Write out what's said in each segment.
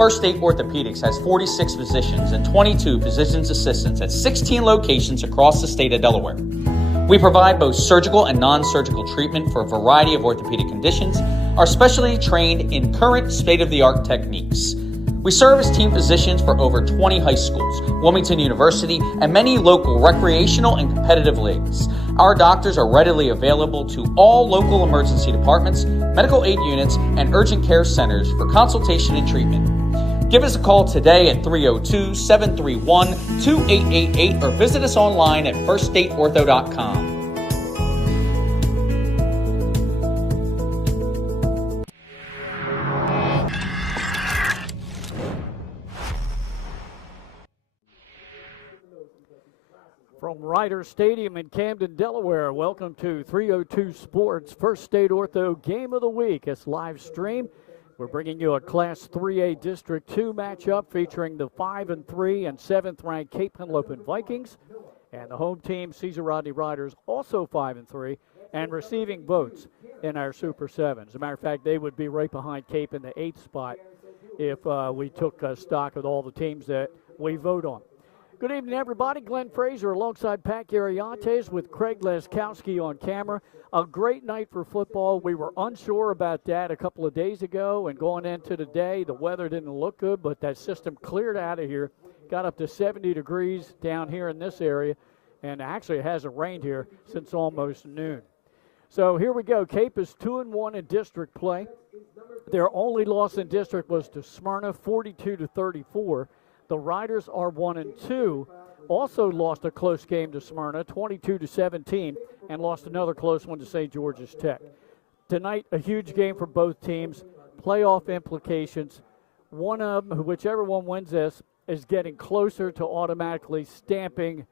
First State Orthopedics has 46 physicians and 22 physician's assistants at 16 locations across the state of Delaware. We provide both surgical and non-surgical treatment for a variety of orthopedic conditions, are specially trained in current state-of-the-art techniques. We serve as team physicians for over 20 high schools, Wilmington University, and many local recreational and competitive leagues. Our doctors are readily available to all local emergency departments, medical aid units, and urgent care centers for consultation and treatment. Give us a call today at 302-731-2888 or visit us online at firststateortho.com. From Ryder Stadium in Camden, Delaware, welcome to 302 Sports First State Ortho Game of the Week. It's live stream. We're bringing you a Class 3A District 2 matchup featuring the 5-3 and 7th-ranked Cape Henlopen Vikings. And the home team, Caesar Rodney Riders, also 5-3 and receiving votes in our Super 7. As a matter of fact, they would be right behind Cape in the 8th spot if we took stock of all the teams that we vote on. Good evening, everybody. Glenn Fraser alongside Pat Gariantes with Craig Leskowski on camera. A great night for football. We were unsure about that a couple of days ago, and going into the day, the weather didn't look good, but that system cleared out of here, got up to 70 degrees down here in this area, and actually it hasn't rained here since almost noon. So here we go. Cape is 2-1 in district play. Their only loss in district was to Smyrna, 42-34. The Riders are 1-2, also lost a close game to Smyrna, 22-17, and lost another close one to St. George's Tech. Tonight, a huge game for both teams, playoff implications. One of them, whichever one wins this, is getting closer to automatically stamping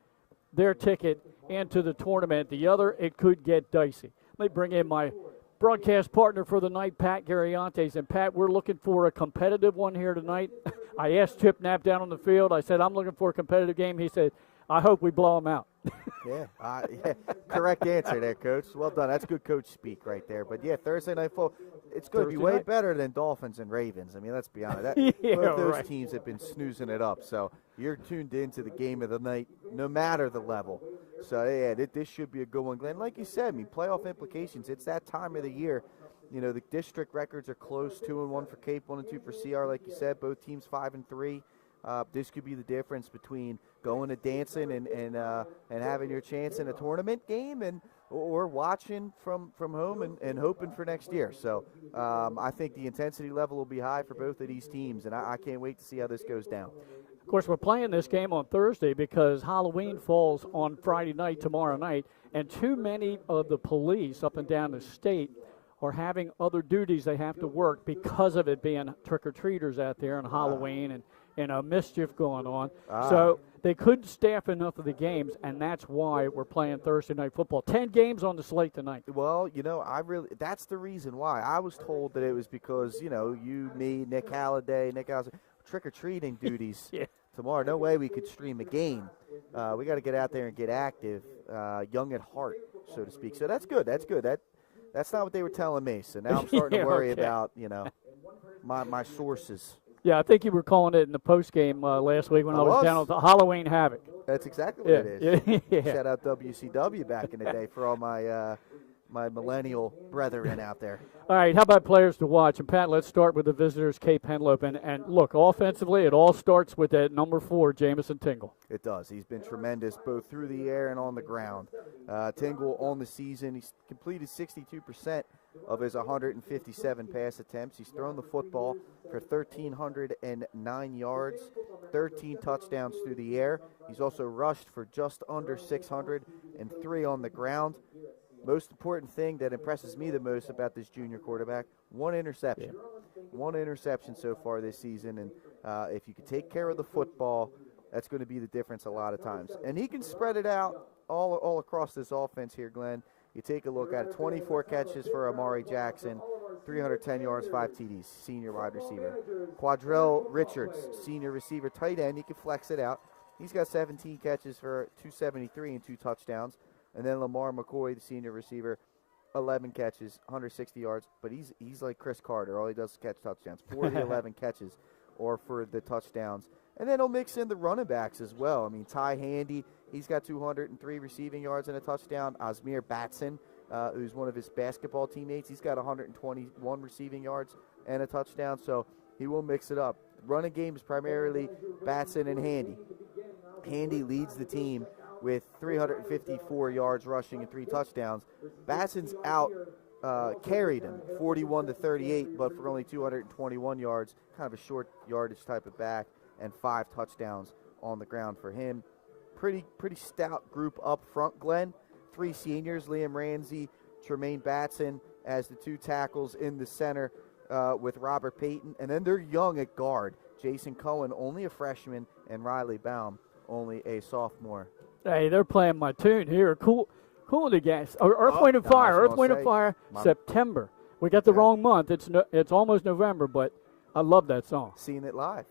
their ticket into the tournament. The other, it could get dicey. Let me bring in my broadcast partner for the night, Pat Gariantes. And, Pat, we're looking for a competitive one here tonight. I asked Chip Knapp down on the field. I said, I'm looking for a competitive game. He said, I hope we blow them out. Yeah, correct answer there, Coach. Well done. That's good coach speak right there. But, yeah, Thursday night football, it's going to be way better than Dolphins and Ravens. I mean, let's be honest. Both those teams have been snoozing it up. So you're tuned into the game of the night no matter the level. So, yeah, this should be a good one, Glenn. Like you said, I mean, playoff implications, it's that time of the year. You know, the district records are close, 2-1 for Cape, 1-2 for CR. Like you said, both teams 5-3. This could be the difference between going to dancing and having your chance in a tournament game or watching from home and hoping for next year. So I think the intensity level will be high for both of these teams, and I can't wait to see how this goes down. Of course, we're playing this game on Thursday because Halloween falls on Friday night, tomorrow night, and too many of the police up and down the state are having other duties they have to work because of it being trick-or-treaters out there on Halloween and mischief going on. So they couldn't staff enough of the games, and that's why we're playing Thursday night football. 10 games on the slate tonight. Well, you know, that's the reason why. I was told that it was because, you know, you, me, Nick Halliday, trick-or-treating duties tomorrow. No way we could stream a game. We got to get out there and get active, young at heart, so to speak. So that's good. That's good. That's not what they were telling me. So now I'm starting to worry about, you know, my sources. Yeah, I think you were calling it in the post-game last week when I was down at the Halloween Havoc. That's exactly what it is. Yeah. Shout out WCW back in the day for all my my millennial brethren out there. All right, how about players to watch? And, Pat, let's start with the visitors, Cape Henlopen. And, look, offensively, it all starts with that number 4, Jamison Tingle. It does. He's been tremendous both through the air and on the ground. Tingle on the season, he's completed 62% of his 157 pass attempts. He's thrown the football for 1,309 yards, 13 touchdowns through the air. He's also rushed for just under 600 and 3 on the ground. Most important thing that impresses me the most about this junior quarterback, one interception. One interception so far this season, and if you can take care of the football, that's going to be the difference a lot of times. And he can spread it out all across this offense here, Glenn. You take a look at it, 24 catches for Amari Jackson, 310 yards, 5 TDs, senior wide receiver. Quadrell Richards, senior receiver, tight end, he can flex it out. He's got 17 catches for 273 and 2 touchdowns. And then Lamar McCoy, the senior receiver, 11 catches, 160 yards. But he's like Chris Carter. All he does is catch touchdowns. 4 of the 11 catches or for the touchdowns. And then he'll mix in the running backs as well. I mean, Ty Handy, he's got 203 receiving yards and a touchdown. Osmir Batson, who's one of his basketball teammates, he's got 121 receiving yards and a touchdown. So he will mix it up. Running game is primarily Batson and Handy. Handy leads the team with 354 yards rushing and 3 touchdowns. Batson's out carried him 41-38, but for only 221 yards, kind of a short yardage type of back, and 5 touchdowns on the ground for him. Pretty stout group up front, Glenn. 3 seniors, Liam Ramsey, Tremaine Batson as the 2 tackles in the center with Robert Payton. And then they're young at guard. Jason Cohen, only a freshman, and Riley Baum, only a sophomore. Hey, they're playing my tune here. Cool to gas. Earth, Wind, and Fire. Earth, Wind, and Fire, September. We got the wrong month. It's almost November, but I love that song. Seen this live.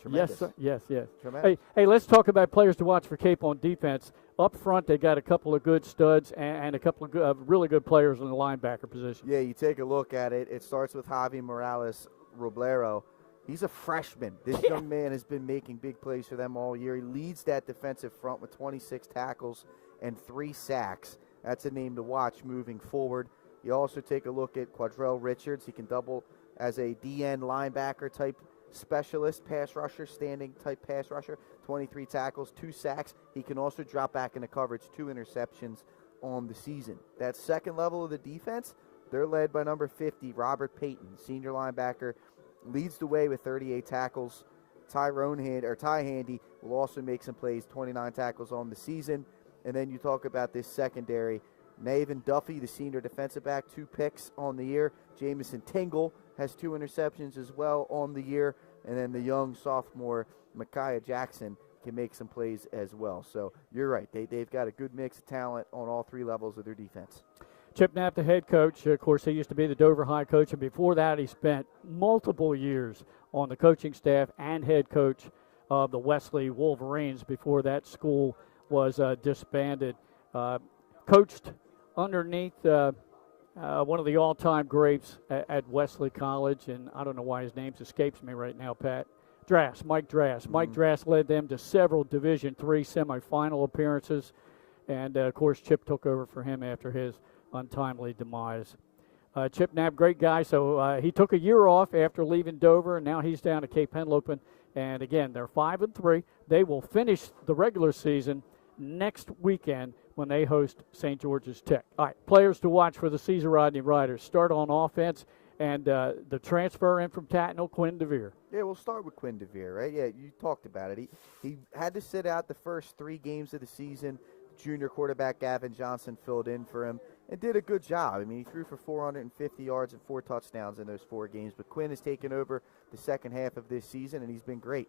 Tremendous. Yes, sir. Yes. Tremendous. Hey, let's talk about players to watch for Cape on defense. Up front, they got a couple of good studs and a couple of really good players in the linebacker position. Yeah, you take a look at it. It starts with Javi Morales Roblero. He's a freshman. This young man has been making big plays for them all year. He leads that defensive front with 26 tackles and 3 sacks. That's a name to watch moving forward. You also take a look at Quadrell Richards. He can double as a DN linebacker type specialist, pass rusher, standing type pass rusher. 23 tackles, 2 sacks. He can also drop back into coverage, 2 interceptions on the season. That second level of the defense, they're led by number 50, Robert Payton, senior linebacker, leads the way with 38 tackles. Ty Handy will also make some plays, 29 tackles on the season. And then you talk about this secondary. Naven Duffy, the senior defensive back, 2 picks on the year. Jamison Tingle has 2 interceptions as well on the year. And then the young sophomore, Micaiah Jackson, can make some plays as well. So you're right. They've got a good mix of talent on all 3 levels of their defense. Chip Knapp, the head coach, of course, he used to be the Dover High coach, and before that he spent multiple years on the coaching staff and head coach of the Wesley Wolverines before that school was disbanded. Coached underneath one of the all-time greats at Wesley College, and I don't know why his name escapes me right now, Pat. Mike Drass. Mm-hmm. Mike Drass led them to several Division III semifinal appearances, and, of course, Chip took over for him after his untimely demise. Chip Knapp, great guy, so he took a year off after leaving Dover, and now he's down to Cape Henlopen. And, again, they're 5-3. They will finish the regular season next weekend when they host St. George's Tech. All right, players to watch for the Caesar Rodney Riders. Start on offense, and the transfer in from Tatnall, Quinn DeVere. Yeah, we'll start with Quinn DeVere, right? Yeah, you talked about it. He had to sit out the first 3 games of the season. Junior quarterback Gavin Johnson filled in for him and did a good job. I mean, he threw for 450 yards and 4 touchdowns in those 4 games. But Quinn has taken over the second half of this season, and he's been great.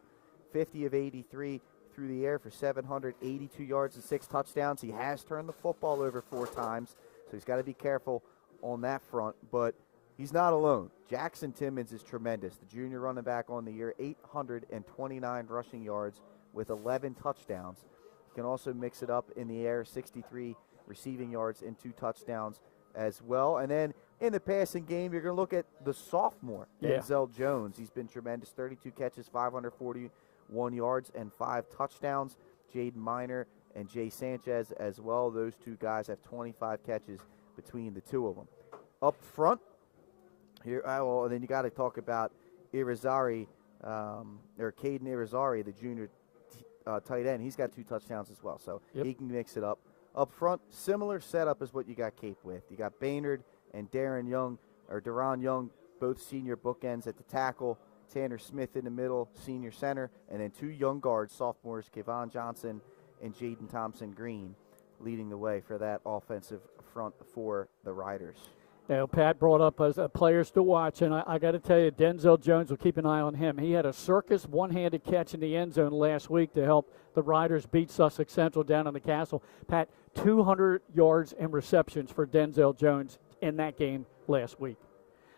50 of 83 through the air for 782 yards and 6 touchdowns. He has turned the football over 4 times, so he's got to be careful on that front. But he's not alone. Jackson Timmons is tremendous. The junior running back on the year, 829 rushing yards with 11 touchdowns. He can also mix it up in the air, 63 receiving yards and 2 touchdowns as well. And then in the passing game, you're going to look at the sophomore, Denzel Jones. He's been tremendous, 32 catches, 541 yards and 5 touchdowns. Jaden Miner and Jay Sanchez as well. Those 2 guys have 25 catches between the 2 of them. Up front, here, and then you got to talk about Caden Irizarry, the junior tight end. He's got 2 touchdowns as well, so he can mix it up. Up front, similar setup as what you got Cape with. You got Baynard and Deron Young, both senior bookends at the tackle. Tanner Smith in the middle, senior center, and then 2 young guards, sophomores, Kevon Johnson and Jaden Thompson-Green, leading the way for that offensive front for the Riders. Now, Pat brought up as players to watch, and I got to tell you, Denzel Jones, will keep an eye on him. He had a circus one-handed catch in the end zone last week to help the Riders beat Sussex Central down in the Castle. Pat, 200 yards and receptions for Denzel Jones in that game last week.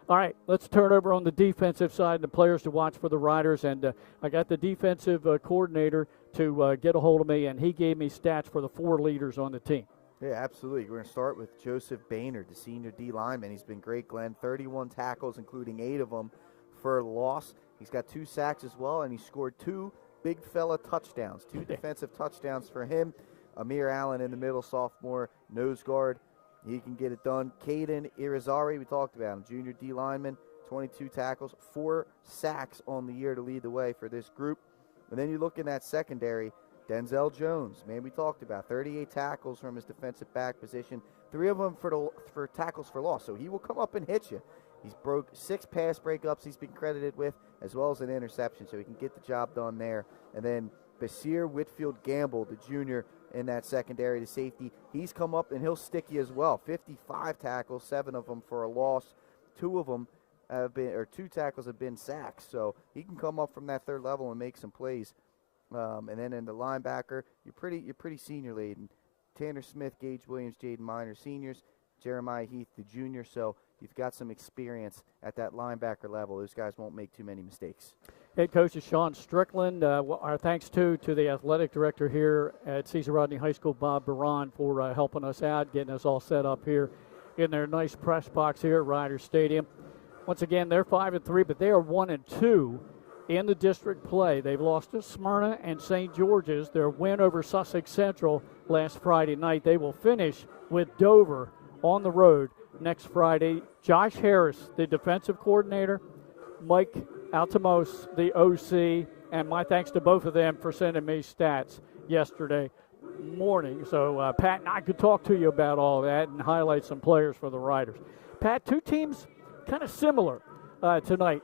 All right, let's turn over on the defensive side, the players to watch for the Riders. And I got the defensive coordinator to get a hold of me, and he gave me stats for the 4 leaders on the team. Yeah, absolutely. We're going to start with Joseph Baynard, the senior D lineman. He's been great, Glenn. 31 tackles, including 8 of them for loss. He's got 2 sacks as well, and he scored 2 big fella touchdowns, 2 defensive touchdowns for him. Amir Allen in the middle, sophomore, nose guard. He can get it done. Caden Irizarry, we talked about him, junior D lineman, 22 tackles, 4 sacks on the year to lead the way for this group. And then you look in that secondary, Denzel Jones, man, we talked about 38 tackles from his defensive back position, 3 of them for tackles for loss. So he will come up and hit you. He's broke 6 pass breakups he's been credited with, as well as an interception, so he can get the job done there. And then Basir Whitfield Gamble, the junior in that secondary, the safety, he's come up and he'll stick you as well. 55 tackles, 7 of them for a loss. 2 of them have been, or 2 tackles have been sacks. So he can come up from that third level and make some plays. And then in the linebacker, you're pretty senior laden. Tanner Smith, Gage Williams, Jaden Miner, seniors. Jeremiah Heath, the junior. So you've got some experience at that linebacker level. Those guys won't make too many mistakes. Head coach is Sean Strickland. Our thanks to the athletic director here at Cesar Rodney High School, Bob Baran, for helping us out, getting us all set up here in their nice press box here at Ryder Stadium. Once again, they're 5-3, but they are 1-2 in the district play. They've lost to Smyrna and St. George's. Their win over Sussex Central last Friday night. They will finish with Dover on the road next Friday. Josh Harris, the defensive coordinator, Mike Altamos, the OC, and my thanks to both of them for sending me stats yesterday morning. So Pat and I could talk to you about all that and highlight some players for the Riders. Pat, 2 teams kind of similar tonight.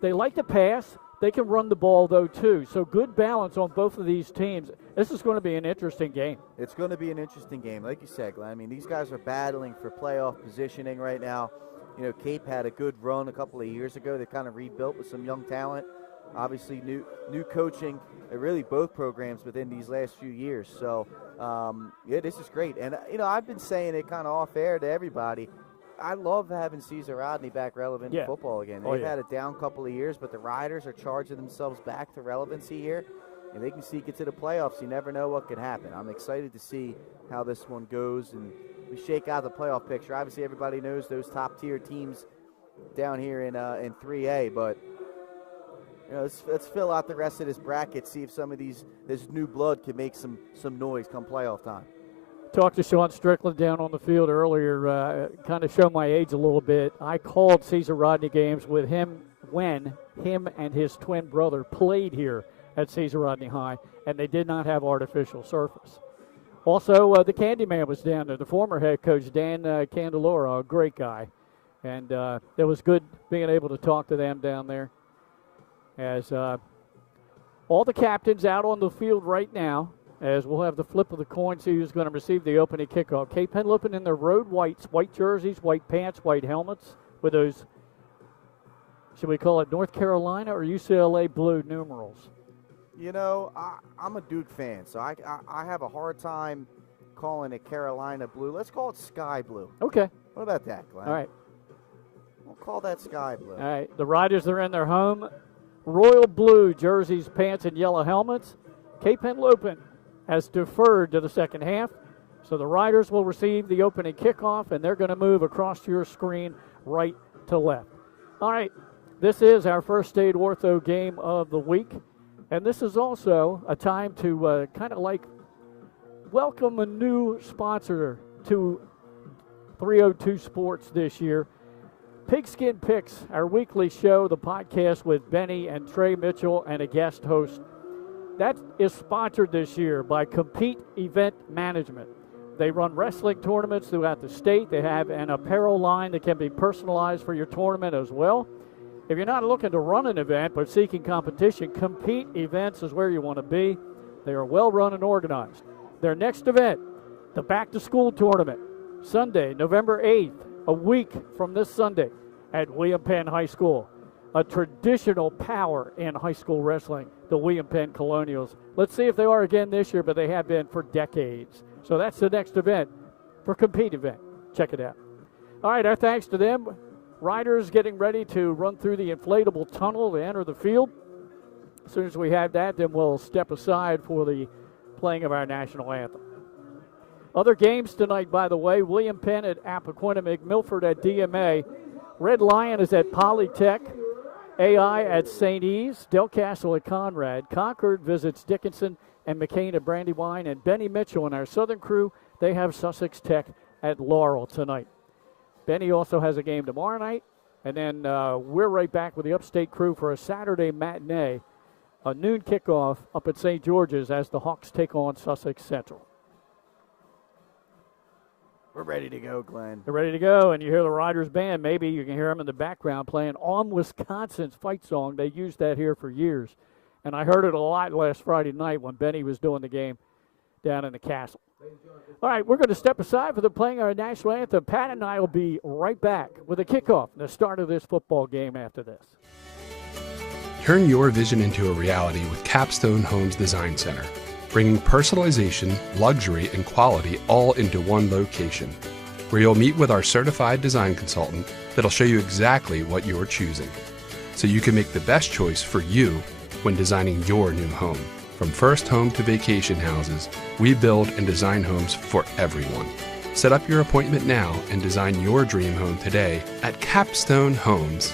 They like to pass. They can run the ball, though, too. So good balance on both of these teams. This is going to be an interesting game. It's going to be an interesting game. Like you said, Glenn, I mean, these guys are battling for playoff positioning right now. You know, Cape had a good run a couple of years ago. They kind of rebuilt with some young talent. Obviously, new coaching at really both programs within these last few years. So, yeah, this is great. And, you know, I've been saying it kind of off air to everybody. I love having Cesar Rodney back relevant in football again. They've had a down couple of years, but the Riders are charging themselves back to relevancy here. And they can sneak it to the playoffs. You never know what could happen. I'm excited to see how this one goes and we shake out the playoff picture. Obviously, everybody knows those top-tier teams down here in 3A, but you know, let's fill out the rest of this bracket, see if some of this new blood can make some noise come playoff time. Talked to Sean Strickland down on the field earlier, kind of show my age a little bit. I called Cesar Rodney games with him when him and his twin brother played here at Cesar Rodney High, and they did not have artificial surface. Also, the Candyman was down there, the former head coach, Dan Candelora, a great guy. And it was good being able to talk to them down there. As all the captains out on the field right now, as we'll have the flip of the coin, see who's going to receive the opening kickoff. Cape Henlopen in their road whites, white jerseys, white pants, white helmets with those, should we call it North Carolina or UCLA blue numerals? You know, I'm a Duke fan, so I have a hard time calling it Carolina blue. Let's call it sky blue. Okay. What about that, Glenn? All right. We'll call that sky blue. All right. The Riders are in their home royal blue jerseys, pants, and yellow helmets. Cape Henlopen has deferred to the second half, so the Riders will receive the opening kickoff, and they're going to move across your screen right to left. All right. This is our First Aid Ortho game of the week. And this is also a time to kind of like welcome a new sponsor to 302 Sports this year. Pigskin Picks, our weekly show, the podcast with Benny and Trey Mitchell and a guest host. That is sponsored this year by Compete Event Management. They run wrestling tournaments throughout the state. They have an apparel line that can be personalized for your tournament as well. If you're not looking to run an event but seeking competition, Compete Events is where you want to be. They are well run and organized. Their next event, the Back to School Tournament, Sunday, November 8th, a week from this Sunday at William Penn High School. A traditional power in high school wrestling, the William Penn Colonials. Let's see if they are again this year, but they have been for decades. So that's the next event for Compete Event. Check it out. All right, our thanks to them. Riders getting ready to run through the inflatable tunnel to enter the field. As soon as we have that, then we'll step aside for the playing of our national anthem. Other games tonight, by the way, William Penn at Appoquinimink, Milford at DMA. Red Lion is at Polytech. AI at St. E's, Del Castle at Conrad, Concord visits Dickinson and McCain at Brandywine, and Benny Mitchell and our Southern crew, they have Sussex Tech at Laurel tonight. Benny also has a game tomorrow night, and then we're right back with the Upstate crew for a Saturday matinee, a noon kickoff up at St. George's as the Hawks take on Sussex Central. We're ready to go, Glenn. They're ready to go, and you hear the Riders band. Maybe you can hear them in the background playing On Wisconsin's fight song. They used that here for years, and I heard it a lot last Friday night when Benny was doing the game down in the Castle. All right, we're going to step aside for the playing our national anthem. Pat and I will be right back with a kickoff, the start of this football game after this. Turn your vision into a reality with Capstone Homes Design Center, bringing personalization, luxury, and quality all into one location, where you'll meet with our certified design consultant that'll show you exactly what you're choosing, so you can make the best choice for you when designing your new home. From first home to vacation houses, we build and design homes for everyone. Set up your appointment now and design your dream home today at Capstone Homes.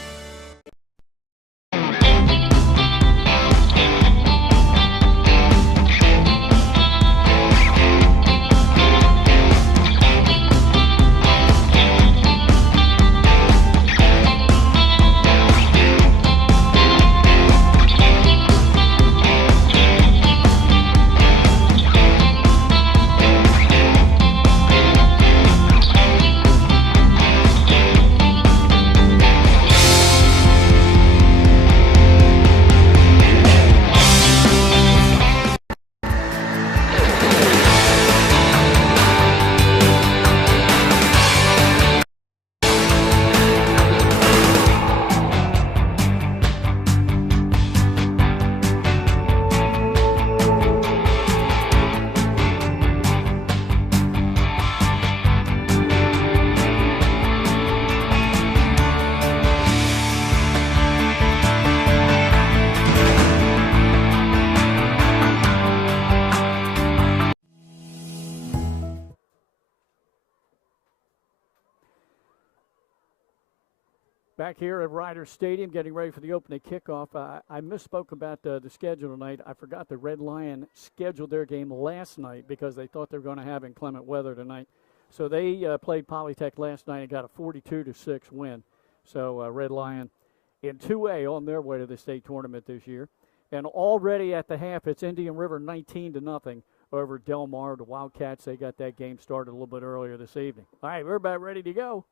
Back here at Riders Stadium, getting ready for the opening kickoff. I misspoke about the schedule tonight. I forgot the Red Lion scheduled their game last night because they thought they were going to have inclement weather tonight. So they played Polytech last night and got a 42-6 win. So Red Lion in 2A on their way to the state tournament this year. And already at the half, it's Indian River 19-0 over Del Mar. The Wildcats, they got that game started a little bit earlier this evening. All right, we're about ready to go.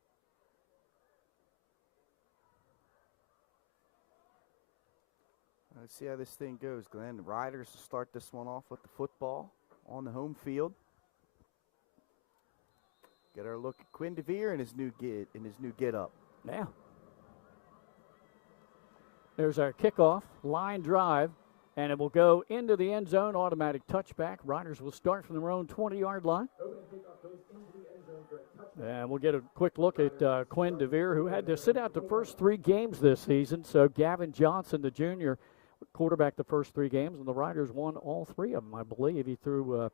Let's see how this thing goes, Glenn. The Riders will start this one off with the football on the home field. Get our look at Quinn DeVere in his new get up. Yeah. There's our kickoff, line drive, and it will go into the end zone, automatic touchback. Riders will start from their own 20-yard line. And we'll get a quick look at Quinn DeVere, who had to sit out the first 3 games this season. So Gavin Johnson, the junior, quarterback the first 3 games, and the Riders won all 3 of them, I believe. He threw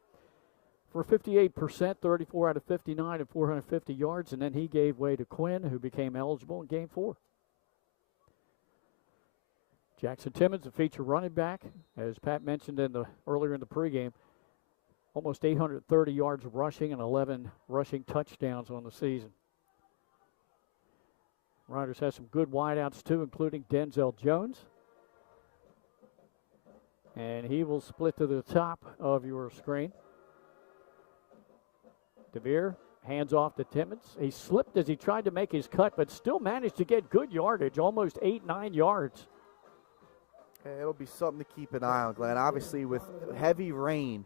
for 58%, 34 out of 59 and 450 yards, and then he gave way to Quinn, who became eligible in Game 4. Jackson Timmons, a feature running back, as Pat mentioned earlier in the pregame, almost 830 yards rushing and 11 rushing touchdowns on the season. Riders has some good wideouts too, including Denzel Jones. And he will split to the top of your screen. DeVere hands off to Timmons. He slipped as he tried to make his cut, but still managed to get good yardage, almost 8-9 yards. It'll be something to keep an eye on, Glenn. Obviously, with heavy rain,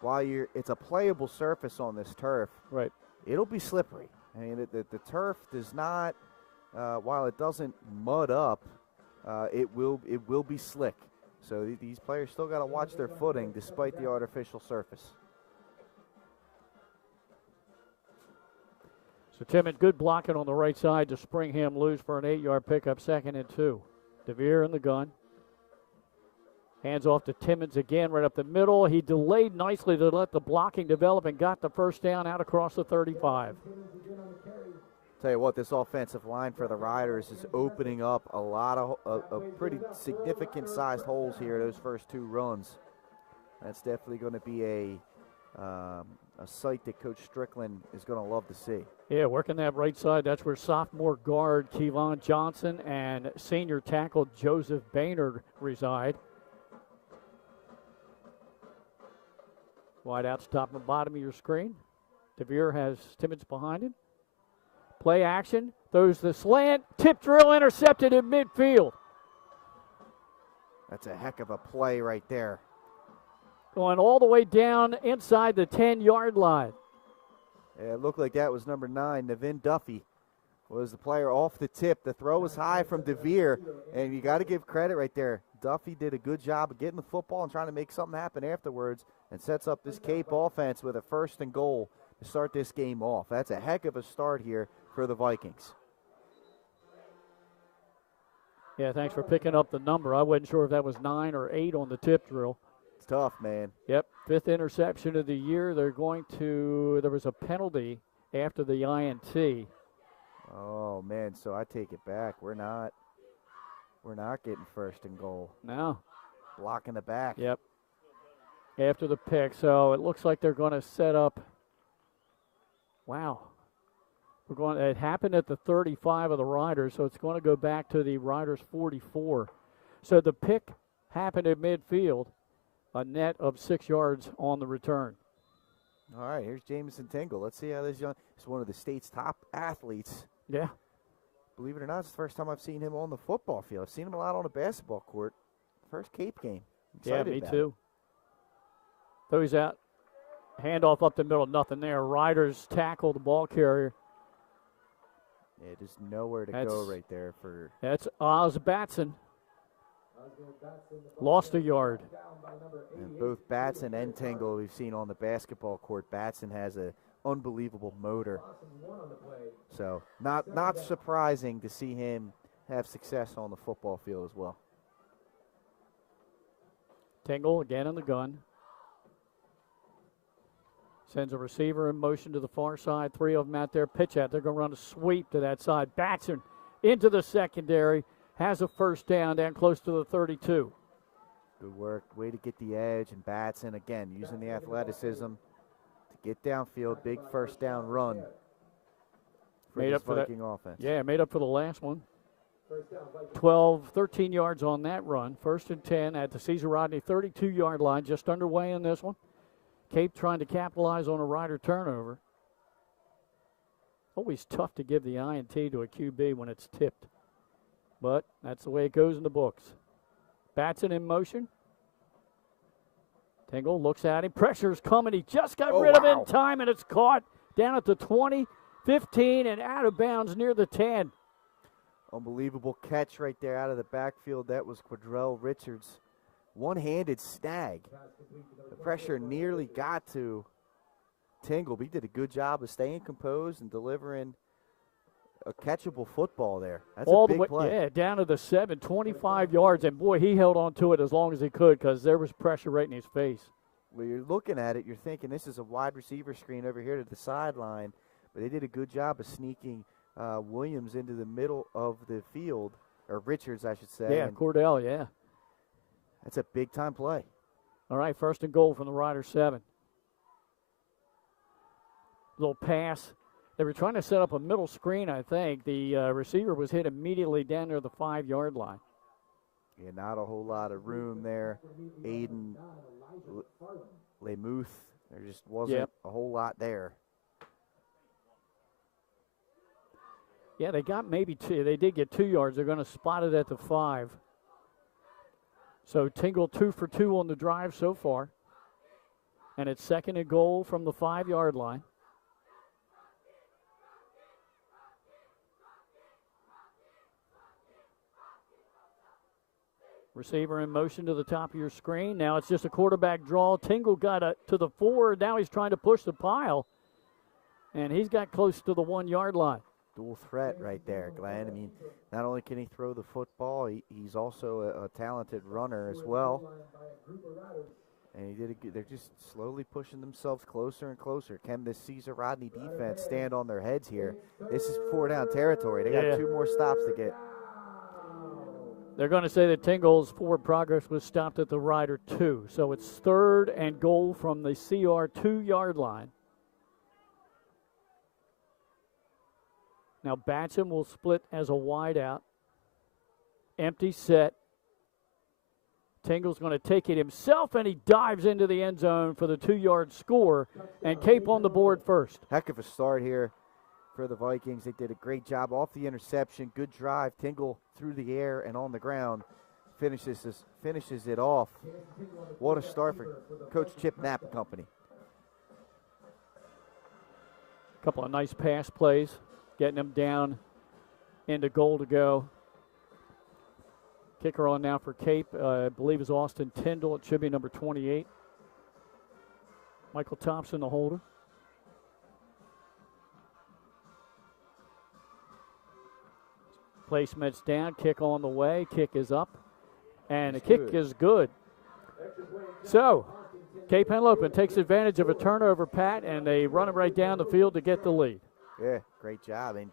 while it's a playable surface on this turf, right? It'll be slippery. I mean, the turf does not, while it doesn't mud up, it will be slick. So these players still got to watch their footing despite the artificial surface. So Timmons, good blocking on the right side to spring him loose for an 8-yard pickup, 2nd and 2. DeVere in the gun. Hands off to Timmons again, right up the middle. He delayed nicely to let the blocking develop and got the first down out across the 35. Tell you what, this offensive line for the Riders is opening up a lot of pretty significant sized holes here, those first 2 runs. That's definitely going to be a sight that Coach Strickland is going to love to see. Yeah, working that right side, that's where sophomore guard Kevon Johnson and senior tackle Joseph Baynard reside. Wide outs top and bottom of your screen. DeVere has Timmons behind him. Play action, throws the slant, tip drill intercepted in midfield. That's a heck of a play right there. Going all the way down inside the 10-yard line. Yeah, it looked like that was number 9, Nevin Duffy, was the player off the tip. The throw was high from DeVere, and you got to give credit right there. Duffy did a good job of getting the football and trying to make something happen afterwards, and sets up this Cape offense with a 1st and goal to start this game off. That's a heck of a start here for the Vikings. Yeah, thanks for picking up the number. I wasn't sure if that was 9 or 8 on the tip drill. It's tough, man. Yep, 5th interception of the year. There was a penalty after the INT. Oh, man, so I take it back. We're not getting 1st and goal. No. Blocking the back. Yep. After the pick, so it looks like they're going to set up. Wow. It happened at the 35 of the Riders, so it's going to go back to the Riders 44. So the pick happened at midfield, a net of 6 yards on the return. All right, here's Jamison Tingle. Let's see how this young, he's one of the state's top athletes. Yeah. Believe it or not, it's the first time I've seen him on the football field. I've seen him a lot on the basketball court. First Cape game. Yeah, me too. Throws out. Handoff up the middle, nothing there. Riders tackle the ball carrier. Yeah, just nowhere to go right there for. That's Oz Batson. Lost a yard. And both Batson and Tingle we've seen on the basketball court. Batson has an unbelievable motor. So not surprising to see him have success on the football field as well. Tingle again in the gun. Sends a receiver in motion to the far side. 3 of them out there. Pitch out. They're going to run a sweep to that side. Batson into the secondary. Has a 1st down close to the 32. Good work. Way to get the edge. And Batson, again, using the athleticism to get downfield. Big 1st down run for this Viking offense. Yeah, made up for the last one. 13 yards on that run. 1st and 10 at the Caesar Rodney 32-yard line. Just underway in this one. Cape trying to capitalize on a Rider turnover. Always tough to give the INT to a QB when it's tipped. But that's the way it goes in the books. Batson in motion. Tingle looks at him. Pressure's coming. He just got rid of it in time, and it's caught down at the 20, 15, and out of bounds near the 10. Unbelievable catch right there out of the backfield. That was Quadrell Richards. One-handed snag. The pressure nearly got to Tingle, but he did a good job of staying composed and delivering a catchable football there. That's all a big the way, play. Yeah, down to the 7, 25 yards, and boy, he held on to it as long as he could because there was pressure right in his face. Well, you're looking at it, you're thinking this is a wide receiver screen over here to the sideline, but they did a good job of sneaking Williams into the middle of the field, or Richards, I should say. Yeah, Cordell, yeah. That's a big-time play. All right, 1st and goal from the Rider 7. Little pass. They were trying to set up a middle screen, I think. The receiver was hit immediately down near the 5-yard line. Yeah, not a whole lot of room there. Aiden Lemuth, there just wasn't a whole lot there. Yeah, they got maybe 2. They did get 2 yards. They're going to spot it at the 5. So Tingle 2 for 2 on the drive so far. And it's 2nd and goal from the 5-yard line. Receiver in motion to the top of your screen. Now it's just a quarterback draw. Tingle got to the 4. Now he's trying to push the pile. And he's got close to the 1-yard line. Dual threat right there, Glenn. I mean, not only can he throw the football, he's also a talented runner as well. And they're just slowly pushing themselves closer and closer. Can this Caesar Rodney defense stand on their heads here? This is 4-down territory. They got 2 more stops to get. They're going to say that Tingle's forward progress was stopped at the Rider 2. So it's 3rd and goal from the CR 2-yard line. Now Batcham will split as a wide out. Empty set. Tingle's going to take it himself, and he dives into the end zone for the 2-yard score, and Cape on the board first. Heck of a start here for the Vikings. They did a great job off the interception. Good drive. Tingle through the air and on the ground finishes it off. What a start for Coach Chip Knapp and company. A couple of nice pass plays, getting them down into goal to go. Kicker on now for Cape, I believe is Austin Tyndall. It should be number 28. Michael Thompson, the holder. Placement's down, kick on the way, kick is up, and the kick is good. So, Cape Henlopen takes advantage of a turnover, Pat, and they run it right down the field to get the lead. Yeah, great job. And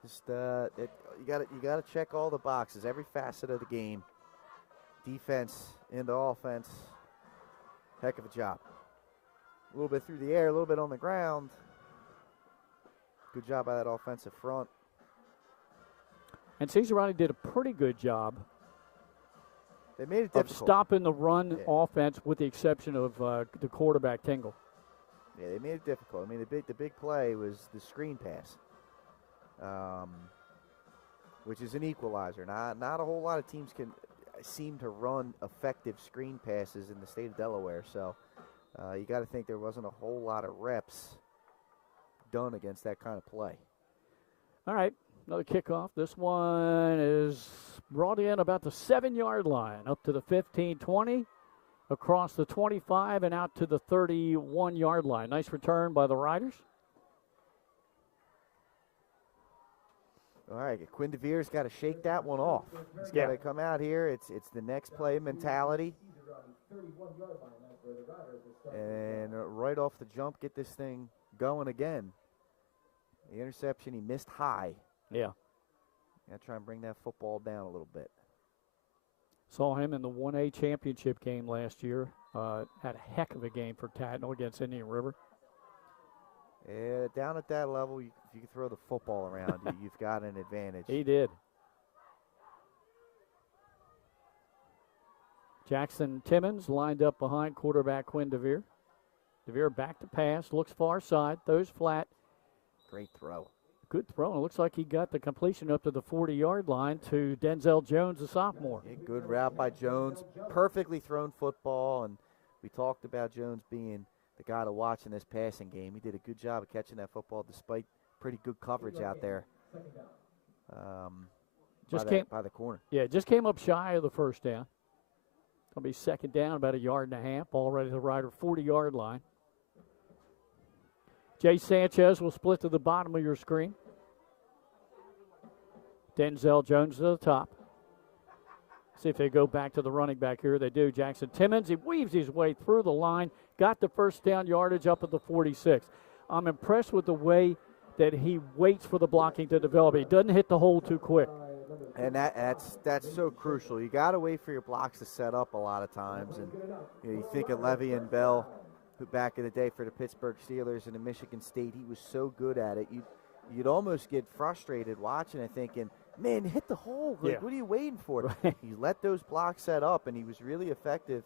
just you got to check all the boxes, every facet of the game. Defense into offense. Heck of a job. A little bit through the air, a little bit on the ground. Good job by that offensive front. And Caesar Rodney did a pretty good job. They made it of difficult. Stopping the run offense, with the exception of the quarterback Tingle. Yeah, they made it difficult. I mean, the big play was the screen pass. Which is an equalizer. Not a whole lot of teams can seem to run effective screen passes in the state of Delaware. So you got to think there wasn't a whole lot of reps done against that kind of play. All right, another kickoff. This one is brought in about the 7-yard line, up to the 15-20, across the 25 and out to the 31-yard line. Nice return by the Riders. All right, Quinn DeVere's got to shake that one off. He's got to come out here. It's the next play mentality. And right off the jump, get this thing going again. The interception, he missed high. Yeah. Got to try and bring that football down a little bit. Saw him in the 1A championship game last year. Had a heck of a game for Tatnall against Indian River. Yeah, down at that level, if you can throw the football around, you've got an advantage. He did. Jackson Timmons lined up behind quarterback Quinn DeVere. DeVere back to pass, looks far side, throws flat. Great throw. Good throw. It looks like he got the completion up to the 40-yard line to Denzel Jones, the sophomore. Yeah, good route by Jones. Perfectly thrown football, and we talked about Jones being the guy to watch in this passing game. He did a good job of catching that football despite pretty good coverage out there by the corner. Yeah, just came up shy of the first down. Going to be second down, about 1.5 yards. Ball ready to the Rider 40-yard line. Jay Sanchez will split to the bottom of your screen. Denzel Jones to the top. See if they go back to the running back here. They do. Jackson Timmons, he weaves his way through the line, got the first down yardage up at the 46. I'm impressed with the way that he waits for the blocking to develop. He doesn't hit the hole too quick. And that's so crucial. You got to wait for your blocks to set up a lot of times. And you think of Levy and Bell, who back in the day for the Pittsburgh Steelers and the Michigan State, he was so good at it. You'd almost get frustrated watching it thinking, man, hit the hole. Like, what are you waiting for? Right. He let those blocks set up, and he was really effective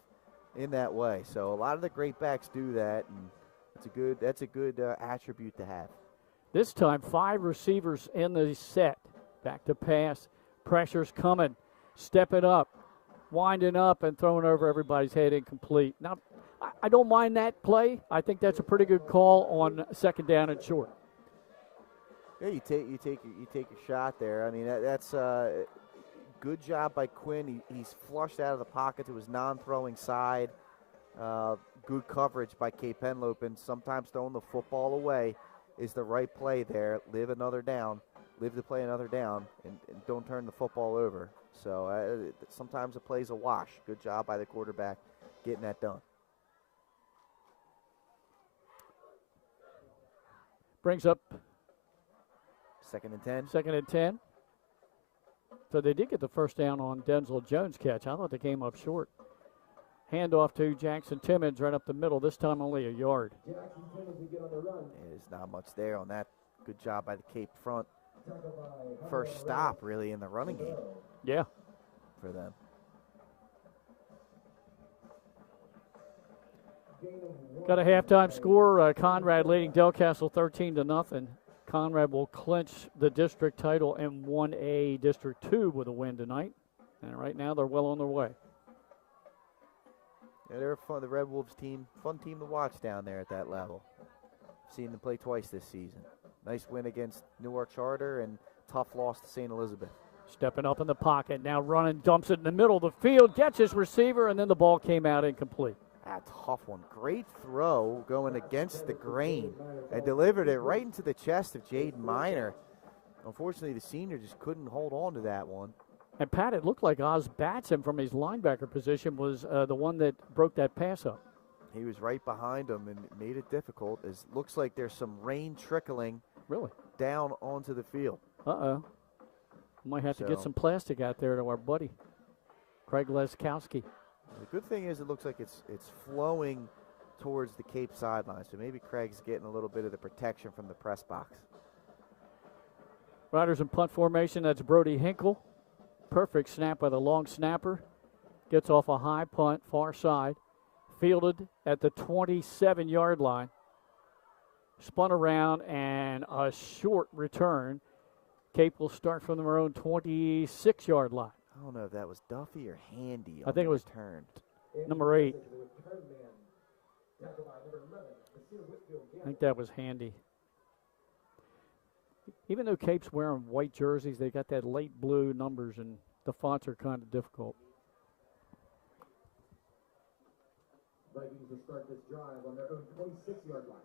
in that way. So a lot of the great backs do that, and that's a good attribute to have. This time, 5 receivers in the set. Back to pass. Pressure's coming. Stepping up. Winding up and throwing over everybody's head incomplete. Now, I don't mind that play. I think that's a pretty good call on second down and short. Yeah, you take a shot there. I mean, that's a good job by Quinn. He's flushed out of the pocket to his non-throwing side. Good coverage by Cape Henlopen. Sometimes throwing the football away is the right play there. Live to play another down, and don't turn the football over. So sometimes a play's a wash. Good job by the quarterback getting that done. Brings up 2nd and 10. 2nd and 10. So they did get the first down on Denzel Jones' catch. I thought they came up short. Handoff to Jackson Timmons right up the middle, this time only a yard. There's not much there on that. Good job by the Cape front. First stop, really, in the running game. Yeah. For them. Got a halftime score. Conrad leading Del Castle 13-0. Conrad will clinch the district title in 1A District 2 with a win tonight. And right now they're well on their way. Yeah, they're fun. The Red Wolves team, fun team to watch down there at that level. Seen them play twice this season. Nice win against Newark Charter and tough loss to St. Elizabeth. Stepping up in the pocket, now running, dumps it in the middle of the field, gets his receiver, and then the ball came out incomplete. A tough one. Great throw going against the grain and delivered it right into the chest of Jaden Miner. Unfortunately, the senior just couldn't hold on to that one. And, Pat, it looked like Oz Batson from his linebacker position was the one that broke that pass up. He was right behind him and made it difficult. It looks like there's some rain trickling down onto the field. Uh-oh. Might have to get some plastic out there to our buddy, Craig Leskowski. The good thing is it looks like it's flowing towards the Cape sideline, so maybe Craig's getting a little bit of the protection from the press box. Riders in punt formation, that's Brody Hinkle. Perfect snap by the long snapper. Gets off a high punt, far side. Fielded at the 27-yard line. Spun around and a short return. Cape will start from their own 26-yard line. I don't know if that was Duffy or Handy. I think it was turned. Number 8. I think that was Handy. Even though Cape's wearing white jerseys, they got that light blue numbers, and the fonts are kind of difficult. Vikings will start this drive on their own 26-yard line.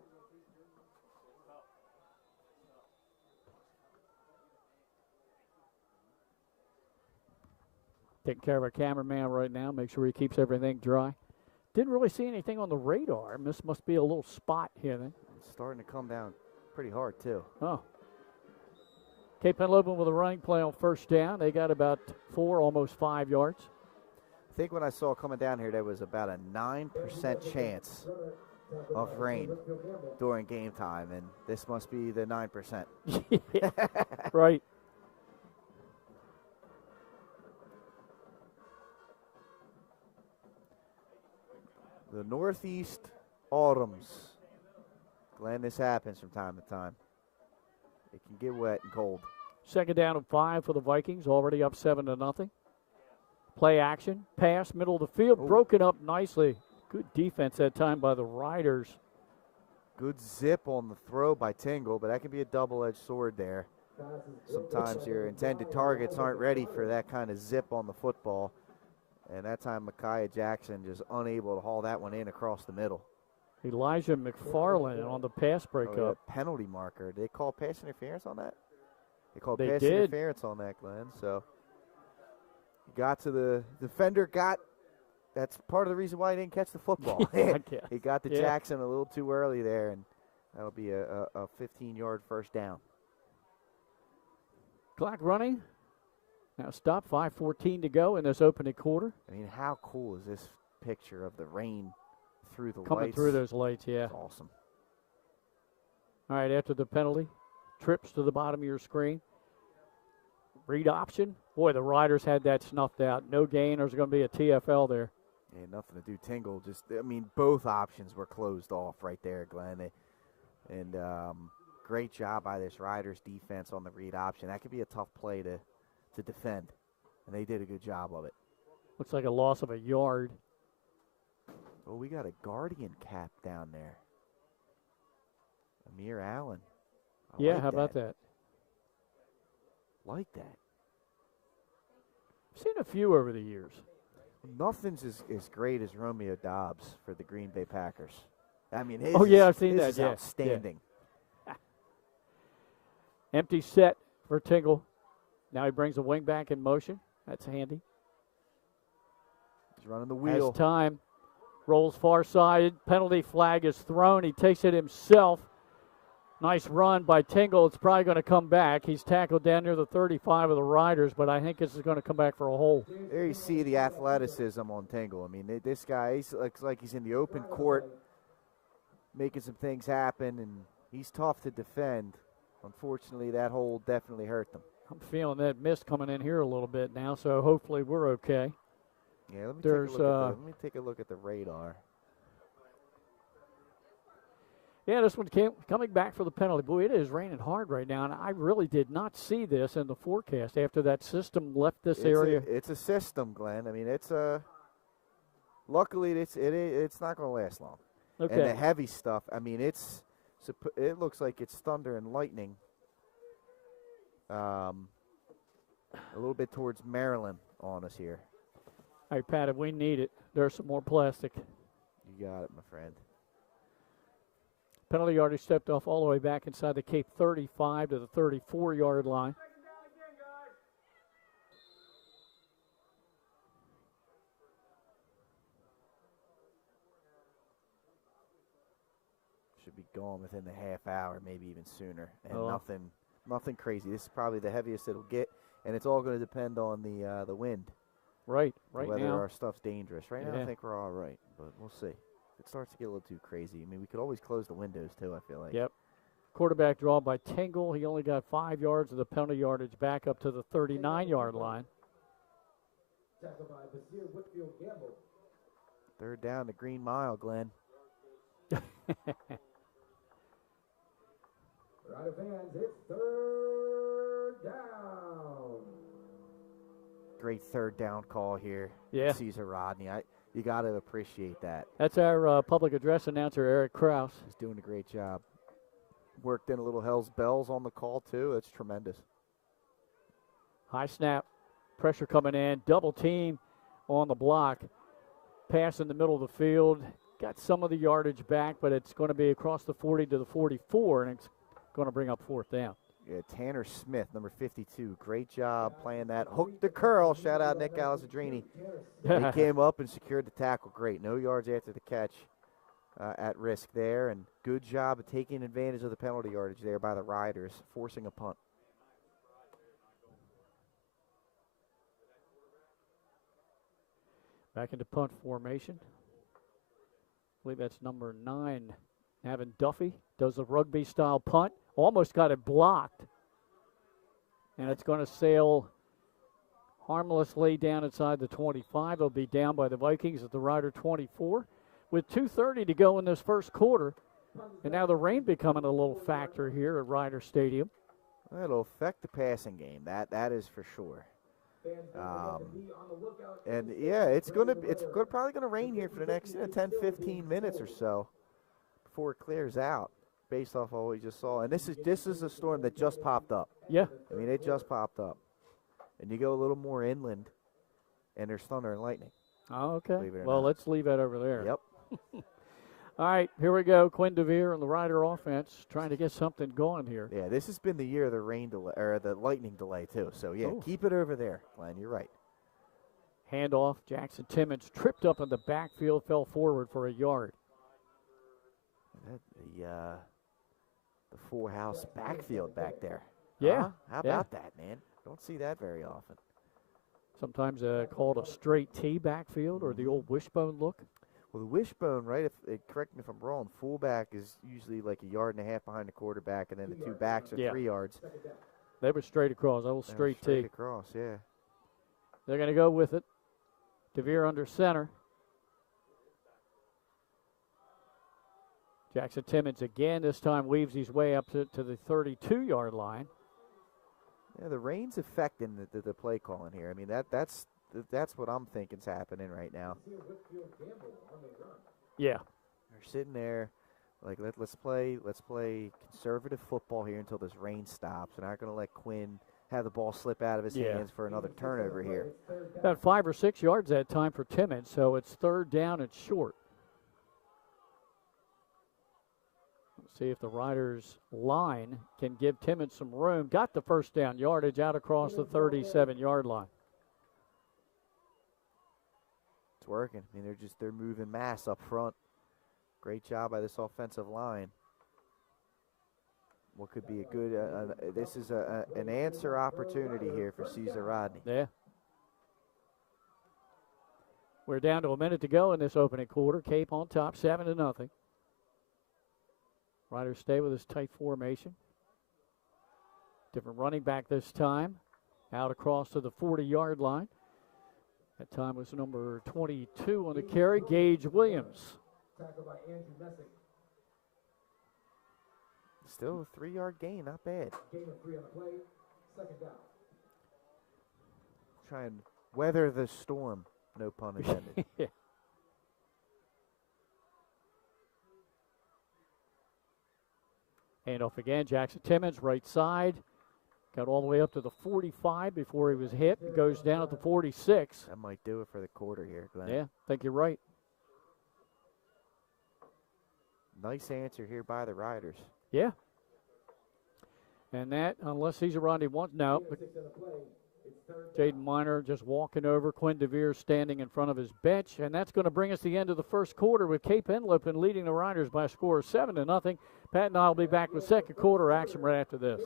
Taking care of our cameraman right now, make sure he keeps everything dry. Didn't really see anything on the radar. This must be a little spot here then. It's starting to come down pretty hard, too. Oh. Cape Henlopen with a running play on first down. They got about 4, almost 5 yards. I think when I saw coming down here, there was about a 9% chance of rain during game time, and this must be the 9%. Yeah, right. The Northeast Autumns. Glenn, this happens from time to time. It can get wet and cold. Second down and 5 for the Vikings, already up 7-0. Play action, pass, middle of the field, broken up nicely. Good defense that time by the Riders. Good zip on the throw by Tingle, but that can be a double-edged sword there. Sometimes your intended targets aren't ready for that kind of zip on the football. And that time, Micaiah Jackson just unable to haul that one in across the middle. Elijah McFarland on the pass breakup. Penalty marker. Did they call pass interference on that? They called They pass did. interference on that, Glenn. So got to the defender. That's part of the reason why he didn't catch the football. He got to Jackson a little too early there, and that'll be a 15-yard first down. Clock running. Now stop, 5:14 to go in this opening quarter. I mean, how cool is this picture of the rain through the Coming lights? through those lights, yeah. That's awesome. All right, after the penalty, trips to the bottom of your screen. Read option. Boy, the Riders had that snuffed out. No gain. There's going to be a TFL there. Yeah, nothing to do. Tingle both options were closed off right there, Glenn. And great job by this Riders defense on the read option. That could be a tough play to defend, and they did a good job of it. Looks like a loss of a yard. Oh, we got a Guardian cap down there. Amir Allen. Yeah, how about that? Like that. I've seen a few over the years. Nothing's as great as Romeo Dobbs for the Green Bay Packers. I mean, his I've seen that. Is outstanding. Yeah. Empty set for Tingle. Now he brings the wing back in motion. That's handy. He's running the wheel. Has time. Rolls far side. Penalty flag is thrown. He takes it himself. Nice run by Tingle. It's probably going to come back. He's tackled down near the 35 of the Riders, but I think this is going to come back for a hold. There you see the athleticism on Tingle. I mean, this guy looks like he's in the open court making some things happen, and he's tough to defend. Unfortunately, that hold definitely hurt them. I'm feeling that mist coming in here a little bit now, so hopefully we're okay. Yeah, let me take a look at the radar. Yeah, this one coming back for the penalty. Boy, it is raining hard right now, and I really did not see this in the forecast after that system left this area. It's a system, Glenn. I mean, luckily it's not going to last long. Okay. And the heavy stuff, I mean, it looks like it's thunder and lightning. A little bit towards Maryland on us here. Hey, Pat, if we need it, there's some more plastic. You got it, my friend. Penalty yardage stepped off all the way back inside the Cape 35 to the 34-yard line. Should be gone within the half hour, maybe even sooner. And nothing crazy. This is probably the heaviest it'll get, and it's all going to depend on the wind. Right whether now. our stuff's dangerous. Right now, I think we're all right, but we'll see. It starts to get a little too crazy. I mean, we could always close the windows, too, I feel like. Yep. Quarterback draw by Tingle. He only got 5 yards of the penalty yardage back up to the 39-yard line. Tackled by Basir Whitfield Gamble. Third down, the Green Mile, Glenn. Right of hands, it's third down. Great third down call here. Yeah. Caesar Rodney. You got to appreciate that. That's our public address announcer, Eric Krause. He's doing a great job. Worked in a little Hell's Bells on the call, too. That's tremendous. High snap. Pressure coming in. Double team on the block. Pass in the middle of the field. Got some of the yardage back, but it's going to be across the 40 to the 44, and it's going to bring up fourth down. Yeah, Tanner Smith, number 52. Great job playing that. Hook the curl. Shout out Nick Alessadrini. He came up and secured the tackle. Great. No yards after the catch at risk there. And good job of taking advantage of the penalty yardage there by the Riders, forcing a punt. Back into punt formation. I believe that's number 9. Navin Duffy does a rugby-style punt. Almost got it blocked. And it's going to sail harmlessly down inside the 25. It'll be down by the Vikings at the Rider 24. With 2:30 to go in this first quarter. And now the rain becoming a little factor here at Rider Stadium. It'll affect the passing game. That is for sure. And yeah, it's probably gonna rain here for the next 10-15 minutes or so before it clears out, based off of what we just saw. And this is a storm that just popped up. Yeah. I mean, it just popped up. And you go a little more inland, and there's thunder and lightning. Oh, okay. Well, let's leave that over there. Yep. All right, here we go. Quinn DeVere and the Rider offense trying to get something going here. Yeah, this has been the year of the rain delay or the lightning delay too. So yeah, keep it over there, Glenn. You're right. Handoff. Jackson Timmons tripped up in the backfield, fell forward for a yard. The full house backfield back there. Yeah. How about that, man? Don't see that very often. Sometimes called a straight T backfield or the old wishbone look. Well, the wishbone, right? Correct me if I'm wrong. Fullback is usually like 1.5 yards behind the quarterback, and then the two backs are 3 yards. They were straight across. That was straight T. Straight across, yeah. They're going to go with it. DeVere under center. Jackson Timmons again. This time weaves his way up to the 32-yard line. Yeah, the rain's affecting the play calling here. I mean, that's what I'm thinking's happening right now. Yeah. They're sitting there like let's play conservative football here until this rain stops. We're not going to let Quinn have the ball slip out of his hands for another turnover here. About 5 or 6 yards that time for Timmons, so it's third down and short. Let's see if the Riders line can give Timmons some room. Got the first down yardage out across the 37-yard line. It's working. I mean, they're moving mass up front. Great job by this offensive line. what could be a good, this is an answer opportunity here for Cesar Rodney. Yeah. We're down to a minute to go in this opening quarter. Cape on top, 7-0. Riders stay with this tight formation. Different running back this time. Out across to the 40-yard line. That time was number 22 on the carry, Gage Williams. Tackled by Andrew Messick. Still a 3-yard gain, not bad. Gain of 3 on the play. Second down. Try and weather the storm, no pun intended. Yeah. Hand off again, Jackson Timmons, right side. Got all the way up to the 45 before he was hit. Goes down at the 46. That might do it for the quarter here, Glenn. Yeah, I think you're right. Nice answer here by the Riders. Yeah. And that, unless Cesar Rodney wants, no. Jaden Miner just walking over. Quinn DeVere standing in front of his bench. And that's going to bring us to the end of the first quarter with Cape Henlopen leading the Riders by a score of 7-0. Pat and I will be back with second quarter action right after this.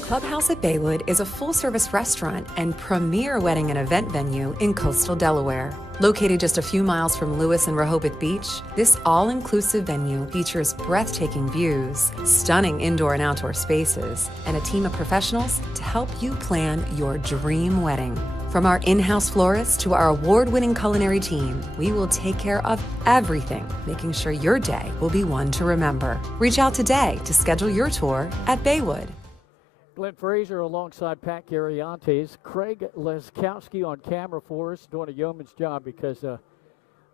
Clubhouse at Baywood is a full-service restaurant and premier wedding and event venue in coastal Delaware. Located just a few miles from Lewis and Rehoboth Beach, this all-inclusive venue features breathtaking views, stunning indoor and outdoor spaces, and a team of professionals to help you plan your dream wedding. From our in-house florist to our award-winning culinary team, we will take care of everything, making sure your day will be one to remember. Reach out today to schedule your tour at Baywood. Glenn Fraser alongside Pat Gariantes. Craig Leskowski on camera for us, doing a yeoman's job because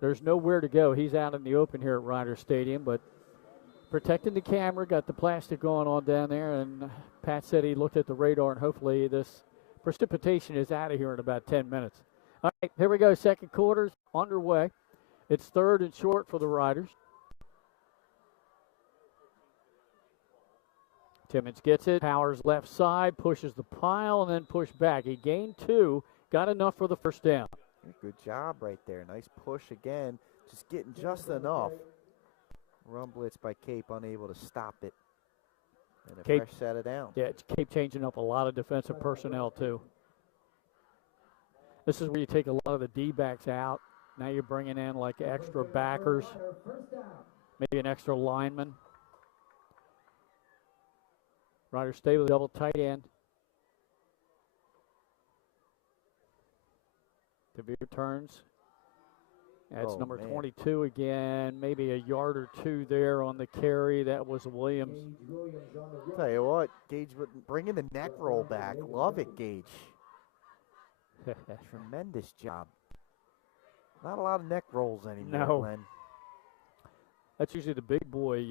there's nowhere to go. He's out in the open here at Ryder Stadium, but protecting the camera, got the plastic going on down there, and Pat said he looked at the radar, and hopefully this precipitation is out of here in about 10 minutes. All right, here we go. Second quarter's underway. It's third and short for the Riders. Timmons gets it, powers left side, pushes the pile, and then push back. He gained 2, got enough for the first down. Good job right there. Nice push again, just getting just enough. Run blitz by Cape, unable to stop it. And a fresh set of down. Yeah, it's Cape changing up a lot of defensive personnel, too. This is where you take a lot of the D-backs out. Now you're bringing in like extra backers, maybe an extra lineman. Riders stay with a double tight end. DeVere turns. That's number 22 again. Maybe a yard or 2 there on the carry. That was Williams. Tell you what, Gage, bringing the neck roll back. Love it, Gage. Tremendous job. Not a lot of neck rolls anymore, no. Glenn. That's usually the big boy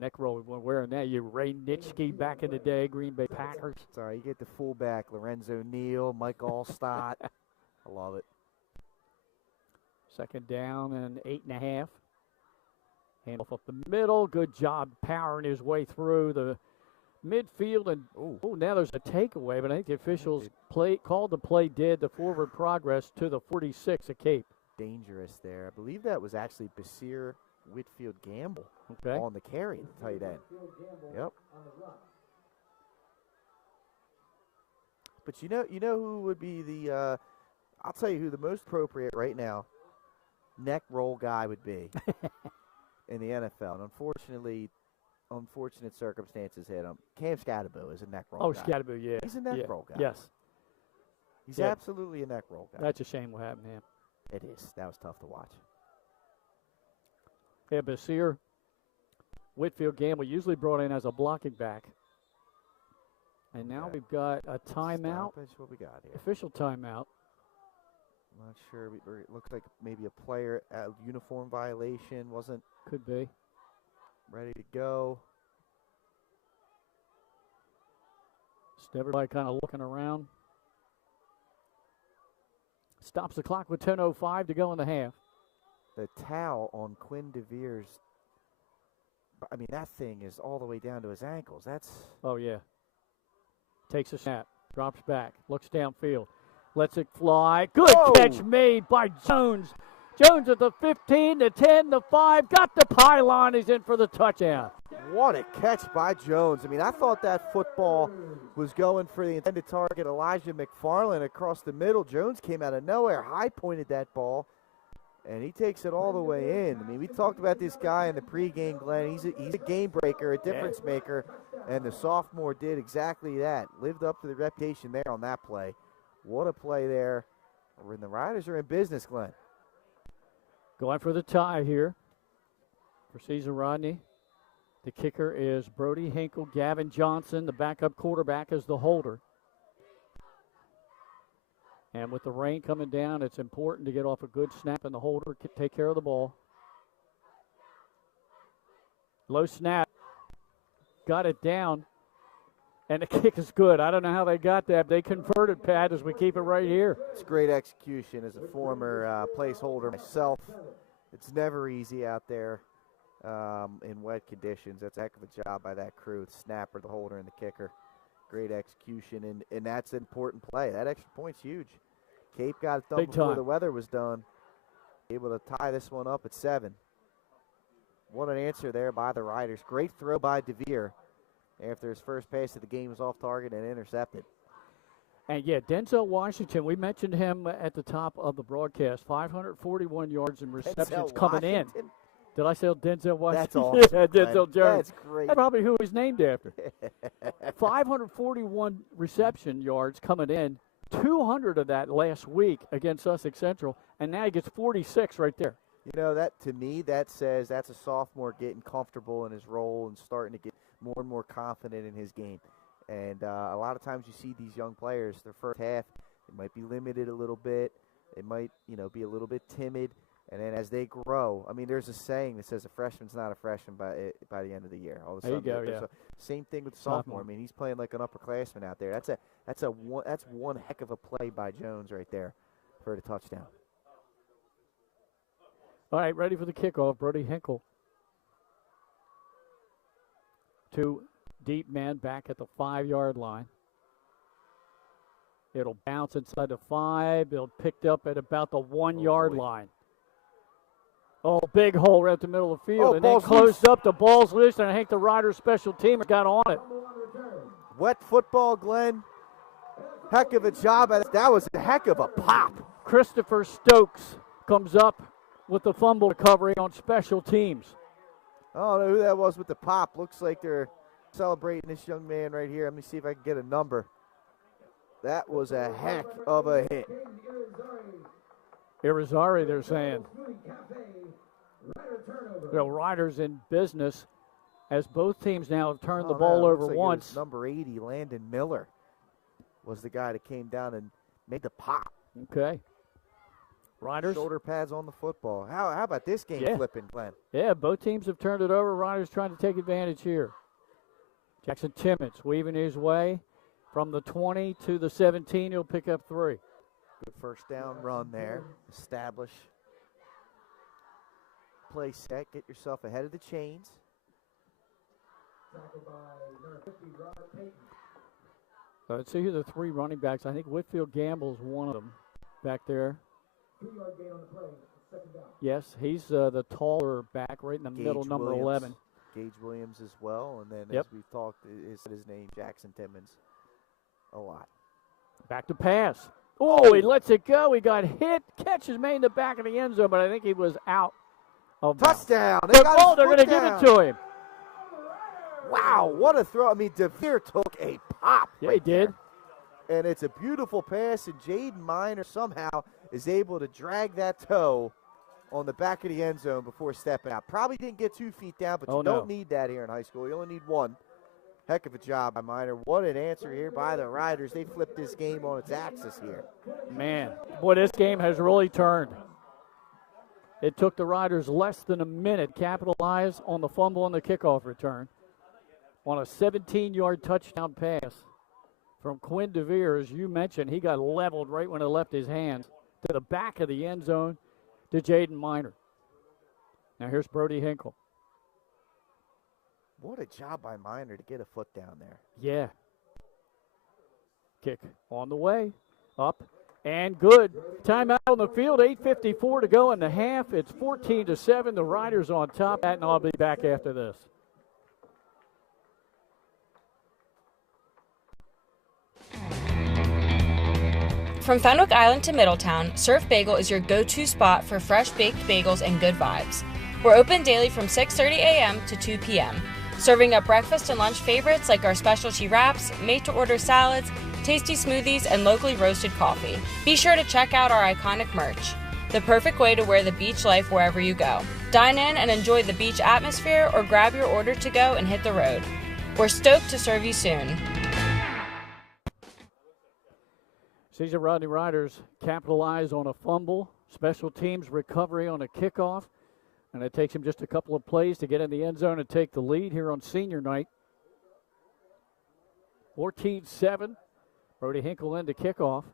neck roll we're wearing now. You Ray Nitschke back in the day, Green Bay Packers. Sorry, you get the fullback, Lorenzo Neal, Mike Allstott. I love it. Second down and 8.5. Handoff up the middle. Good job powering his way through the midfield. And now there's a takeaway, but I think the officials called the play dead. The forward progress to the 46 of Cape. Dangerous there. I believe that was actually Basir Whitfield Gamble on the carry, the tight end. Yep. But you know who would be the I'll tell you who the most appropriate right now neck roll guy would be in the NFL. And unfortunate circumstances hit him. Cam Scatterbo is a neck roll guy. Oh, Scatterbo, yeah. He's a neck roll guy. Yes. He's absolutely a neck roll guy. That's a shame what happened to him. It is. That was tough to watch. Yeah, Basir Whitfield Gamble usually brought in as a blocking back. And now we've got a timeout. Stoppage. What we got here? Official timeout. I'm not sure. It looks like maybe a player uniform violation. Wasn't. Could be. Ready to go. Everybody kind of looking around. Stops the clock with 10:05 to go in the half. The towel on Quinn DeVere's, I mean, that thing is all the way down to his ankles. That's. Oh, yeah. Takes a snap, drops back, looks downfield, lets it fly. Good catch made by Jones. Jones at the 15, the 10, the 5, got the pylon. He's in for the touchdown. What a catch by Jones. I mean, I thought that football was going for the intended target, Elijah McFarland, across the middle. Jones came out of nowhere, high-pointed that ball, and he takes it all the way in. I mean, we talked about this guy in the pregame, Glenn. He's a game breaker, a difference maker, and the sophomore did exactly that. Lived up to the reputation there on that play. What a play there. And the Riders are in business, Glenn. Going for the tie here for Caesar Rodney. The kicker is Brody Hinkle. Gavin Johnson, the backup quarterback, is the holder. And with the rain coming down, it's important to get off a good snap, and the holder can take care of the ball. Low snap. Got it down. And the kick is good. I don't know how they got that. They converted, Pat, as we keep it right here. It's great execution. As a former placeholder myself, it's never easy out there in wet conditions. That's a heck of a job by that crew, the snapper, the holder, and the kicker. Great execution, and that's an important play. That extra point's huge. Cape got it done before the weather was done. Able to tie this one up at 7. What an answer there by the Riders. Great throw by DeVere after his first pass of the game was off target and intercepted. And, yeah, Denzel Washington, we mentioned him at the top of the broadcast. 541 yards and receptions coming in. Did I say Denzel Washington? That's awesome. Yeah, Denzel Jones. That's great. That's probably who he's named after. 541 reception yards coming in. 200 of that last week against Sussex Central, and now he gets 46 right there. You know, that to me, that says that's a sophomore getting comfortable in his role and starting to get more and more confident in his game. And a lot of times you see these young players, their first half, they might be limited a little bit. They might, be a little bit timid. And then as they grow, I mean, there's a saying that says a freshman's not a freshman by the end of the year. All of a sudden, there you go, same thing with sophomore. I mean, he's playing like an upperclassman out there. That's one heck of a play by Jones right there for the touchdown. All right, ready for the kickoff. Brody Hinkle. 2 deep men back at the 5-yard line. It'll bounce inside the 5. It'll picked up at about the 1-yard line. Oh, big hole right at the middle of the field. And then closed up. The ball's loose, and I think the Riders' special teamer got on it. Wet football, Glenn. Heck of a job. That was a heck of a pop. Christopher Stokes comes up with the fumble recovery on special teams. I don't know who that was with the pop. Looks like they're celebrating this young man right here. Let me see if I can get a number. That was a heck of a hit. Irizarry, they're saying. The Riders in business as both teams now have turned the ball over once. Number 80, Landon Miller, was the guy that came down and made the pop. Okay. Riders. Shoulder pads on the football. How about this game flipping, Glenn? Yeah, both teams have turned it over. Riders trying to take advantage here. Jackson Timmons weaving his way from the 20 to the 17. He'll pick up 3. Good first down run there. Establish. Play set. Get yourself ahead of the chains. Let's see who the 3 running backs. I think Whitfield Gamble's one of them back there. 3-yard gain on the play, second down. Yes, he's the taller back right in the middle, number 11. Gage Williams as well. And then as we've talked, is his name Jackson Timmons a lot. Back to pass. Oh, he lets it go. He got hit. Catch is made in the back of the end zone, but I think he was out of touchdown. They're going to give it to him. Wow, what a throw. I mean, DeVere took a pop. Yeah, he did. And it's a beautiful pass, and Jaden Miner somehow is able to drag that toe on the back of the end zone before stepping out. Probably didn't get 2 feet down, but you don't need that here in high school. You only need 1. Heck of a job by Miner. What an answer here by the Riders. They flipped this game on its axis here. Man, boy, this game has really turned. It took the Riders less than a minute to capitalize on the fumble on the kickoff return on a 17-yard touchdown pass from Quinn DeVere. As you mentioned, he got leveled right when it left his hands to the back of the end zone to Jaden Miner. Now here's Brody Hinkle. What a job by Miner to get a foot down there. Yeah. Kick on the way. Up and good. Timeout on the field. 8:54 to go in the half. It's 14-7. The Riders on top. And I'll be back after this. From Fenwick Island to Middletown, Surf Bagel is your go-to spot for fresh baked bagels and good vibes. We're open daily from 6:30 a.m. to 2 p.m., serving up breakfast and lunch favorites like our specialty wraps, made-to-order salads, tasty smoothies, and locally roasted coffee. Be sure to check out our iconic merch, the perfect way to wear the beach life wherever you go. Dine in and enjoy the beach atmosphere, or grab your order to go and hit the road. We're stoked to serve you soon. Caesar Rodney Riders capitalize on a fumble, special teams recovery on a kickoff, and it takes him just a couple of plays to get in the end zone and take the lead here on senior night. 14-7. Brody Hinkle in to kickoff.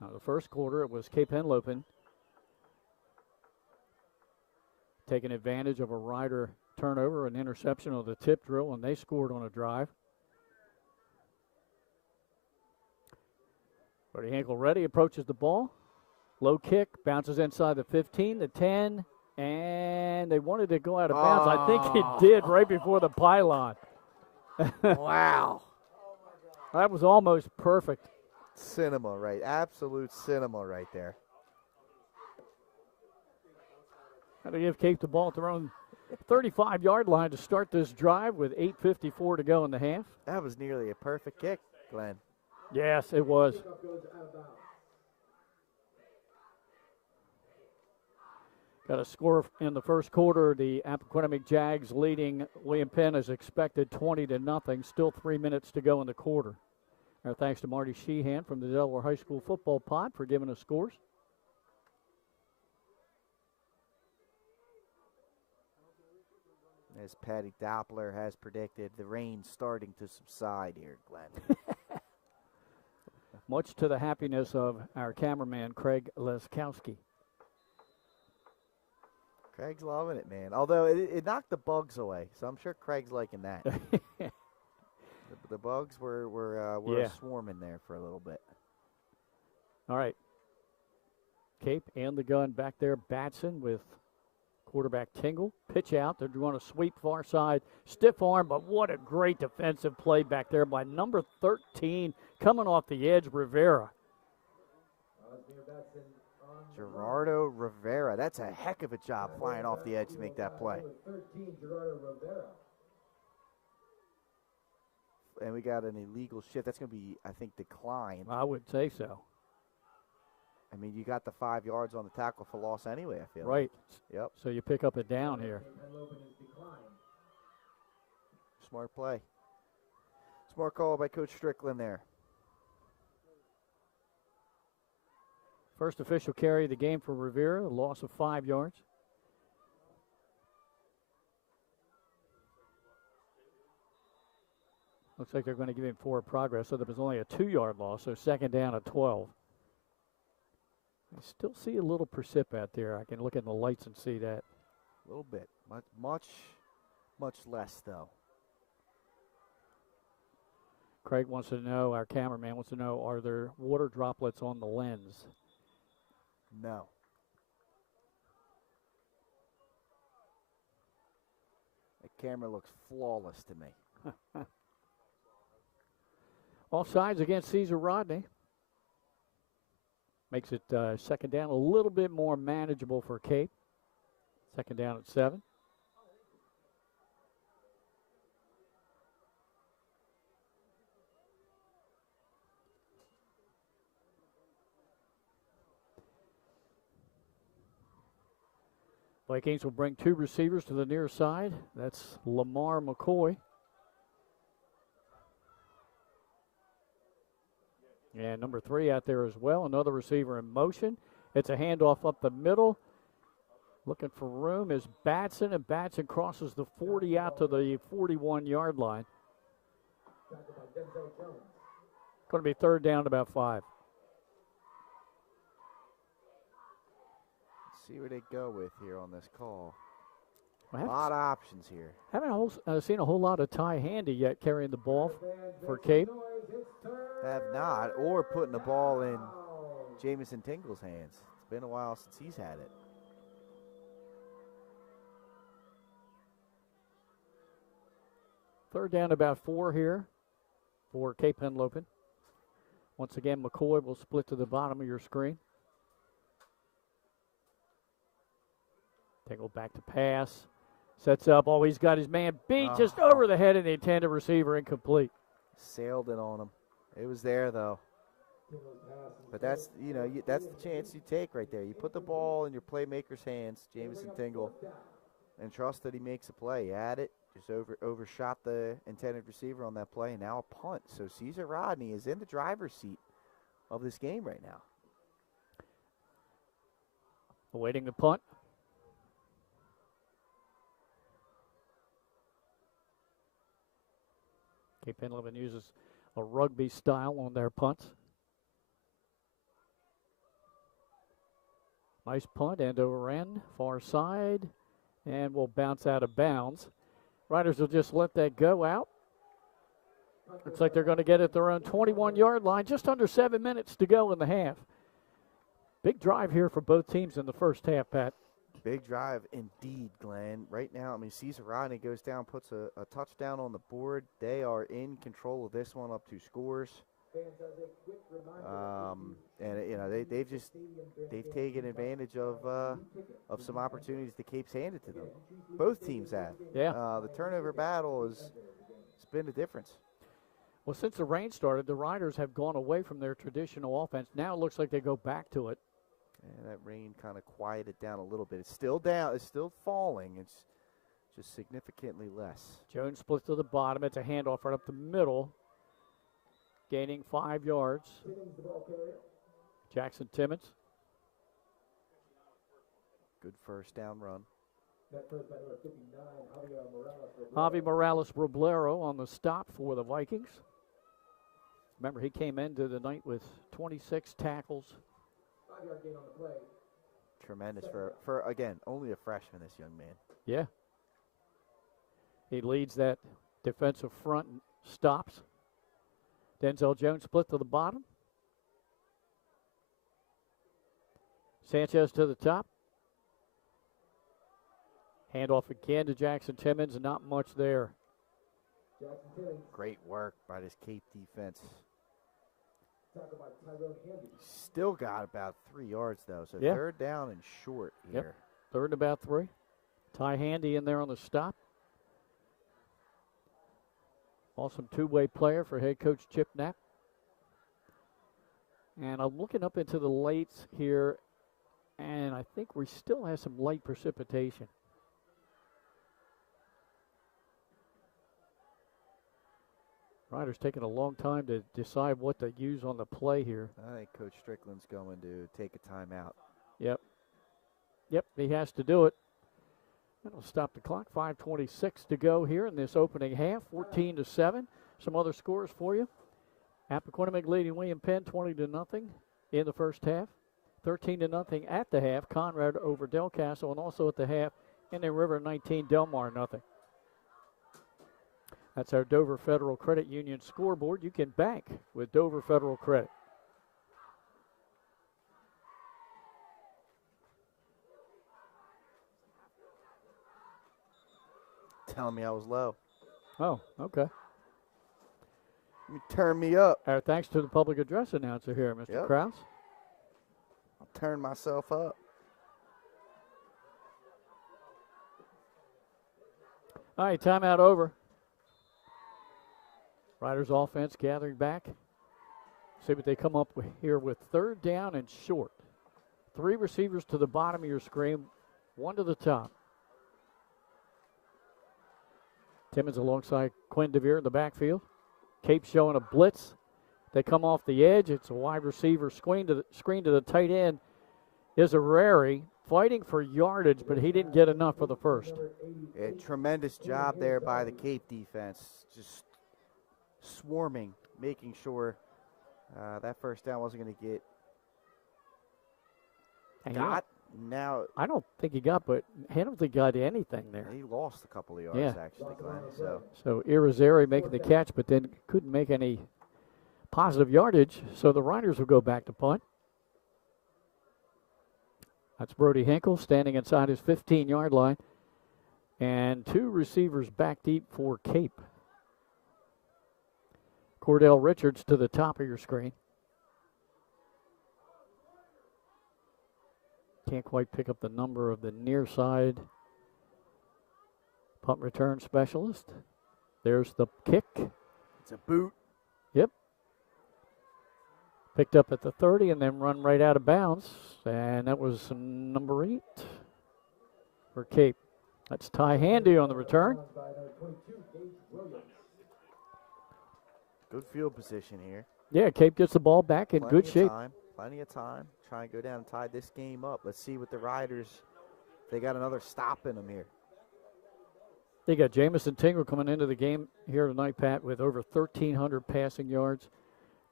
Now the first quarter, it was Cape Henlopen taking advantage of a Rider turnover, an interception on the tip drill, and they scored on a drive. Brody Hinkle ready, approaches the ball. Low kick, bounces inside the 15, the 10, and they wanted to go out of bounds. I think it did right before the pylon. Wow. That was almost perfect. Cinema, right? Absolute cinema right there. Got to give Cape the ball at their own 35-yard line to start this drive with 8:54 to go in the half. That was nearly a perfect kick, Glenn. Yes, it was. Got a score in the first quarter. The Appoquinimink Jags leading William Penn as expected, 20-0. Still 3 minutes to go in the quarter. Our thanks to Marty Sheehan from the Delaware High School Football Pod for giving us scores. As Patty Doppler has predicted, the rain's starting to subside here, Glenn. Much to the happiness of our cameraman, Craig Leskowski. Craig's loving it, man. Although it knocked the bugs away, so I'm sure Craig's liking that. the bugs were swarming there for a little bit. All right. Cape and the gun back there. Batson with quarterback Tingle. Pitch out. They're going to sweep far side. Stiff arm, but what a great defensive play back there by number 13 coming off the edge, Rivera. Gerardo Rivera. That's a heck of a job flying off the edge to make that play. And we got an illegal shift. That's going to be, I think, declined. I would say so. I mean, you got the 5 yards on the tackle for loss anyway, I feel. Right. Yep. So you pick up a down here. Smart play. Smart call by Coach Strickland there. First official carry of the game for Rivera, a loss of 5 yards. Looks like they're going to give him forward progress, so there was only a 2-yard loss, so second down at 12. I still see a little precip out there. I can look in the lights and see that. A little bit. Much less, though. Craig wants to know, our cameraman wants to know, are there water droplets on the lens? No. The camera looks flawless to me. Offsides against Caesar Rodney. Makes it second down a little bit more manageable for Cape. Second down at 7. Vikings will bring 2 receivers to the near side. That's Lamar McCoy. And number 3 out there as well. Another receiver in motion. It's a handoff up the middle. Looking for room is Batson, and Batson crosses the 40 out to the 41-yard line. Going to be third down, about 5. Let's see where they go with here on this call. A lot of options here. Haven't seen a whole lot of Ty Handy yet carrying the ball for Cape. Have not, or putting the ball in Jamison Tingle's hands. It's been a while since he's had it. Third down, about 4 here for Cape Henlopen. Once again, McCoy will split to the bottom of your screen. Tingle back to pass. Sets up. Oh, he's got his man beat just over the head of the intended receiver, incomplete. Sailed it on him. It was there, though. But that's, that's the chance you take right there. You put the ball in your playmaker's hands, Jamison Tingle, and trust that he makes a play. You had it. Just overshot the intended receiver on that play, and now a punt. So Cesar Rodney is in the driver's seat of this game right now. Awaiting the punt. Cape Henlopen uses a rugby style on their punts. Nice punt, end over end, far side, and will bounce out of bounds. Riders will just let that go out. Looks like they're going to get at their own 21-yard line. Just under 7 minutes to go in the half. Big drive here for both teams in the first half, Pat. Big drive indeed, Glenn. Right now, Cesar Rodney goes down, puts a touchdown on the board. They are in control of this one, up 2 scores. And they've taken advantage of some opportunities the Cape's handed to them. Both teams have. Yeah. The turnover battle has been the difference. Well, since the rain started, the Riders have gone away from their traditional offense. Now it looks like they go back to it. And that rain kind of quieted down a little bit. It's still down. It's still falling. It's just significantly less. Jones splits to the bottom. It's a handoff right up the middle. Gaining 5 yards. Jackson Timmons. Good first down run. Javi Morales-Roblero on the stop for the Vikings. Remember, he came into the night with 26 tackles. Tremendous for again, only a freshman, this young man. Yeah. He leads that defensive front and stops. Denzel Jones split to the bottom. Sanchez to the top. Handoff again to Jackson Timmons, and not much there. Great work by this Cape defense. Still got about 3 yards, though, so yeah. Third down and short here. Yep. Third and about 3. Ty Handy in there on the stop. Awesome two-way player for head coach Chip Knapp. And I'm looking up into the lates here, and I think we still have some light precipitation. Riders taking a long time to decide what to use on the play here. I think Coach Strickland's going to take a timeout. Yep. Yep, he has to do it. That'll stop the clock. 5:26 to go here in this opening half. 14-7. Some other scores for you. Appoquinimink leading William Penn 20-0 in the first half. 13-0 at the half. Conrad over Del Castle, and also at the half, Indian River 19, Delmar 0. That's our Dover Federal Credit Union scoreboard. You can bank with Dover Federal Credit. Telling me I was low. Oh, okay. Turn me up. Our thanks to the public address announcer here, Mr. Krause. I'll turn myself up. All right, timeout over. Riders offense gathering back. See what they come up with here with third down and short. 3 receivers to the bottom of your screen, 1 to the top. Timmons alongside Quinn DeVere in the backfield. Cape showing a blitz. They come off the edge. It's a wide receiver screen to the tight end. Is Arreri, fighting for yardage, but he didn't get enough for the first. A tremendous job there by the Cape defense, just swarming, making sure that first down wasn't going to get got. Now I don't think he got, but I don't think he got anything there. He lost a couple of yards actually, Glenn. So Irizarry making the catch, but then couldn't make any positive yardage. So the Riders will go back to punt. That's Brody Hinkle standing inside his 15-yard line, and 2 receivers back deep for Cape. Cordell Richards to the top of your screen. Can't quite pick up the number of the near side punt return specialist. There's the kick. It's a boot. Yep. Picked up at the 30 and then run right out of bounds. And that was number 8 for Cape. That's Ty Handy on the return. Good field position here. Yeah, Cape gets the ball back in good shape. Plenty of time. Try and go down and tie this game up. Let's see what the Riders, they got another stop in them here. They got Jamison Tingle coming into the game here tonight, Pat, with over 1,300 passing yards.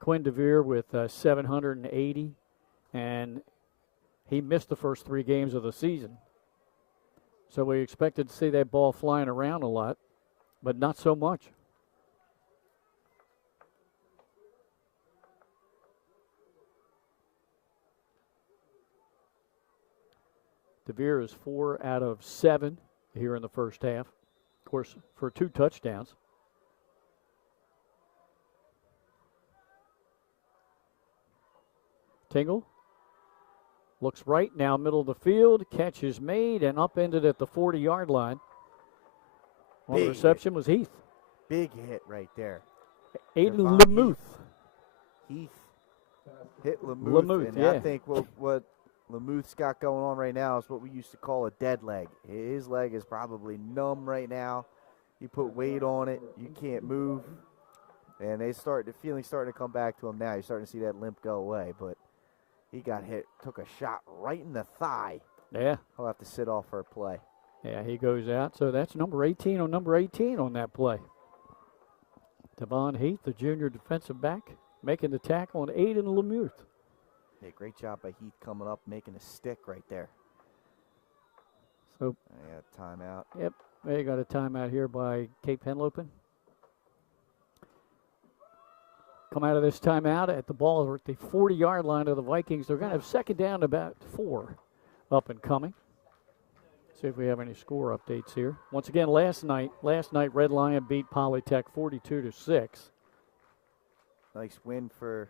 Quinn DeVere with 780, and he missed the first 3 games of the season. So we expected to see that ball flying around a lot, but not so much. DeVere is 4 out of 7 here in the first half. Of course, for 2 touchdowns. Tingle looks right now, middle of the field. Catch is made and upended at the 40-yard line. On the reception was Heath. Big hit right there. Aiden Lamuth. Heath hit Lamuth. And yeah. I think what Lamuth's got going on right now is what we used to call a dead leg. His leg is probably numb right now. You put weight on it, you can't move. And the feeling's starting to come back to him now. You're starting to see that limp go away, but he got hit, took a shot right in the thigh. Yeah. He'll have to sit off for a play. Yeah, he goes out. So that's number 18 on that play. Devon Heath, the junior defensive back, making the tackle on Aiden Lamuth. Yeah, great job by Heath coming up, making a stick right there. So I got a timeout. Yep, they got a timeout here by Cape Henlopen. Come out of this timeout at the ball at the 40-yard line of the Vikings. They're going to have second down about 4 up and coming. See if we have any score updates here. Once again, last night Red Lion beat Polytech 42-6. Nice win for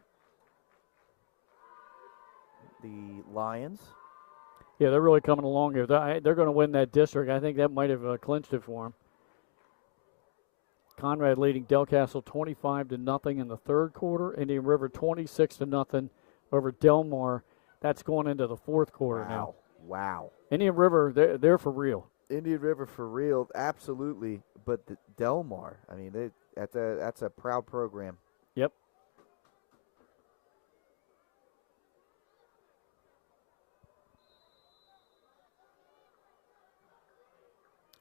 the Lions. Yeah, they're really coming along here. They're going to win that district. I think that might have clinched it for them. Conrad leading Del Castle 25-0 in the third quarter. Indian River 26-0 over Delmar. That's going into the fourth quarter now. Wow. Indian River, they're for real. Indian River for real, absolutely. But Delmar, I mean, that's a proud program. Yep.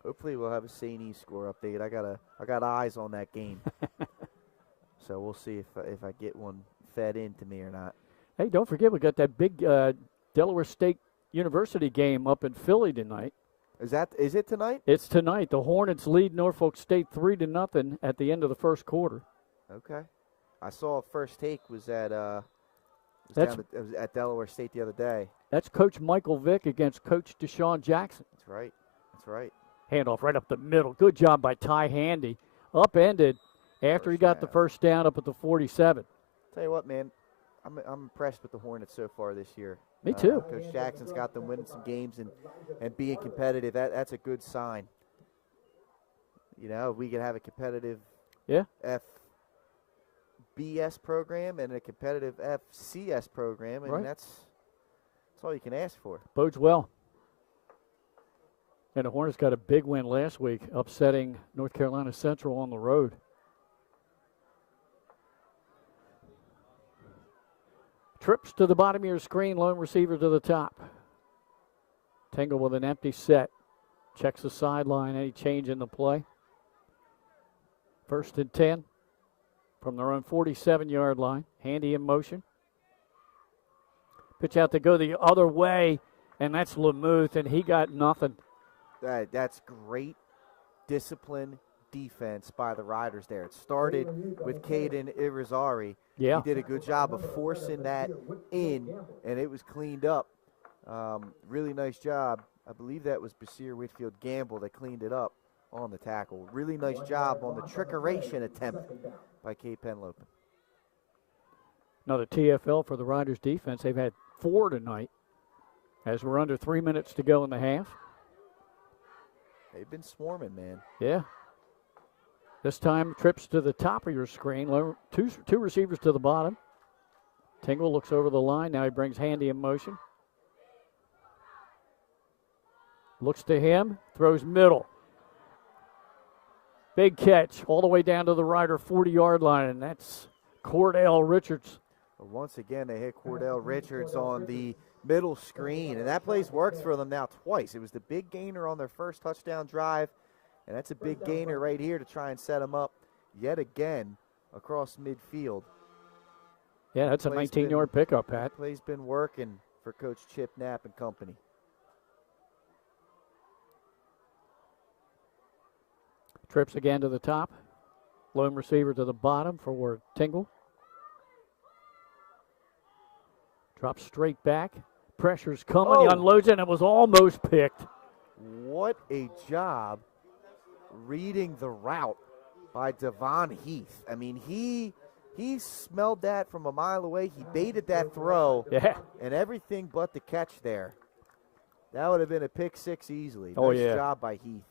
Hopefully we'll have a St. E score update. I got eyes on that game. So we'll see if I get one fed into me or not. Hey, don't forget we got that big Delaware State University game up in Philly tonight. Is it tonight? It's tonight. The Hornets lead Norfolk State 3-0 at the end of the first quarter. Okay. I saw First Take was at Delaware State the other day. That's Coach Michael Vick against Coach Deshaun Jackson. That's right. Handoff right up the middle. Good job by Ty Handy. Upended after he got the first down up at the 47. Tell you what, man, I'm impressed with the Hornets so far this year. Me too. Coach Jackson's got them winning some games and being competitive. That's a good sign. You know, we can have a competitive FBS program and a competitive FCS program, and that's all you can ask for. Bodes well. And the Hornets got a big win last week, upsetting North Carolina Central on the road. Trips to the bottom of your screen, lone receiver to the top. Tingle with an empty set. Checks the sideline. Any change in the play? 1st and 10 from their own 47-yard line. Handy in motion. Pitch out to go the other way, and that's Lamuth, and he got nothing. That's great discipline defense by the Riders there. It started with Caden Irizarry. Yeah. He did a good job of forcing that in, and it was cleaned up. Really nice job. I believe that was Basir Whitfield Gamble that cleaned it up on the tackle. Really nice job on the trickeration attempt by Cape Henlopen. Another TFL for the Riders defense. They've had 4 tonight as we're under 3 minutes to go in the half. They've been swarming, man. Yeah. This time, trips to the top of your screen. Two receivers to the bottom. Tingle looks over the line. Now he brings Handy in motion. Looks to him. Throws middle. Big catch all the way down to the Rider 40-yard line, and that's Cordell Richards. But once again, they hit Cordell Richards on the middle screen, and that play's worked for them now twice. It was the big gainer on their first touchdown drive, and that's a big gainer right here to try and set them up yet again across midfield. Yeah, that's a 19-yard pickup, Pat. Play's been working for Coach Chip Knapp and company. Trips again to the top. Lone receiver to the bottom for Tingle. Drops straight back. Pressure's coming. He unloads it, and it was almost picked. What a job reading the route by Devon Heath. I mean, he smelled that from a mile away. He baited that throw. Yeah. And everything but the catch there. That would have been a pick six easily. Oh, nice yeah. job by Heath.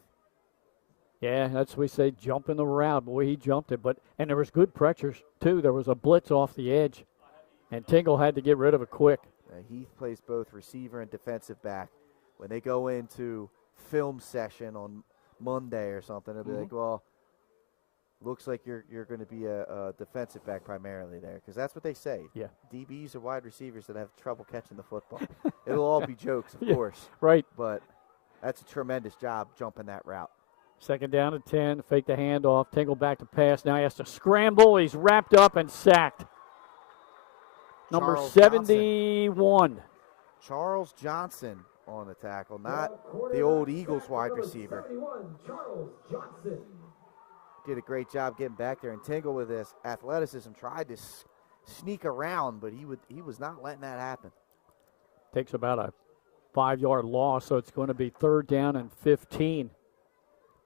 Yeah, that's what we say, jumping the route. Boy, he jumped it. And there was good pressures, too. There was a blitz off the edge, and Tingle had to get rid of it quick. Heath plays both receiver and defensive back. When they go into film session on Monday or something, they'll be like, well, looks like you're going to be a defensive back primarily there, because that's what they say. Yeah. DBs are wide receivers that have trouble catching the football. It'll all be jokes, of course. Right. But that's a tremendous job jumping that route. 2nd down and 10, fake the handoff, Tingle back to pass. Now he has to scramble. He's wrapped up and sacked. Number Charles 71. Johnson. Charles Johnson on the tackle, not the old Eagles wide receiver. Charles Johnson. Did a great job getting back there, and Tingle with his athleticism tried to sneak around, but he was not letting that happen. Takes about a 5-yard loss, so it's going to be 3rd down and 15.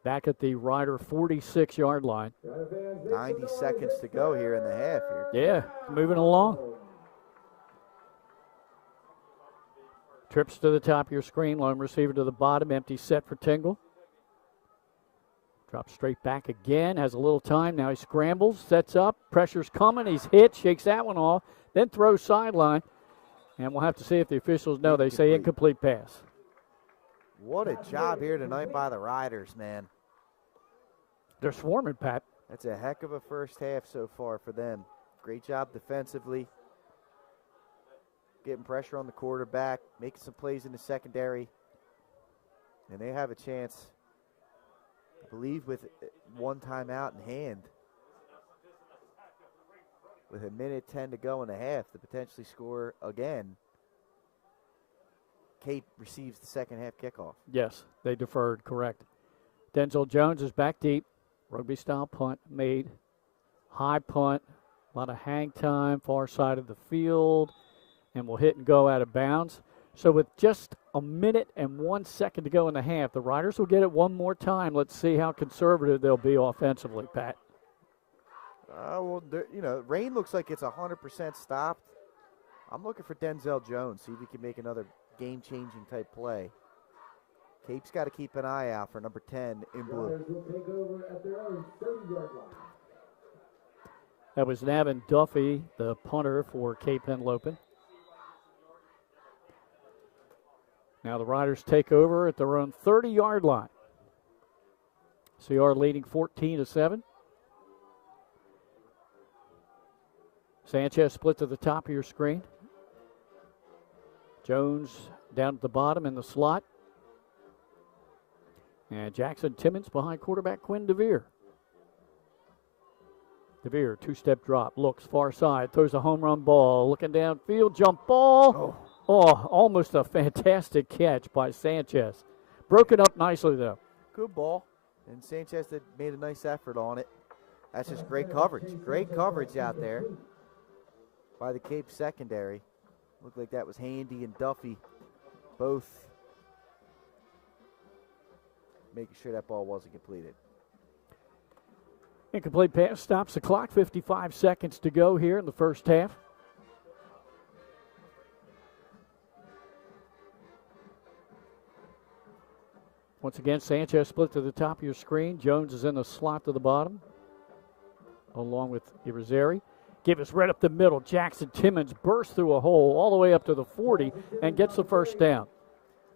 Back at the Rider 46-yard line. 90 seconds to go here in the half here. Yeah, moving along. Trips to the top of your screen, lone receiver to the bottom, empty set for Tingle. Drops straight back again, has a little time. Now he scrambles, sets up, pressure's coming, he's hit, shakes that one off, then throws sideline. And we'll have to see if the officials know. They say incomplete pass. What a job here tonight by the Riders, man. They're swarming, Pat. That's a heck of a first half so far for them. Great job defensively. Getting pressure on the quarterback, making some plays in the secondary. And they have a chance, I believe, with one timeout in hand, with 1:10 to go in the half, to potentially score again. Cape receives the second half kickoff. Yes, they deferred, correct. Denzel Jones is back deep. Rugby-style punt made. High punt, a lot of hang time, far side of the field, and will hit and go out of bounds. So with just 1:01 to go in the half, the Riders will get it one more time. Let's see how conservative they'll be offensively, Pat. Rain looks like it's 100% stopped. I'm looking for Denzel Jones, see if he can make another game-changing type play. Cape's got to keep an eye out for number 10 in blue. Riders will take over at their own 30-yard line. That was Navin Duffy, the punter for Cape Henlopen. Now the Riders take over at their own 30-yard line. CR leading 14-7. Sanchez split to the top of your screen. Jones down at the bottom in the slot. And Jackson Timmons behind quarterback Quinn DeVere. DeVere, two-step drop, looks far side, throws a home run ball, looking downfield, jump ball. Oh, almost a fantastic catch by Sanchez. Broken up nicely, though. Good ball. And Sanchez made a nice effort on it. That's just great coverage. Great coverage out there by the Cape secondary. Looked like that was Handy and Duffy both making sure that ball wasn't completed. Incomplete pass stops the clock. 55 seconds to go here in the first half. Once again, Sanchez split to the top of your screen. Jones is in the slot to the bottom, along with Irizarry. Give us right up the middle. Jackson Timmons bursts through a hole all the way up to the 40 and gets the first down.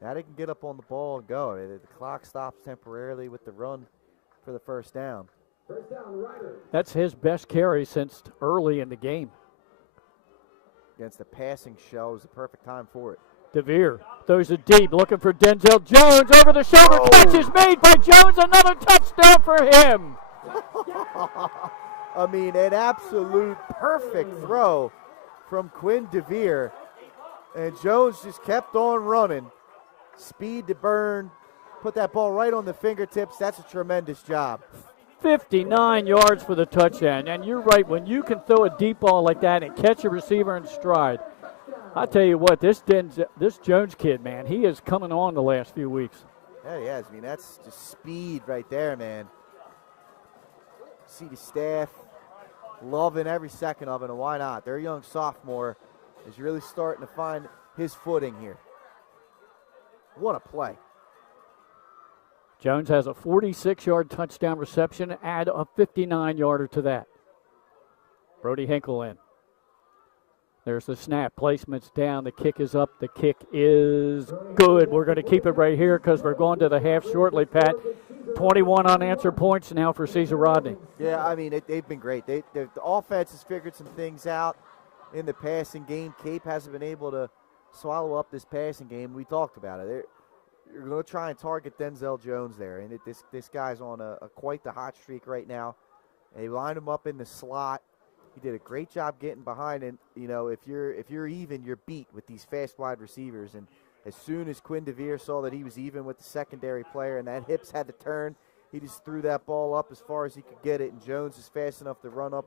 Now they can get up on the ball and go. The clock stops temporarily with the run for the first down. That's his best carry since early in the game. Against the passing show, is the perfect time for it. DeVere throws it deep, looking for Denzel Jones. Over the shoulder, catch is made by Jones. Another touchdown for him. I mean, an absolute perfect throw from Quinn DeVere. And Jones just kept on running. Speed to burn. Put that ball right on the fingertips. That's a tremendous job. 59 yards for the touchdown. And you're right, when you can throw a deep ball like that and catch a receiver in stride, I tell you what, this Jones kid, man, he is coming on the last few weeks. Yeah, he has. I mean, that's just speed right there, man. See the staff loving every second of it, and why not? Their young sophomore is really starting to find his footing here. What a play. Jones has a 46-yard touchdown reception. Add a 59-yarder to that. Brody Hinkle in. There's the snap. Placement's down. The kick is up. The kick is good. We're going to keep it right here because we're going to the half shortly, Pat. 21 unanswered points now for Cesar Rodney. Yeah, I mean, they've been great. The offense has figured some things out in the passing game. Cape hasn't been able to swallow up this passing game. We talked about it. You're going to try and target Denzel Jones there, and this guy's on a quite the hot streak right now. And they lined him up in the slot. He did a great job getting behind, and you know, if you're even, you're beat with these fast wide receivers. And as soon as Quinn DeVere saw that he was even with the secondary player and that hips had to turn, he just threw that ball up as far as he could get it, and Jones is fast enough to run up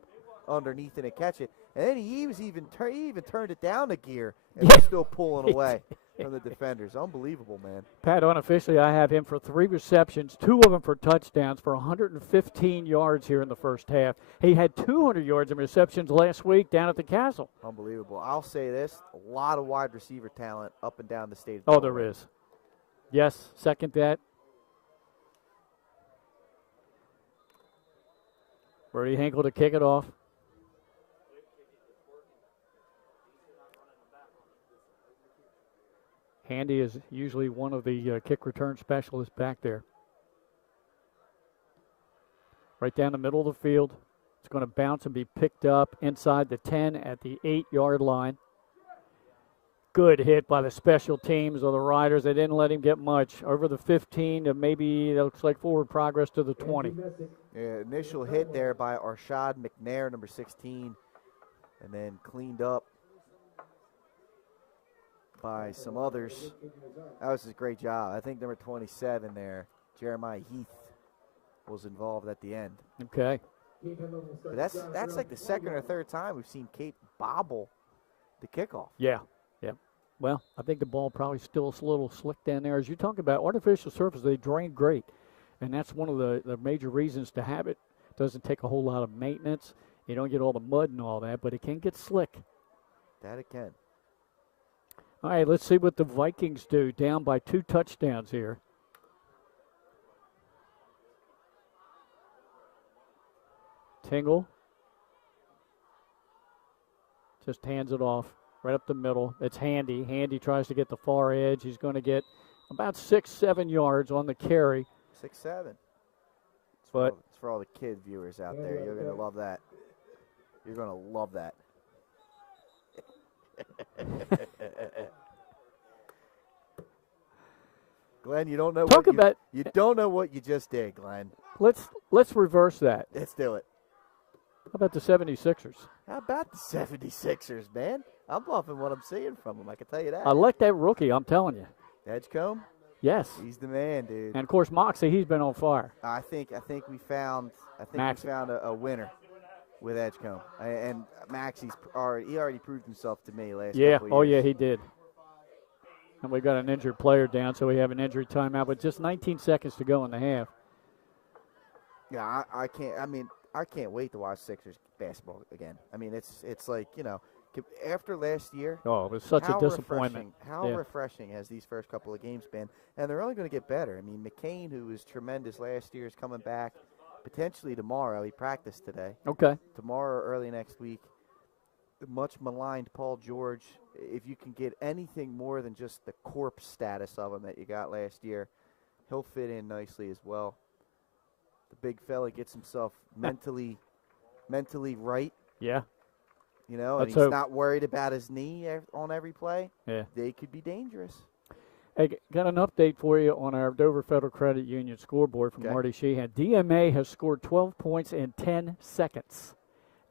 underneath it and catch it. And then he even turned it down a gear and was still pulling away from the defenders. Unbelievable, man. Pat, unofficially, I have him for 3 receptions, 2 of them for touchdowns for 115 yards here in the first half. He had 200 yards in receptions last week down at the Castle. Unbelievable. I'll say this, a lot of wide receiver talent up and down the state. Oh, there is. Yes, second that. Brody Hinkle to kick it off. Handy is usually one of the kick return specialists back there. Right down the middle of the field. It's going to bounce and be picked up inside the 10 at the 8-yard line. Good hit by the special teams of the Riders. They didn't let him get much. Over the 15 to maybe, it looks like forward progress to the 20. Yeah, initial hit there by Arshad McNair, number 16, and then cleaned up by some others. That was a great job. I think number 27 there, Jeremiah Heath, was involved at the end. Okay. But that's like the second or third time we've seen Cape bobble the kickoff. Yeah. Well, I think the ball probably still a little slick down there. As you talk about artificial surface, they drain great. And that's one of the major reasons to have it. Doesn't take a whole lot of maintenance. You don't get all the mud and all that, but it can get slick. That it can. All right, let's see what the Vikings do. Down by 2 touchdowns here. Tingle just hands it off right up the middle. It's Handy. Handy tries to get the far edge. He's going to get about 6-7 yards on the carry. 6-7. But it's for all the kid viewers out there. You're going to love that. You're going to love that. Glenn, you don't know Talk what about you don't know what you just did, Glenn. let's reverse that. Let's do it. How about the 76ers? How about the 76ers, man? I'm loving what I'm seeing from them. I can tell you that. I like that rookie, I'm telling you. Edgecombe? Yes. He's the man, dude. And of course Moxie, he's been on fire. I think we found a winner with Edgecombe. And Maxie's already proved himself to me last couple of years. Oh yeah, he did. And we got an injured player down, so we have an injury timeout with just 19 seconds to go in the half. Yeah, I can't wait to watch Sixers basketball again. I mean, it's like, after last year. Oh, it was such a disappointment. How refreshing has these first couple of games been? And they're only going to get better. I mean, McCain, who was tremendous last year, is coming back potentially tomorrow. He practiced today. Okay. Tomorrow or early next week. The much maligned Paul George. If you can get anything more than just the corpse status of him that you got last year, he'll fit in nicely as well. The big fella gets himself mentally right. Yeah. And he's not worried about his knee on every play. Yeah. They could be dangerous. Hey, got an update for you on our Dover Federal Credit Union scoreboard from Marty Sheehan. DMA has scored 12 points in 10 seconds.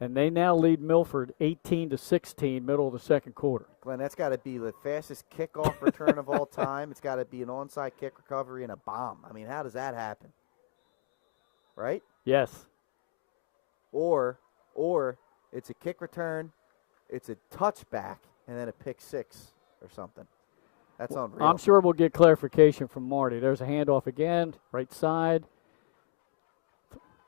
And they now lead Milford 18-16, middle of the second quarter. Glenn, that's got to be the fastest kickoff return of all time. It's got to be an onside kick recovery and a bomb. I mean, how does that happen? Right? Yes. Or it's a kick return, it's a touchback, and then a pick six or something. That's unreal. I'm sure we'll get clarification from Marty. There's a handoff again, right side.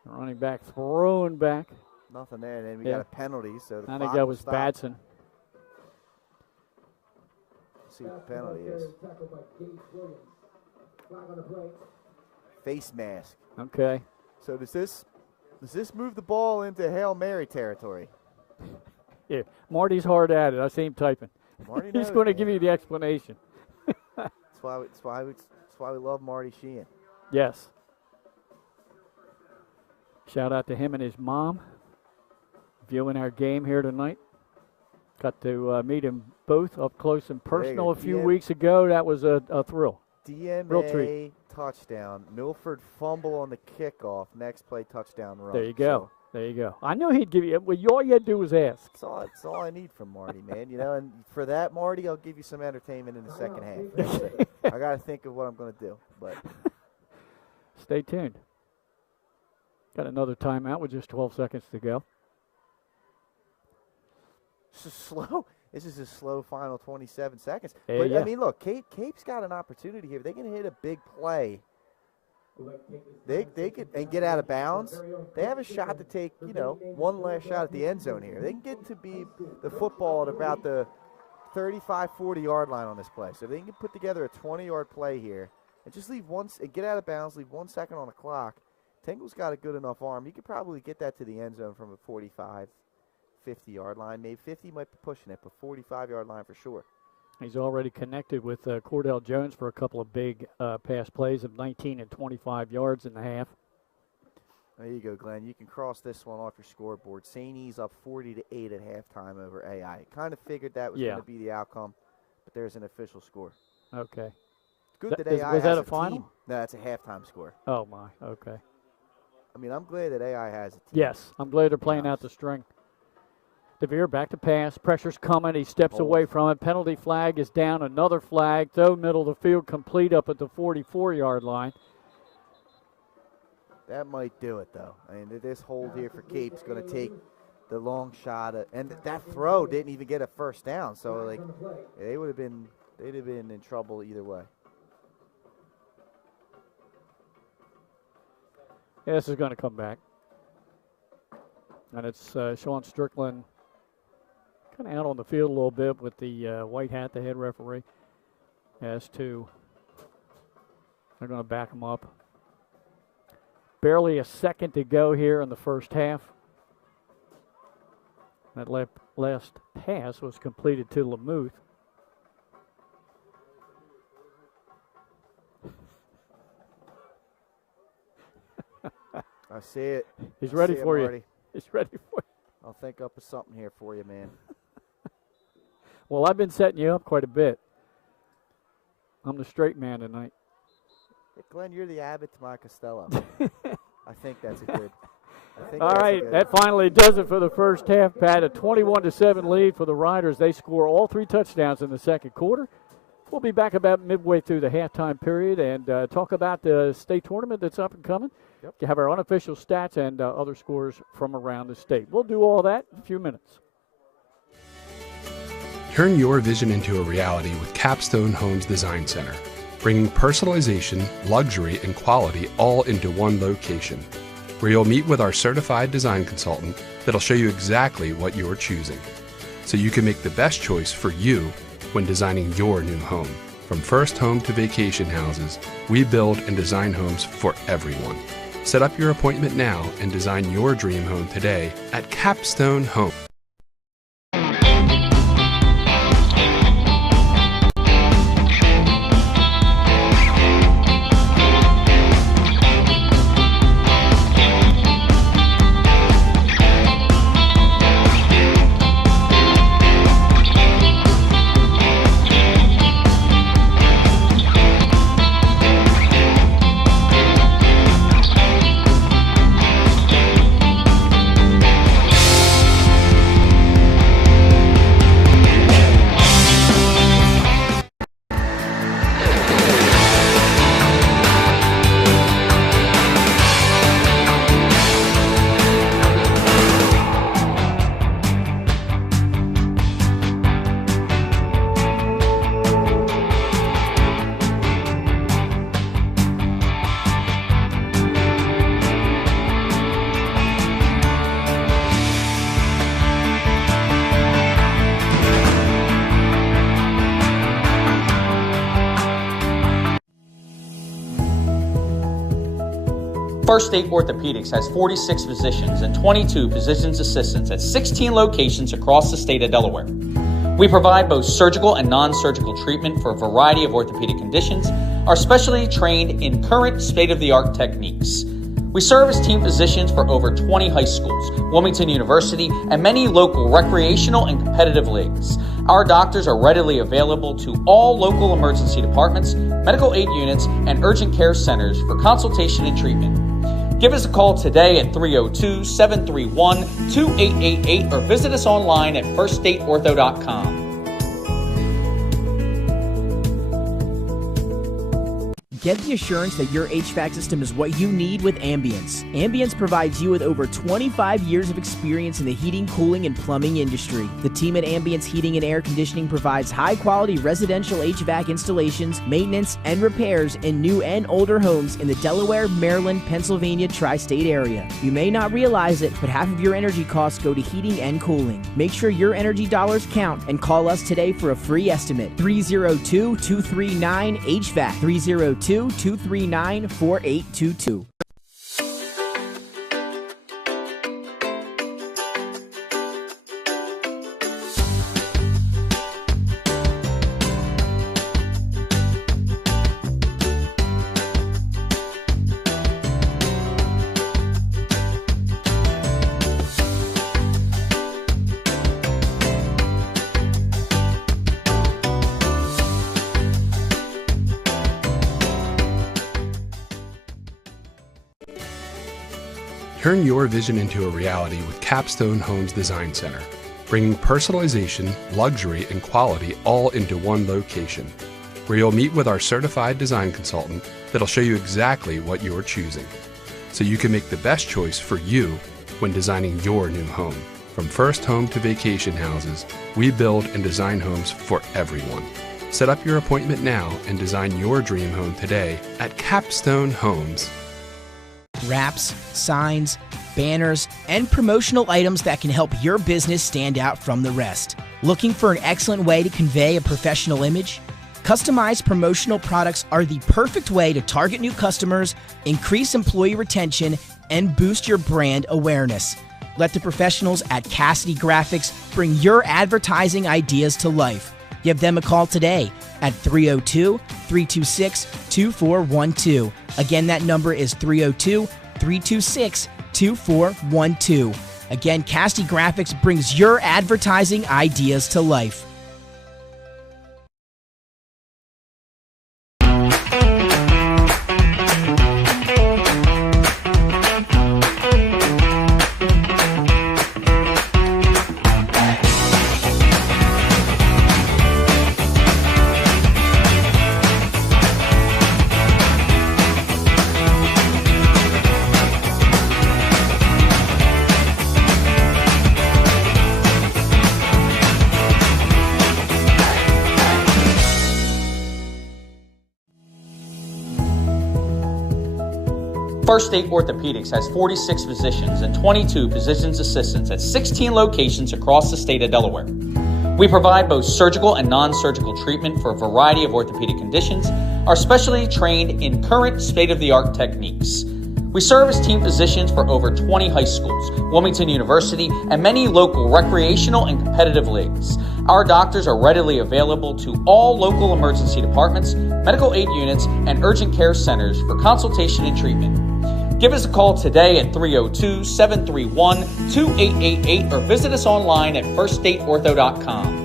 Running back, thrown back. Nothing there. And then we got a penalty. So I think that was Batson. Let's see what the penalty is. Face mask. Okay. So does this move the ball into Hail Mary territory? Yeah, Marty's hard at it. I see him typing. He's going to give you the explanation. That's why we love Marty Sheehan. Yes. Shout out to him and his mom viewing our game here tonight. Got to meet him both up close and personal a few weeks ago. That was a thrill. Real treat. Touchdown. Milford fumble on the kickoff. Next play, touchdown run. There you go. There you go. I knew he'd give you. Well, all you had to do was ask. That's all I need from Marty, man. And for that, Marty, I'll give you some entertainment in the second half. I got to think of what I'm going to do. But stay tuned. Got another timeout with just 12 seconds to go. This is a slow final 27 seconds. Yeah. I mean, look, Cape's got an opportunity here. If they can hit a big play, they could and get out of bounds. They have a shot to take, one last shot at the end zone here. They can get to be the football at about the 35, 40-yard line on this play. So if they can put together a 20-yard play here and just leave and get out of bounds, leave 1 second on the clock. Tingle's got a good enough arm. He could probably get that to the end zone from a 45, 50-yard line. Maybe 50 might be pushing it, but 45-yard line for sure. He's already connected with Cordell Jones for a couple of big pass plays of 19 and 25 yards in the half. There you go, Glenn. You can cross this one off your scoreboard. St. E's up 40-8 at halftime over AI. Kind of figured that was going to be the outcome, but there's an official score. Okay. It's good that AI was has that a final? Team. No, that's a halftime score. Oh, my. Okay. I mean, I'm glad that AI has a team. Yes, I'm glad they're playing out the string. DeVere back to pass. Pressure's coming. He steps away from it. Penalty flag is down. Another flag. Throw middle of the field complete up at the 44-yard line. That might do it, though. I mean, this hold here for Cape is going to take the long shot. And that throw didn't even get a first down. So, they'd have been in trouble either way. Yeah, this is going to come back. And it's Sean Strickland kind of out on the field a little bit with the white hat, the head referee. They're going to back him up. Barely a second to go here in the first half. That last pass was completed to Lamuth. I see it. He's ready for you. He's ready for you. I'll think up of something here for you, man. Well, I've been setting you up quite a bit. I'm the straight man tonight. Glenn, you're the Abbott to my Costello. I think that's a good. All right, that finally does it for the first half, Pat. A 21-7 lead for the Riders. They score all 3 touchdowns in the second quarter. We'll be back about midway through the halftime period and talk about the state tournament that's up and coming. Yep. You have our unofficial stats and other scores from around the state. We'll do all that in a few minutes. Turn your vision into a reality with Capstone Homes Design Center, bringing personalization, luxury, and quality all into one location, where you'll meet with our certified design consultant that'll show you exactly what you're choosing, so you can make the best choice for you when designing your new home. From first home to vacation houses, we build and design homes for everyone. Set up your appointment now and design your dream home today at Capstone Home. First State Orthopedics has 46 physicians and 22 physician's assistants at 16 locations across the state of Delaware. We provide both surgical and non-surgical treatment for a variety of orthopedic conditions, are specially trained in current state-of-the-art techniques. We serve as team physicians for over 20 high schools, Wilmington University, and many local recreational and competitive leagues. Our doctors are readily available to all local emergency departments, medical aid units, and urgent care centers for consultation and treatment. Give us a call today at 302-731-2888 or visit us online at firststateortho.com. Get the assurance that your HVAC system is what you need with Ambience. Ambience provides you with over 25 years of experience in the heating, cooling, and plumbing industry. The team at Ambience Heating and Air Conditioning provides high-quality residential HVAC installations, maintenance, and repairs in new and older homes in the Delaware, Maryland, Pennsylvania tri-state area. You may not realize it, but half of your energy costs go to heating and cooling. Make sure your energy dollars count and call us today for a free estimate. 302-239-HVAC. 302-239-4822. Turn your vision into a reality with Capstone Homes Design Center, bringing personalization, luxury, and quality all into one location, where you'll meet with our certified design consultant that'll show you exactly what you're choosing, so you can make the best choice for you when designing your new home. From first home to vacation houses, we build and design homes for everyone. Set up your appointment now and design your dream home today at Capstone Homes. Wraps, signs, banners, and promotional items that can help your business stand out from the rest. Looking for an excellent way to convey a professional image? Customized promotional products are the perfect way to target new customers, increase employee retention, and boost your brand awareness. Let the professionals at Cassidy Graphics bring your advertising ideas to life. Give them a call today at 302-326-2412. Again, that number is 302-326-2412. Again, Cassidy Graphics brings your advertising ideas to life. First State Orthopedics has 46 physicians and 22 physician's assistants at 16 locations across the state of Delaware. We provide both surgical and non-surgical treatment for a variety of orthopedic conditions, are specially trained in current state-of-the-art techniques. We serve as team physicians for over 20 high schools, Wilmington University, and many local recreational and competitive leagues. Our doctors are readily available to all local emergency departments, medical aid units, and urgent care centers for consultation and treatment. Give us a call today at 302-731-2888 or visit us online at firststateortho.com.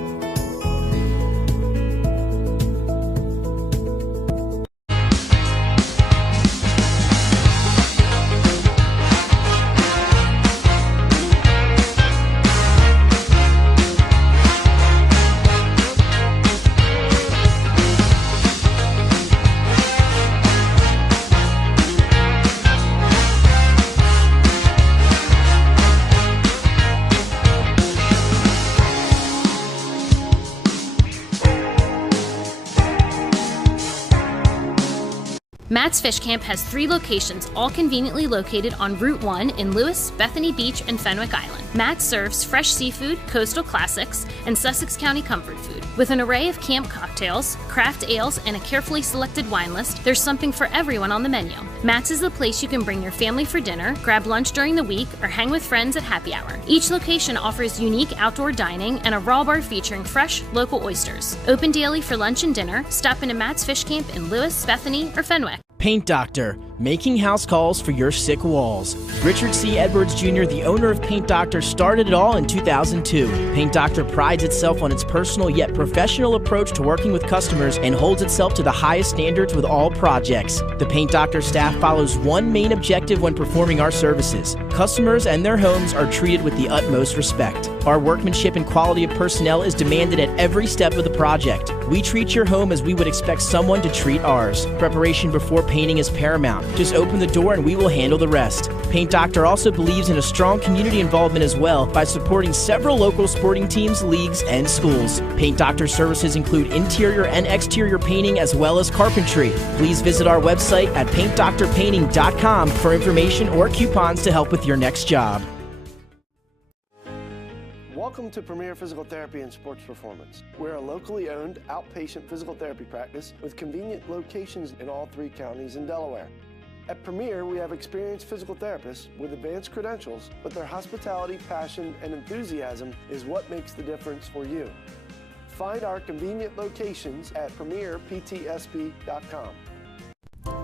Matt's Fish Camp has 3 locations, all conveniently located on Route 1 in Lewis, Bethany Beach, and Fenwick Island. Matt serves fresh seafood, coastal classics, and Sussex County comfort food. With an array of camp cocktails, craft ales, and a carefully selected wine list, there's something for everyone on the menu. Matt's is the place you can bring your family for dinner, grab lunch during the week, or hang with friends at happy hour. Each location offers unique outdoor dining and a raw bar featuring fresh, local oysters. Open daily for lunch and dinner. Stop into Matt's Fish Camp in Lewis, Bethany, or Fenwick. Paint Doctor, making house calls for your sick walls. Richard C. Edwards Jr., the owner of Paint Doctor, started it all in 2002. Paint Doctor prides itself on its personal yet professional approach to working with customers and holds itself to the highest standards with all projects. The Paint Doctor staff follows one main objective when performing our services. Customers and their homes are treated with the utmost respect. Our workmanship and quality of personnel is demanded at every step of the project. We treat your home as we would expect someone to treat ours. Preparation before painting is paramount. Just open the door and we will handle the rest. Paint Doctor also believes in a strong community involvement as well by supporting several local sporting teams, leagues, and schools. Paint Doctor services include interior and exterior painting as well as carpentry. Please visit our website at paintdoctorpainting.com for information or coupons to help with your next job. Welcome to Premier Physical Therapy and Sports Performance. We're a locally owned outpatient physical therapy practice with convenient locations in all 3 counties in Delaware. At Premier, we have experienced physical therapists with advanced credentials, but their hospitality, passion, and enthusiasm is what makes the difference for you. Find our convenient locations at premierptsp.com.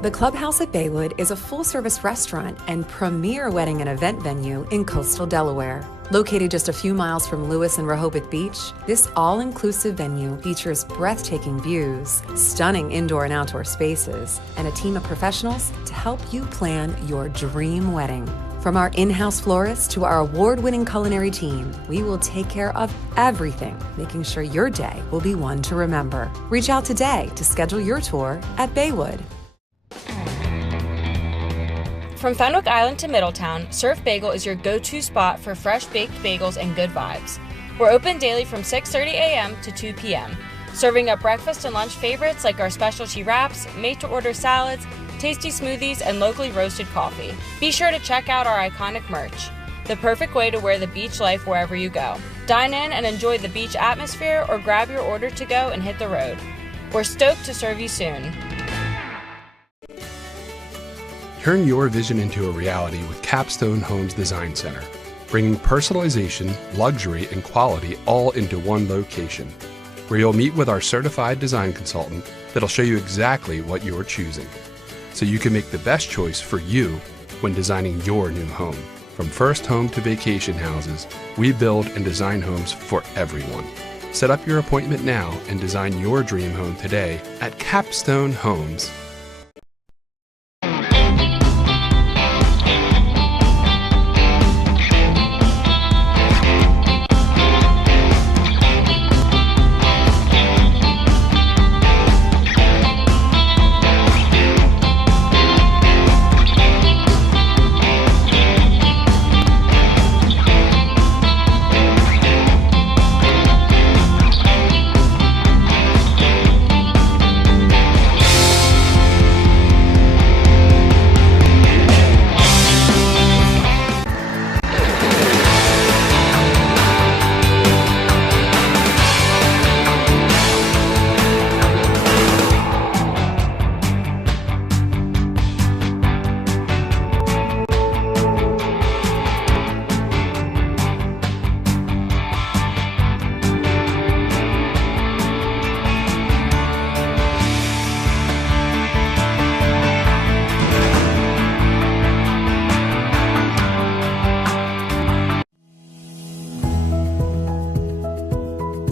The Clubhouse at Baywood is a full-service restaurant and premier wedding and event venue in coastal Delaware. Located just a few miles from Lewis and Rehoboth Beach, this all-inclusive venue features breathtaking views, stunning indoor and outdoor spaces, and a team of professionals to help you plan your dream wedding. From our in-house florist to our award-winning culinary team, we will take care of everything, making sure your day will be one to remember. Reach out today to schedule your tour at Baywood. From Fenwick Island to Middletown, Surf Bagel is your go-to spot for fresh baked bagels and good vibes. We're open daily from 6:30 a.m. to 2 p.m., serving up breakfast and lunch favorites like our specialty wraps, made-to-order salads, tasty smoothies, and locally roasted coffee. Be sure to check out our iconic merch, the perfect way to wear the beach life wherever you go. Dine in and enjoy the beach atmosphere or grab your order to go and hit the road. We're stoked to serve you soon. Turn your vision into a reality with Capstone Homes Design Center, bringing personalization, luxury, and quality all into one location, where you'll meet with our certified design consultant that'll show you exactly what you're choosing, so you can make the best choice for you when designing your new home. From first home to vacation houses, we build and design homes for everyone. Set up your appointment now and design your dream home today at Capstone Homes.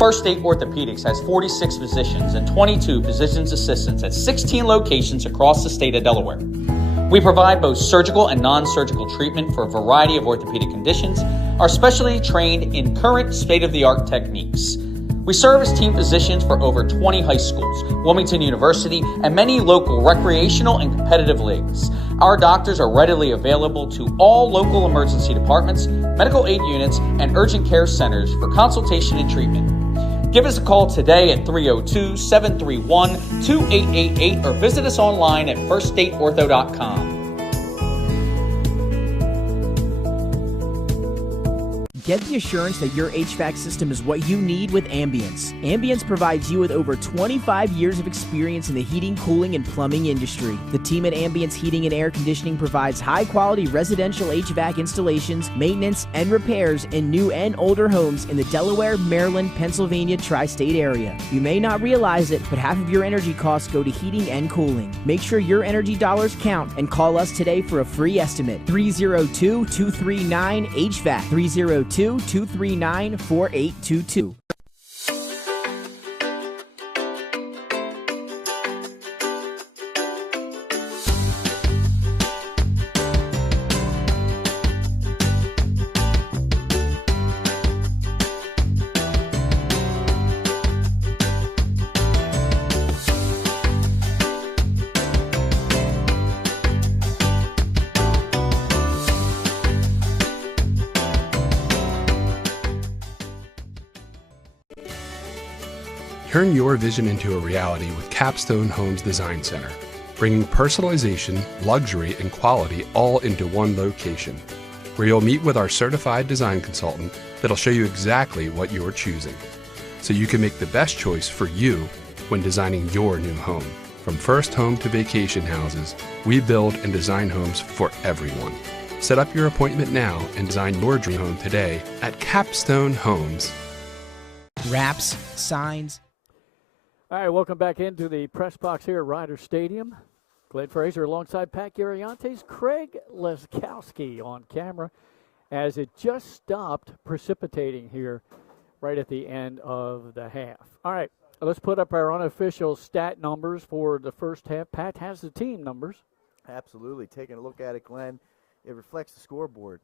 First State Orthopedics has 46 physicians and 22 physician's assistants at 16 locations across the state of Delaware. We provide both surgical and non-surgical treatment for a variety of orthopedic conditions, are specially trained in current state-of-the-art techniques. We serve as team physicians for over 20 high schools, Wilmington University, and many local recreational and competitive leagues. Our doctors are readily available to all local emergency departments, medical aid units, and urgent care centers for consultation and treatment. Give us a call today at 302-731-2888 or visit us online at firststateortho.com. Get the assurance that your HVAC system is what you need with Ambience. Ambience provides you with over 25 years of experience in the heating, cooling, and plumbing industry. The team at Ambience Heating and Air Conditioning provides high-quality residential HVAC installations, maintenance, and repairs in new and older homes in the Delaware, Maryland, Pennsylvania tri-state area. You may not realize it, but half of your energy costs go to heating and cooling. Make sure your energy dollars count and call us today for a free estimate. 302-239-HVAC. 302-239-4822. Turn your vision into a reality with Capstone Homes Design Center, bringing personalization, luxury, and quality all into one location, where you'll meet with our certified design consultant that'll show you exactly what you're choosing, so you can make the best choice for you when designing your new home. From first home to vacation houses, we build and design homes for everyone. Set up your appointment now and design your dream home today at Capstone Homes. Wraps, signs. All right, welcome back into the press box here at Ryder Stadium. Glenn Fraser alongside Pat Gariantes, Craig Leskowski on camera as it just stopped precipitating here right at the end of the half. All right, let's put up our unofficial stat numbers for the first half. Pat has the team numbers. Absolutely. Taking a look at it, Glenn, it reflects the scoreboard.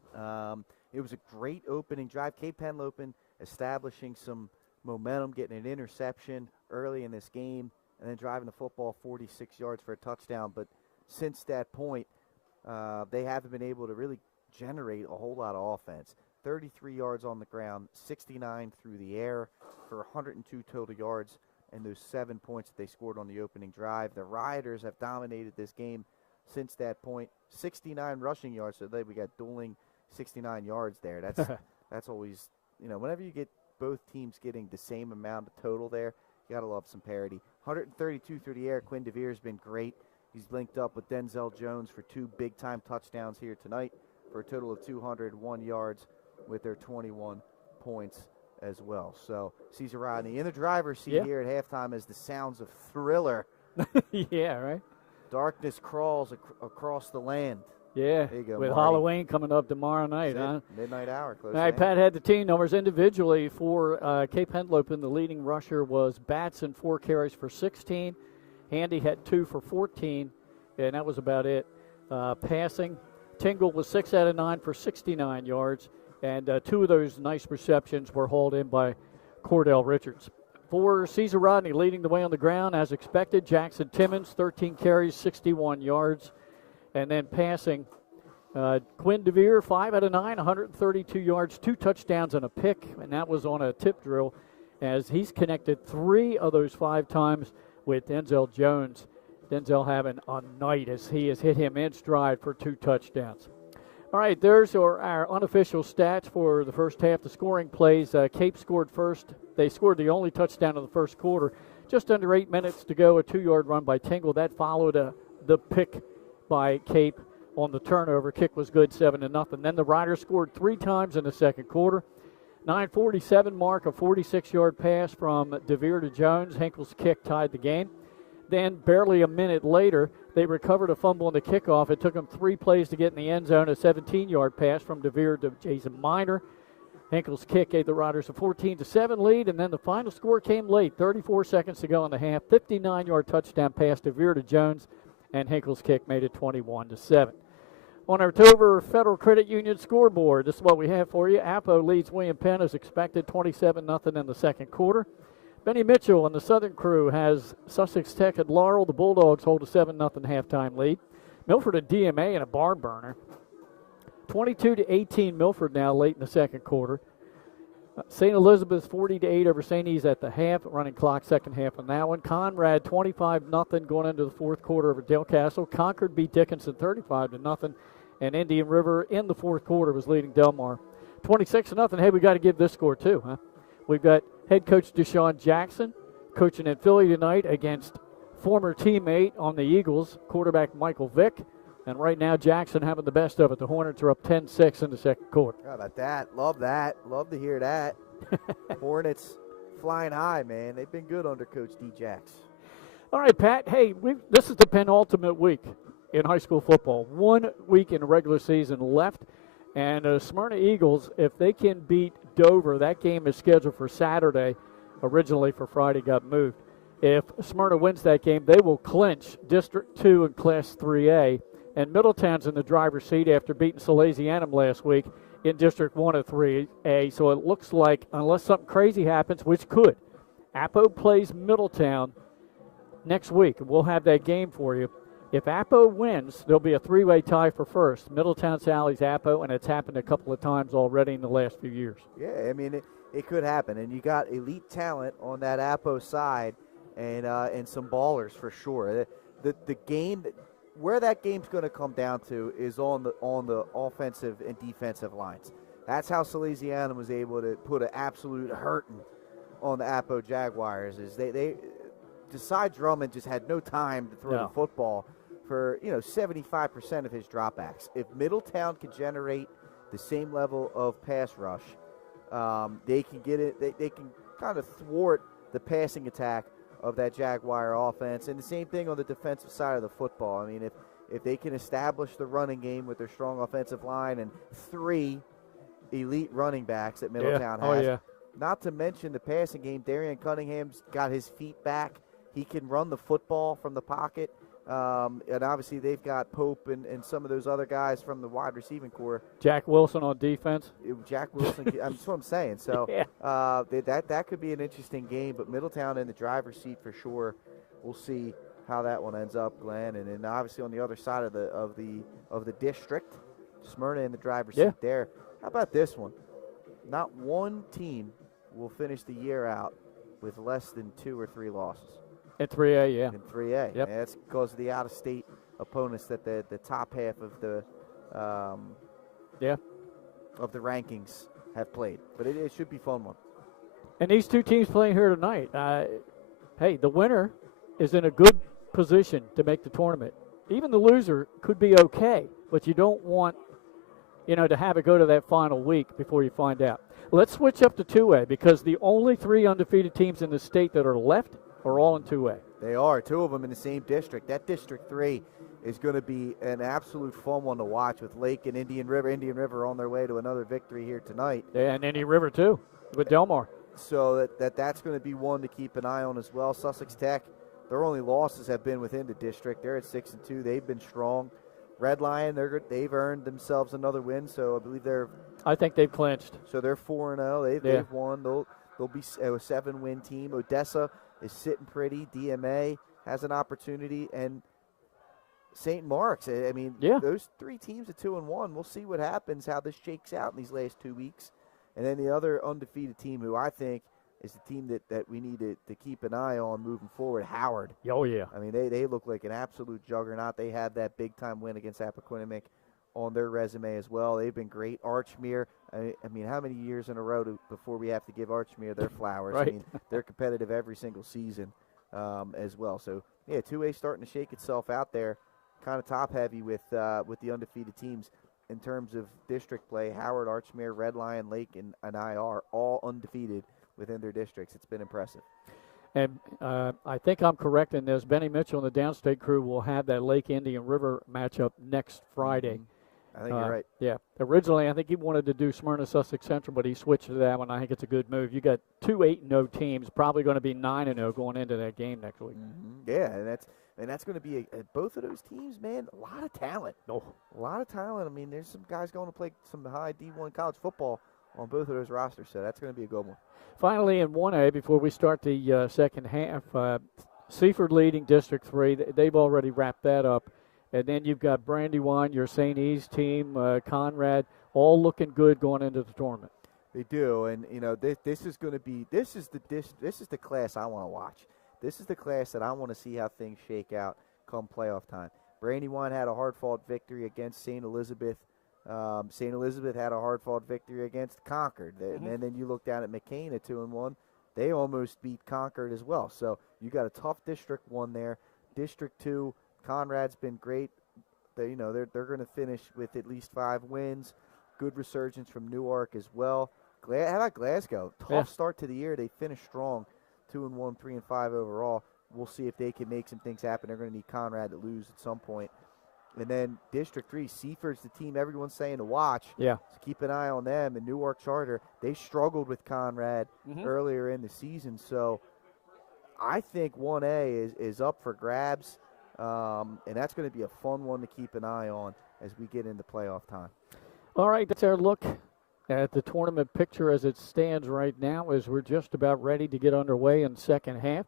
It was a great opening drive. Cape Henlopen establishing some momentum, getting an interception early in this game, and then driving the football 46 yards for a touchdown. But since that point, they haven't been able to really generate a whole lot of offense. 33 yards on the ground, 69 through the air for 102 total yards, and those 7 points that they scored on the opening drive. The Riders have dominated this game since that point. 69 rushing yards, so we got dueling 69 yards there. That's always, whenever you get both teams getting the same amount of total there, you got to love some parity. 132 through the air. Quinn DeVere has been great. He's linked up with Denzel Jones for 2 big-time touchdowns here tonight for a total of 201 yards with their 21 points as well. So, Cesar Rodney in the driver's seat here at halftime as the sounds of Thriller. Yeah, right. Darkness crawls across the land. Yeah, there you go, with Marty. Halloween coming up tomorrow night, huh? Midnight hour. Close. All right, Pat had the team numbers individually for Cape Henlopen. The leading rusher was Batson, 4 carries for 16. Handy had 2 for 14, and that was about it. Passing, Tingle was 6 out of 9 for 69 yards, and 2 of those nice receptions were hauled in by Cordell Richards. For Cesar Rodney, leading the way on the ground as expected. Jackson Timmons, 13 carries, 61 yards. And then passing, Quinn DeVere, 5 out of 9, 132 yards, 2 touchdowns and a pick, and that was on a tip drill as he's connected 3 of those 5 times with Denzel Jones. Denzel having a night as he has hit him in stride for 2 touchdowns. All right, there's our unofficial stats for the first half. The scoring plays, Cape scored first. They scored the only touchdown of the first quarter. Just under 8 minutes to go, a 2-yard run by Tingle. That followed the pick by Cape on the turnover. Kick was good, 7-0. Then the Riders scored 3 times in the second quarter. 9:47 mark, a 46-yard pass from DeVere to Jones. Henkel's kick tied the game. Then barely a minute later, they recovered a fumble on the kickoff. It took them 3 plays to get in the end zone. A 17-yard pass from DeVere to Jason Miner. Hinkle's kick gave the Riders a 14-7 lead, and then the final score came late. 34 seconds to go in the half. 59-yard touchdown pass to Veer to Jones, and Hinkle's kick made it 21-7. On our October Federal Credit Union scoreboard, this is what we have for you. Apo leads William Penn as expected, 27-0 in the second quarter. Benny Mitchell and the Southern crew has Sussex Tech at Laurel. The Bulldogs hold a 7-0 halftime lead. Milford and DMA in a barn burner. 22-18 Milford now late in the second quarter. St. Elizabeth 40-8 over St. E's at the half, running clock second half on that one. Conrad 25-0 going into the fourth quarter over Dale Castle. Concord beat Dickinson 35-0, and Indian River in the fourth quarter was leading Delmar 26-0. Hey, we got to give this score too, huh? We've got head coach Deshaun Jackson coaching in Philly tonight against former teammate on the Eagles, quarterback Michael Vick. And right now, Jackson having the best of it. The Hornets are up 10-6 in the second quarter. How about that? Love that. Love to hear that. Hornets flying high, man. They've been good under Coach D. Jacks. All right, Pat. Hey, this is the penultimate week in high school football. 1 week in the regular season left. And Smyrna Eagles, if they can beat Dover, that game is scheduled for Saturday. Originally for Friday, got moved. If Smyrna wins that game, they will clinch District 2 and Class 3A. And Middletown's in the driver's seat after beating Salesianum last week in District 1 of 3A. So it looks like, unless something crazy happens, which could, Apo plays Middletown next week. We'll have that game for you. If Apo wins, there'll be a three-way tie for first. Middletown, Sally's, Apo, and it's happened a couple of times already in the last few years. Yeah, I mean, it could happen. And you got elite talent on that Apo side and some ballers for sure. The game – where that game's going to come down to is on the offensive and defensive lines. That's how Salesianum was able to put an absolute hurting on the Apo Jaguars. Is they Desai Drummond just had no time to throw the football for 75% of his dropbacks. If Middletown can generate the same level of pass rush, they can get it. They can kind of thwart the passing attack of that Jaguar offense. And the same thing on the defensive side of the football. I mean, if they can establish the running game with their strong offensive line and 3 elite running backs that Middletown has, not to mention the passing game, Darian Cunningham's got his feet back. He can run the football from the pocket. And obviously they've got Pope and some of those other guys from the wide receiving core. Jack Wilson on defense. Jack Wilson, that's what I'm saying. So that could be an interesting game, but Middletown in the driver's seat for sure. We'll see how that one ends up, Glenn. And then obviously on the other side of the district, Smyrna in the driver's seat there. How about this one? Not one team will finish the year out with less than 2 or 3 losses. In 3A, yeah. In 3A. Yep. And that's because of the out-of-state opponents that the top half of the rankings have played. But it should be a fun one. And these two teams playing here tonight, hey, the winner is in a good position to make the tournament. Even the loser could be okay, but you don't want, to have it go to that final week before you find out. Let's switch up to 2A because the only 3 undefeated teams in the state that are left are all in 2A. They are. 2 of them in the same district. That District 3 is going to be an absolute fun one to watch with Lake and Indian River. Indian River on their way to another victory here tonight. Yeah, and Indian River, too, with Delmar. So that's going to be one to keep an eye on as well. Sussex Tech, their only losses have been within the district. They're at 6-2. They've been strong. Red Lion, they've earned themselves another win, so I believe I think they've clinched. So they're 4-0. They've won. They'll be a 7-win team. Odessa is sitting pretty. DMA has an opportunity, and St. Mark's. I mean, those 3 teams at 2-1. We'll see what happens, how this shakes out in these last 2 weeks. And then the other undefeated team, who I think is the team that we need to keep an eye on moving forward, Howard. Oh, yeah. I mean, they look like an absolute juggernaut. They had that big-time win against Appoquinimink on their resume as well. They've been great. Archmere, I mean, how many years in a row before we have to give Archmere their flowers? Right. I mean, they're competitive every single season as well. So, 2A starting to shake itself out there, kind of top-heavy with the undefeated teams in terms of district play. Howard, Archmere, Red Lion, Lake, and I are all undefeated within their districts. It's been impressive. And I think I'm correct in this. Benny Mitchell and the Downstate crew will have that Lake Indian River matchup next Friday. I think you're right. Yeah. Originally, I think he wanted to do Smyrna Sussex Central, but he switched to that one. I think it's a good move. You got 2 8-0 teams, probably going to be 9-0 going into that game next week. Mm-hmm. Yeah, and that's going to be both of those teams, man. A lot of talent. Oh. A lot of talent. I mean, there's some guys going to play some high D1 college football on both of those rosters, so that's going to be a good one. Finally, in 1A, before we start the second half, Seaford leading District 3. They've already wrapped that up. And then you've got Brandywine, your St. E's team, Conrad, all looking good going into the tournament. They do, and this is going to be this is the class I want to watch. This is the class that I want to see how things shake out come playoff time. Brandywine had a hard-fought victory against St. Elizabeth. St. Elizabeth had a hard-fought victory against Concord. Mm-hmm. And then you look down at McCain at 2-1. They almost beat Concord as well. So you got a tough District 1 there. District 2, Conrad's been great. They're going to finish with at least 5 wins. Good resurgence from Newark as well. How about Glasgow? Tough start to the year. They finished strong, 2-1, 3-5 overall. We'll see if they can make some things happen. They're going to need Conrad to lose at some point. And then District 3, Seaford's the team everyone's saying to watch. Yeah. So keep an eye on them. And Newark Charter, they struggled with Conrad earlier in the season. So I think 1A is up for grabs. And that's going to be a fun one to keep an eye on as we get into playoff time. All right, that's our look at the tournament picture as it stands right now as we're just about ready to get underway in the second half.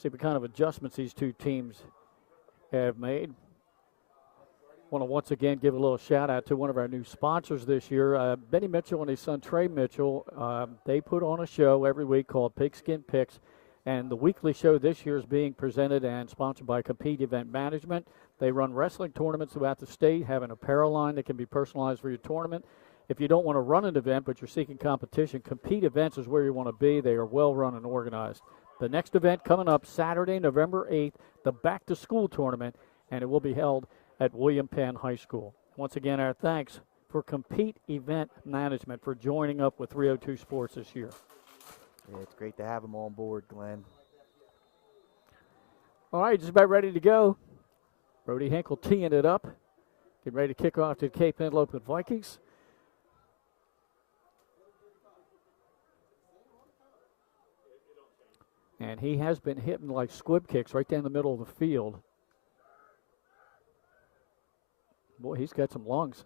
See what kind of adjustments these two teams have made. Want to once again give a little shout out to one of our new sponsors this year, Benny Mitchell and his son Trey Mitchell. They put on a show every week called Pigskin Picks, and the weekly show this year is being presented and sponsored by Compete Event Management. They run wrestling tournaments throughout the state, have an apparel line that can be personalized for your tournament. If you don't want to run an event but you're seeking competition, Compete Events is where you want to be. They are well run and organized. The next event coming up Saturday, November 8th, the Back to School Tournament, and it will be held at William Penn High School. Once again, our thanks for Compete Event Management for joining up with 302 Sports this year. Yeah, it's great to have them on board, Glenn. All right, just about ready to go. Brody Hinkle teeing it up. Getting ready to kick off to Cape Henlopen Vikings. And he has been hitting like squib kicks right down the middle of the field. Boy, he's got some lungs.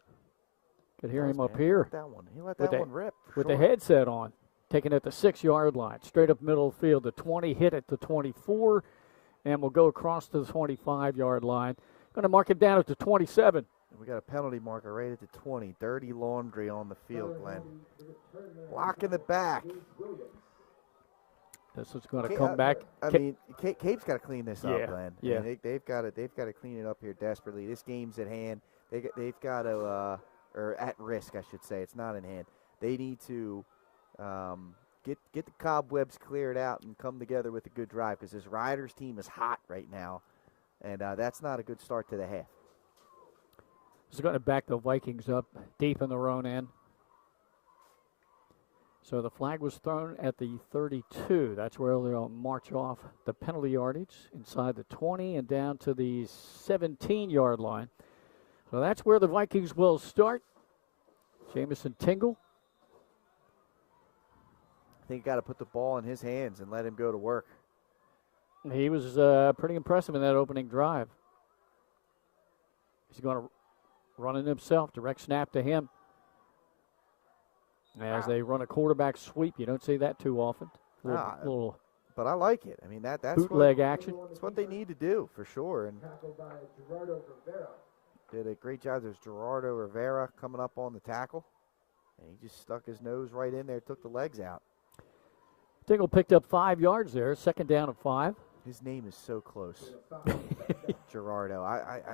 Could hear him up here. He let that one rip. With the headset on. Taking it at the 6-yard line. Straight up middle of the field. The 20 hit at the 24. And we'll go across to the 25-yard line. Going to mark it down at the 27. We got a penalty marker right at the 20. Dirty laundry on the field, Glenn. Block in the back. This is going to come back. I mean, Cape's got to clean this up, Glenn. Yeah. I mean, they've got to clean it up here desperately. This game's at hand. They've got to, or at risk, I should say. It's not in hand. They need to get the cobwebs cleared out and come together with a good drive because this Riders team is hot right now, and that's not a good start to the half. This is going to back the Vikings up deep in their own end. So the flag was thrown at the 32. That's where they'll march off the penalty yardage inside the 20 and down to the 17-yard line. So that's where the Vikings will start. Jamison Tingle. I think you got to put the ball in his hands and let him go to work. He was pretty impressive in that opening drive. He's going to run it himself. Direct snap to him. As they run a quarterback sweep, you don't see that too often. Little but I like it. I mean, that's bootleg action. That's what they need to do for sure. And did a great job. There's Gerardo Rivera coming up on the tackle, and he just stuck his nose right in there, took the legs out. Tingle picked up 5 yards there. Second down and 5. His name is so close. Gerardo.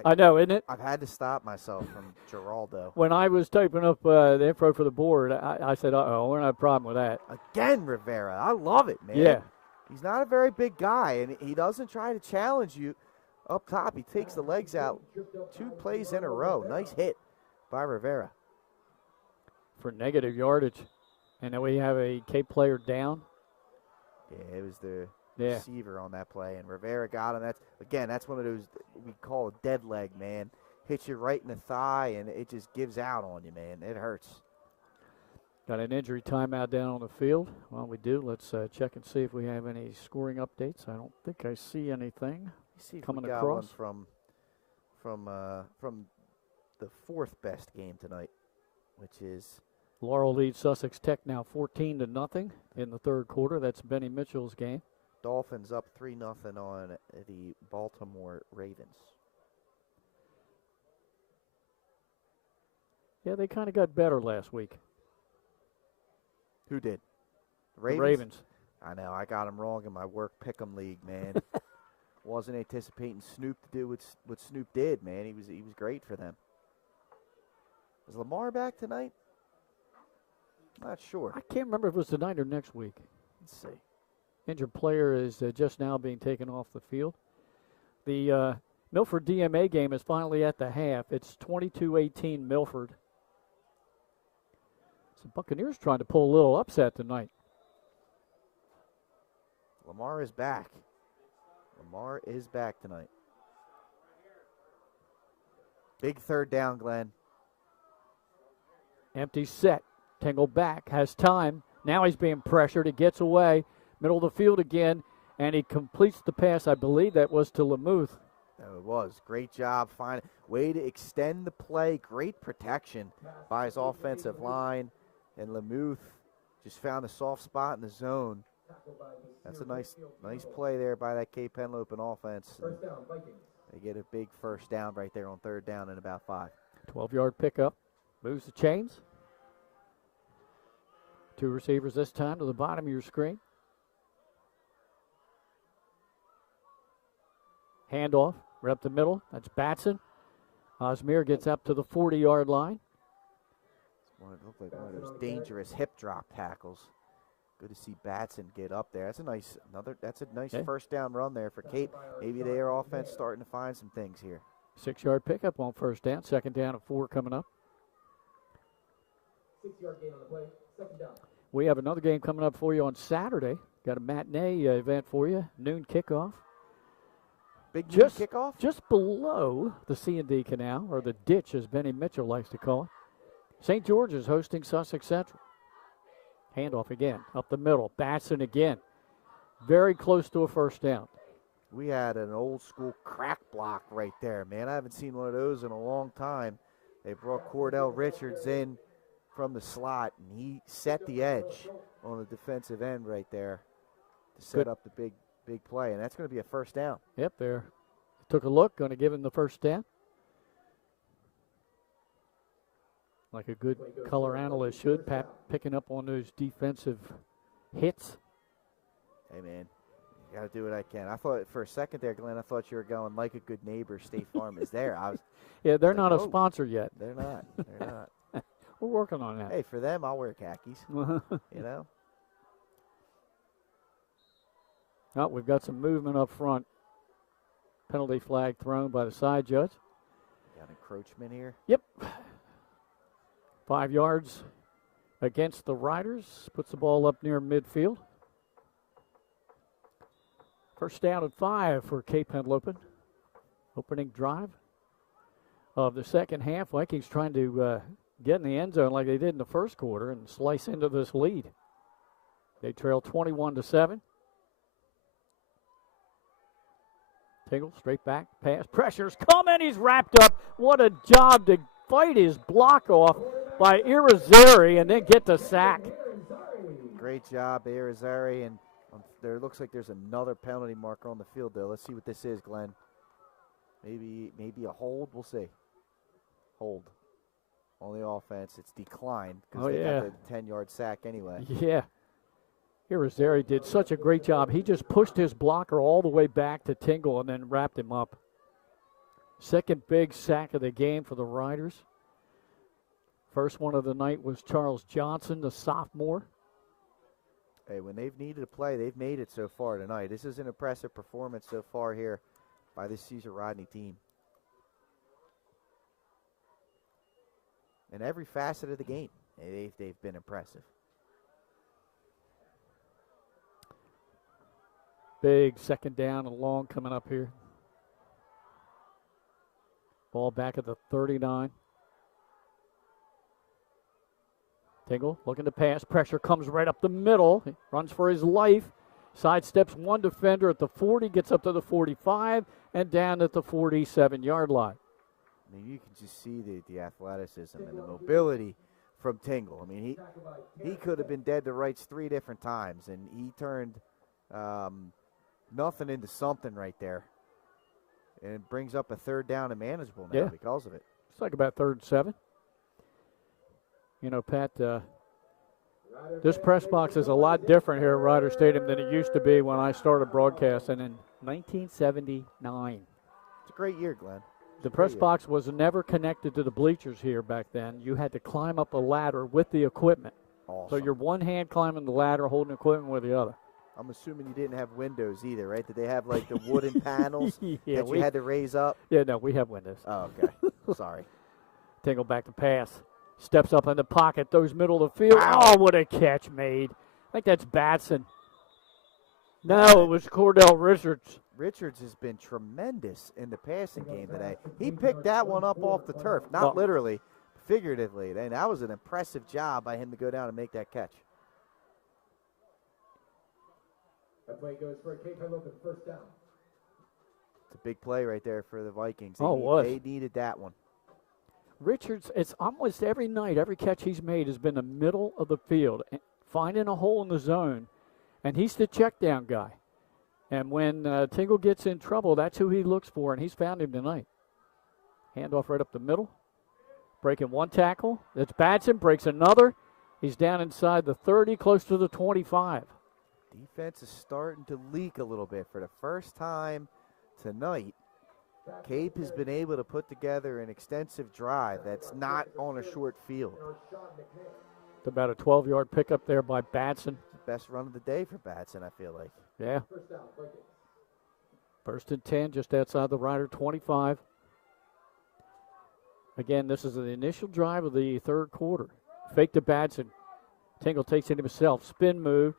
I know, isn't it? I've had to stop myself from Geraldo. When I was typing up the info for the board, I said, uh-oh, we're going to have a problem with that. Again, Rivera. I love it, man. Yeah. He's not a very big guy, and he doesn't try to challenge you up top. He takes the legs out 2 plays in a row. Nice hit by Rivera. For negative yardage. And then we have a Cape player down. Yeah, it was the receiver on that play, and Rivera got him. That's one of those we call a dead leg, man. hits you right in the thigh, and it just gives out on you, man. It hurts. Got an injury timeout down on the field. Well, we do. Let's check and see if we have any scoring updates. I don't think I see anything coming we got across. One from the fourth best game tonight, which is Laurel leads Sussex Tech now 14-0 in the third quarter. That's Benny Mitchell's game. Dolphins up 3-0 on the Baltimore Ravens. Yeah, they kind of got better last week. Who did? The Ravens. I know. I got them wrong in my work pick'em league, man. Wasn't anticipating Snoop to do what Snoop did, man. He was great for them. Is Lamar back tonight? Not sure. I can't remember if it was tonight or next week. Let's see. Injured player is just now being taken off the field. The Milford DMA game is finally at the half. It's 22-18 Milford. So Buccaneers trying to pull a little upset tonight. Lamar is back. Lamar is back tonight. Big third down, Glenn. Empty set. Tingle back, has time. Now he's being pressured. He gets away. Middle of the field again, and he completes the pass. I believe that was to Lamuth. Oh, it was. Great job finding. Way to extend the play. Great protection by his offensive line. And Lamuth just found a soft spot in the zone. That's a nice play there by that Cape Henlopen offense. They get a big first down right there on third down in about 5. 12-yard pickup. Moves the chains. 2 receivers this time to the bottom of your screen. Handoff, right up the middle. That's Batson. Osmeer gets up to the 40-yard line. It looked like one of those dangerous hip drop tackles. Good to see Batson get up there. That's a nice first down run there for Cape. Maybe their offense starting to find some things here. 6-yard pickup on first down. Second down at 4 coming up. 6-yard gain on the play. Second down. We have another game coming up for you on Saturday. Got a matinee event for you. Noon kickoff. Big noon kickoff? Just below the C&D Canal, or the ditch as Benny Mitchell likes to call it. St. George is hosting Sussex Central. Handoff again, up the middle. Batson again. Very close to a first down. We had an old school crack block right there, man. I haven't seen one of those in a long time. They brought Cordell Richards in from the slot, and he set the edge on the defensive end right there to set up the big play, and that's going to be a first down. Yep, there. Took a look, going to give him the first down. Like a good color analyst should, Pat, picking up on those defensive hits. Hey, man, you got to do what I can. I thought for a second there, Glenn, I thought you were going like a good neighbor. State Farm is there. Yeah, they're not a sponsor yet. They're not. They're not. We're working on that. Hey, for them, I'll wear khakis. You know? Oh, we've got some movement up front. Penalty flag thrown by the side judge. Got encroachment here. Yep. 5 yards against the Riders. Puts the ball up near midfield. First down at 5 for Cape Henlopen. Opening drive of the second half. Vikings trying to get in the end zone like they did in the first quarter and slice into this lead. They trail 21-7. Tingle, straight back, pass, pressures, coming, he's wrapped up. What a job to fight his block off by Irizarry and then get the sack. Great job, Irizarry, and there looks like there's another penalty marker on the field, though. Let's see what this is, Glenn. Maybe a hold, we'll see. Hold on the offense. It's declined because they got the 10-yard sack anyway. Yeah. Irizarry did such a great job. He just pushed his blocker all the way back to Tingle and then wrapped him up. Second big sack of the game for the Riders. First one of the night was Charles Johnson, the sophomore. Hey, when they've needed a play, they've made it so far tonight. This is an impressive performance so far here by this Caesar Rodney team. In every facet of the game, they've been impressive. Big second down and long coming up here. Ball back at the 39. Tingle looking to pass. Pressure comes right up the middle. He runs for his life. Sidesteps one defender at the 40, gets up to the 45, and down at the 47-yard line. I mean, you can just see the athleticism and the mobility from Tingle. I mean, he could have been dead to rights 3 different times, and he turned nothing into something right there. And it brings up a 3rd down and manageable now because of it. It's like about 3rd and 7. You know, Pat, this press box is a lot different here at Ryder Stadium than it used to be when I started broadcasting in 1979. It's a great year, Glenn. The press box was never connected to the bleachers here back then. You had to climb up a ladder with the equipment. Awesome. So you're one hand climbing the ladder, holding equipment with the other. I'm assuming you didn't have windows either, right? Did they have like the wooden panels that you had to raise up? Yeah, no, we have windows. Oh, okay. Sorry. Tingle back to pass. Steps up in the pocket, throws middle of the field. Wow. Oh, what a catch made. I think that's Batson. No, it was Cordell Richards. Richards has been tremendous in the passing game today. He picked that one up off the turf, not literally, figuratively. And that was an impressive job by him to go down and make that catch. That play goes for Henlopen, first down. It's a big play right there for the Vikings. They needed that one. Richards, it's almost every night, every catch he's made has been the middle of the field, finding a hole in the zone, and he's the check down guy. And when Tingle gets in trouble, that's who he looks for, and he's found him tonight. Handoff right up the middle. Breaking one tackle. That's Batson, breaks another. He's down inside the 30, close to the 25. Defense is starting to leak a little bit. For the first time tonight, Cape has been able to put together an extensive drive that's not on a short field. It's about a 12-yard pickup there by Batson. Best run of the day for Batson, I feel like. Yeah. First and 10, just outside the Ryder 25. Again, this is the initial drive of the 3rd quarter. Fake to Batson. Tingle takes it himself. Spin move.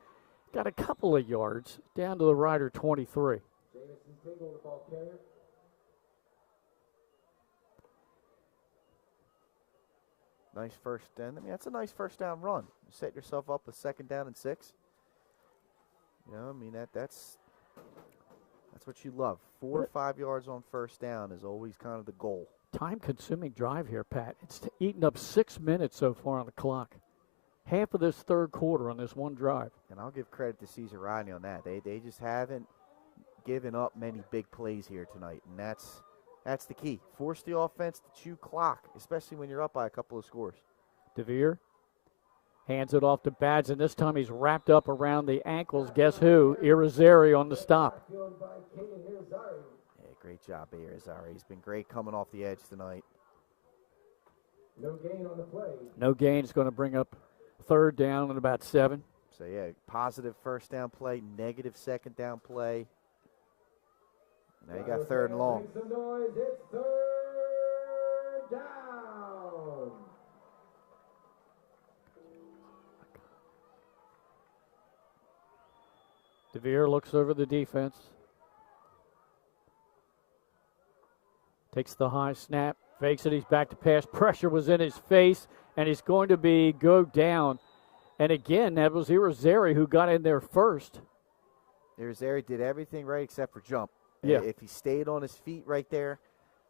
Got a couple of yards down to the Ryder 23. Nice first down. I mean, that's a nice first down run. You set yourself up with 2nd down and 6. You know, I mean, that's what you love. 4 to 5 yards on first down is always kind of the goal. Time-consuming drive here, Pat. It's eaten up 6 minutes so far on the clock. Half of this 3rd quarter on this one drive. And I'll give credit to Caesar Rodney on that. They just haven't given up many big plays here tonight, and that's the key. Force the offense to chew clock, especially when you're up by a couple of scores. DeVere hands it off to Batson. This time he's wrapped up around the ankles. Guess who? Irizarry on the stop. Yeah, great job, Irizarry. He's been great coming off the edge tonight. No gain on the play. No gain. It's going to bring up 3rd down and about 7. So, yeah, positive first down play, negative 2nd down play. Now you got 3rd and long. Make some noise. It's 3rd down. DeVere looks over the defense. Takes the high snap, fakes it, he's back to pass. Pressure was in his face, and he's going to go down. And again, that was Irizarry who got in there first. Irizarry did everything right except for jump. Yeah. If he stayed on his feet right there,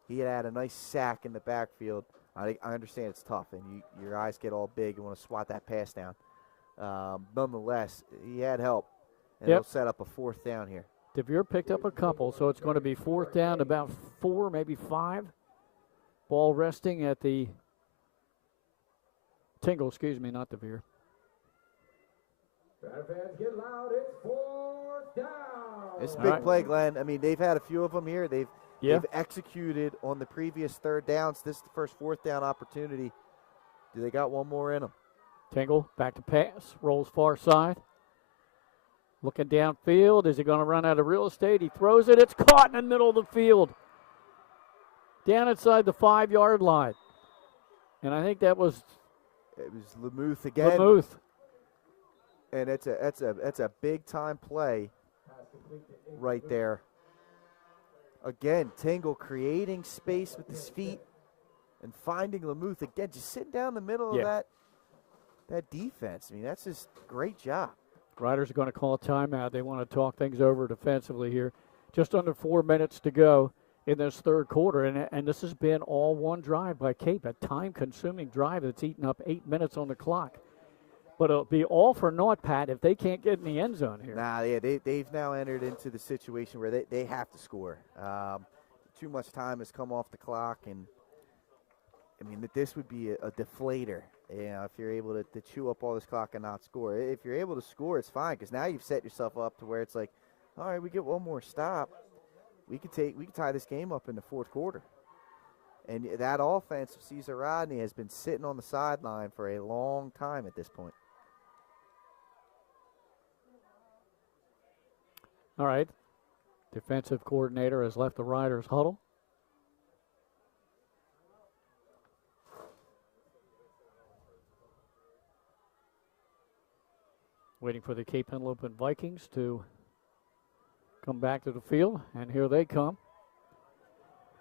he had a nice sack in the backfield. I understand it's tough, and your eyes get all big. You want to swat that pass down. Nonetheless, he had help, and he'll set up a 4th down here. DeVere picked up a couple, so it's going to be 4th down, about 4, maybe 5. Ball resting at the Tingle, excuse me, not DeVere. Fans get loud. It's 4th down. It's a big play, Glenn. I mean, they've had a few of them here. They've executed on the previous 3rd downs. This is the first 4th down opportunity. Do they got one more in them? Tingle back to pass, rolls far side. Looking downfield. Is he going to run out of real estate? He throws it. It's caught in the middle of the field. Down inside the 5-yard line. And I think that was... It was Lamuth again. Lamuth. And it's a big-time play right there. Again, Tingle creating space with his feet and finding Lamuth. Again, just sitting down the middle of that defense. I mean, that's just great job. Riders are going to call a timeout. They want to talk things over defensively here. Just under 4 minutes to go in this third quarter, and this has been all one drive by Cape, a time-consuming drive that's eaten up 8 minutes on the clock. But it'll be all for naught, Pat, if they can't get in the end zone here. Nah, yeah, they've now entered into the situation where they have to score. Too much time has come off the clock, and I mean, this would be a deflator, you know, if you're able to chew up all this clock and not score. If you're able to score, it's fine, because now you've set yourself up to where it's like, all right, we get one more stop. We could tie this game up in the fourth quarter. And that offense of Cesar Rodney has been sitting on the sideline for a long time at this point. All right. Defensive coordinator has left the Riders huddle. Waiting for the Cape Henlopen Vikings to come back to the field, and here they come.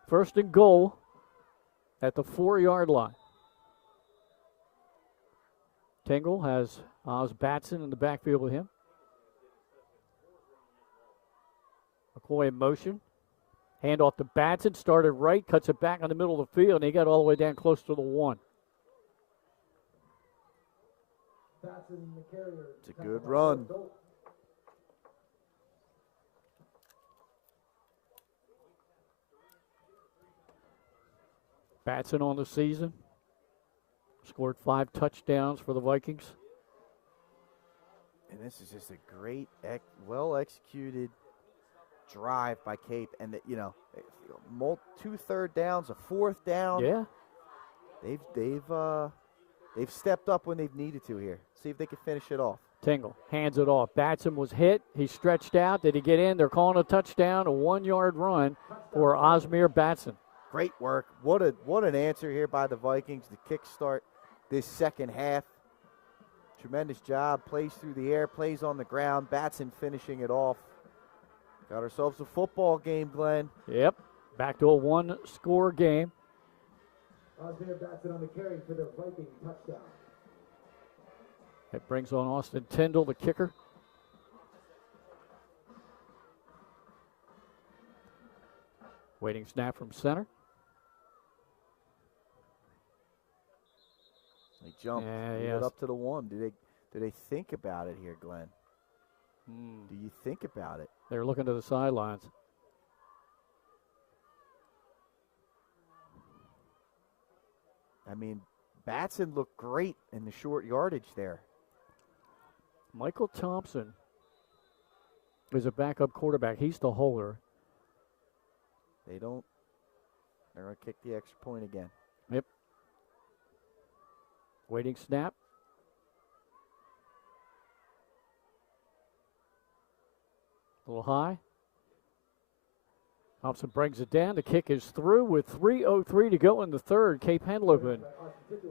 First and goal at the 4-yard line. Tingle has Oz Batson in the backfield with him. McCoy in motion. Hand off to Batson, started right, cuts it back on the middle of the field, and he got all the way down close to the 1. It's a good run. Batson on the season. Scored 5 touchdowns for the Vikings. And this is just a great, well-executed drive by Cape. And, 2 third downs, a 4th down. Yeah. They've stepped up when they've needed to here. See if they can finish it off. Tingle hands it off. Batson was hit. He stretched out. Did he get in? They're calling a touchdown, a 1-yard run for Osmir Batson. Great work. What an answer here by the Vikings to kickstart this second half. Tremendous job. Plays through the air, plays on the ground. Batson finishing it off. Got ourselves a football game, Glenn. Yep. Back to a 1-score game. Osmir Batson on the carry for the Viking touchdown. That brings on Austin Tyndall, the kicker. Waiting snap from center. They jump up to the 1. Do they think about it here, Glenn? Do you think about it? They're looking to the sidelines. I mean, Batson looked great in the short yardage there. Michael Thompson is a backup quarterback. He's the holder. They're going to kick the extra point again. Yep. Waiting snap. A little high. Thompson brings it down. The kick is through with 3:03 to go in the third. Cape Henlopen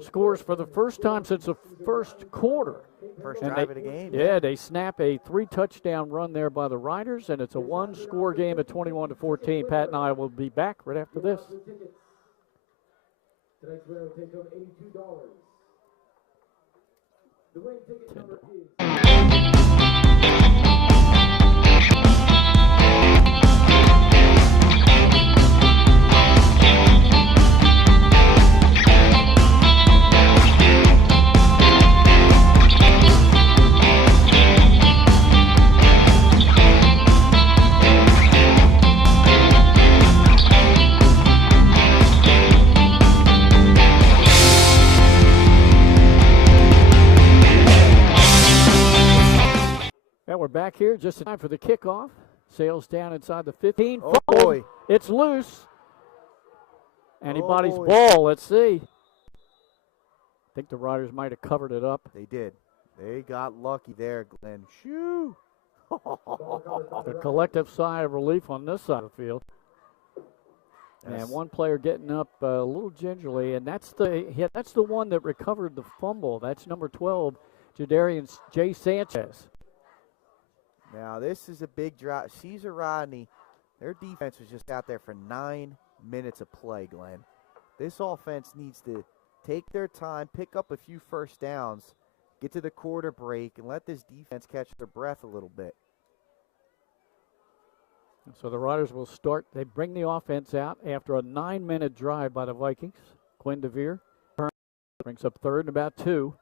scores for the first time since the first quarter. First drive of the game. Yeah, they snap a 3-touchdown run there by the Riders, and it's a 1-score game at 21-14. Pat and I will be back right after this. Tonight's winner will take home $82. The winning ticket number is... We're back here just in time for the kickoff. Sails down inside the 15. Oh, boy. It's loose. Anybody's ball. Let's see. I think the Riders might have covered it up. They did. They got lucky there, Glenn. Shoo! A collective sigh of relief on this side of the field. And one player getting up a little gingerly, and that's the one that recovered the fumble. That's number 12, Jadarian J. Sanchez. Now, this is a big drop. Cesar Rodney Their defense was just out there for 9 minutes of play, Glenn. This offense needs to take their time, pick up a few first downs, get to the quarter break, and let this defense catch their breath a little bit. So the Riders will start. They bring the offense out after a 9-minute drive by the Vikings. Quinn DeVere brings up third and about 2.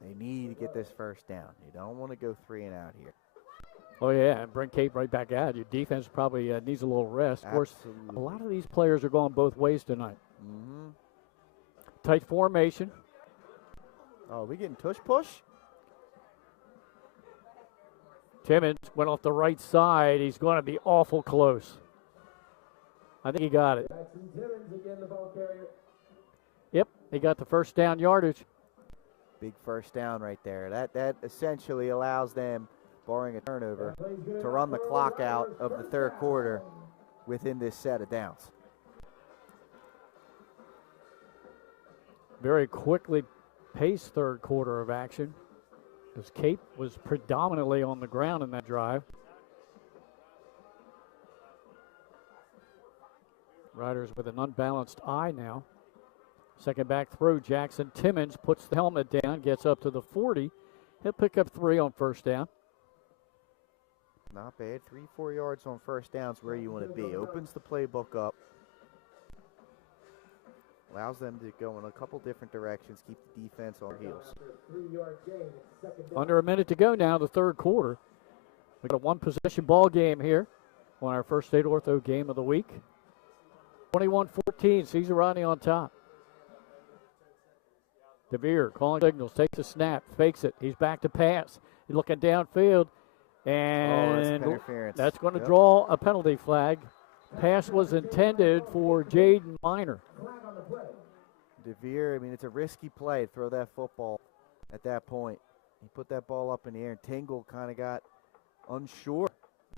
They need to get this first down. You don't want to go 3 and out here. Oh, yeah, and bring Cape right back out. Your defense probably needs a little rest. Of course, a lot of these players are going both ways tonight. Mm-hmm. Tight formation. Oh, we getting tush push? Timmons went off the right side. He's going to be awful close. I think he got it. Yep, he got the first down yardage. Big first down right there. That essentially allows them, barring a turnover, to run the clock out of the third quarter within this set of downs. Very quickly paced third quarter of action, as Cape was predominantly on the ground in that drive. Riders with an unbalanced eye now. Second back throw, Jackson Timmons puts the helmet down, gets up to the 40. He'll pick up 3 on first down. Not bad. 3-4 yards on first down is where you want to be. Opens the playbook up. Allows them to go in a couple different directions, keep the defense on heels. Under a minute to go now, the third quarter. We got a one-possession ball game here on our First State Ortho game of the week. 21-14, Caesar Rodney on top. DeVere calling signals, takes a snap, fakes it. He's back to pass. He's looking downfield, and that's going to draw a penalty flag. Pass was intended for Jaden Minor. DeVere, I mean, it's a risky play to throw that football at that point. He put that ball up in the air, and Tingle kind of got unsure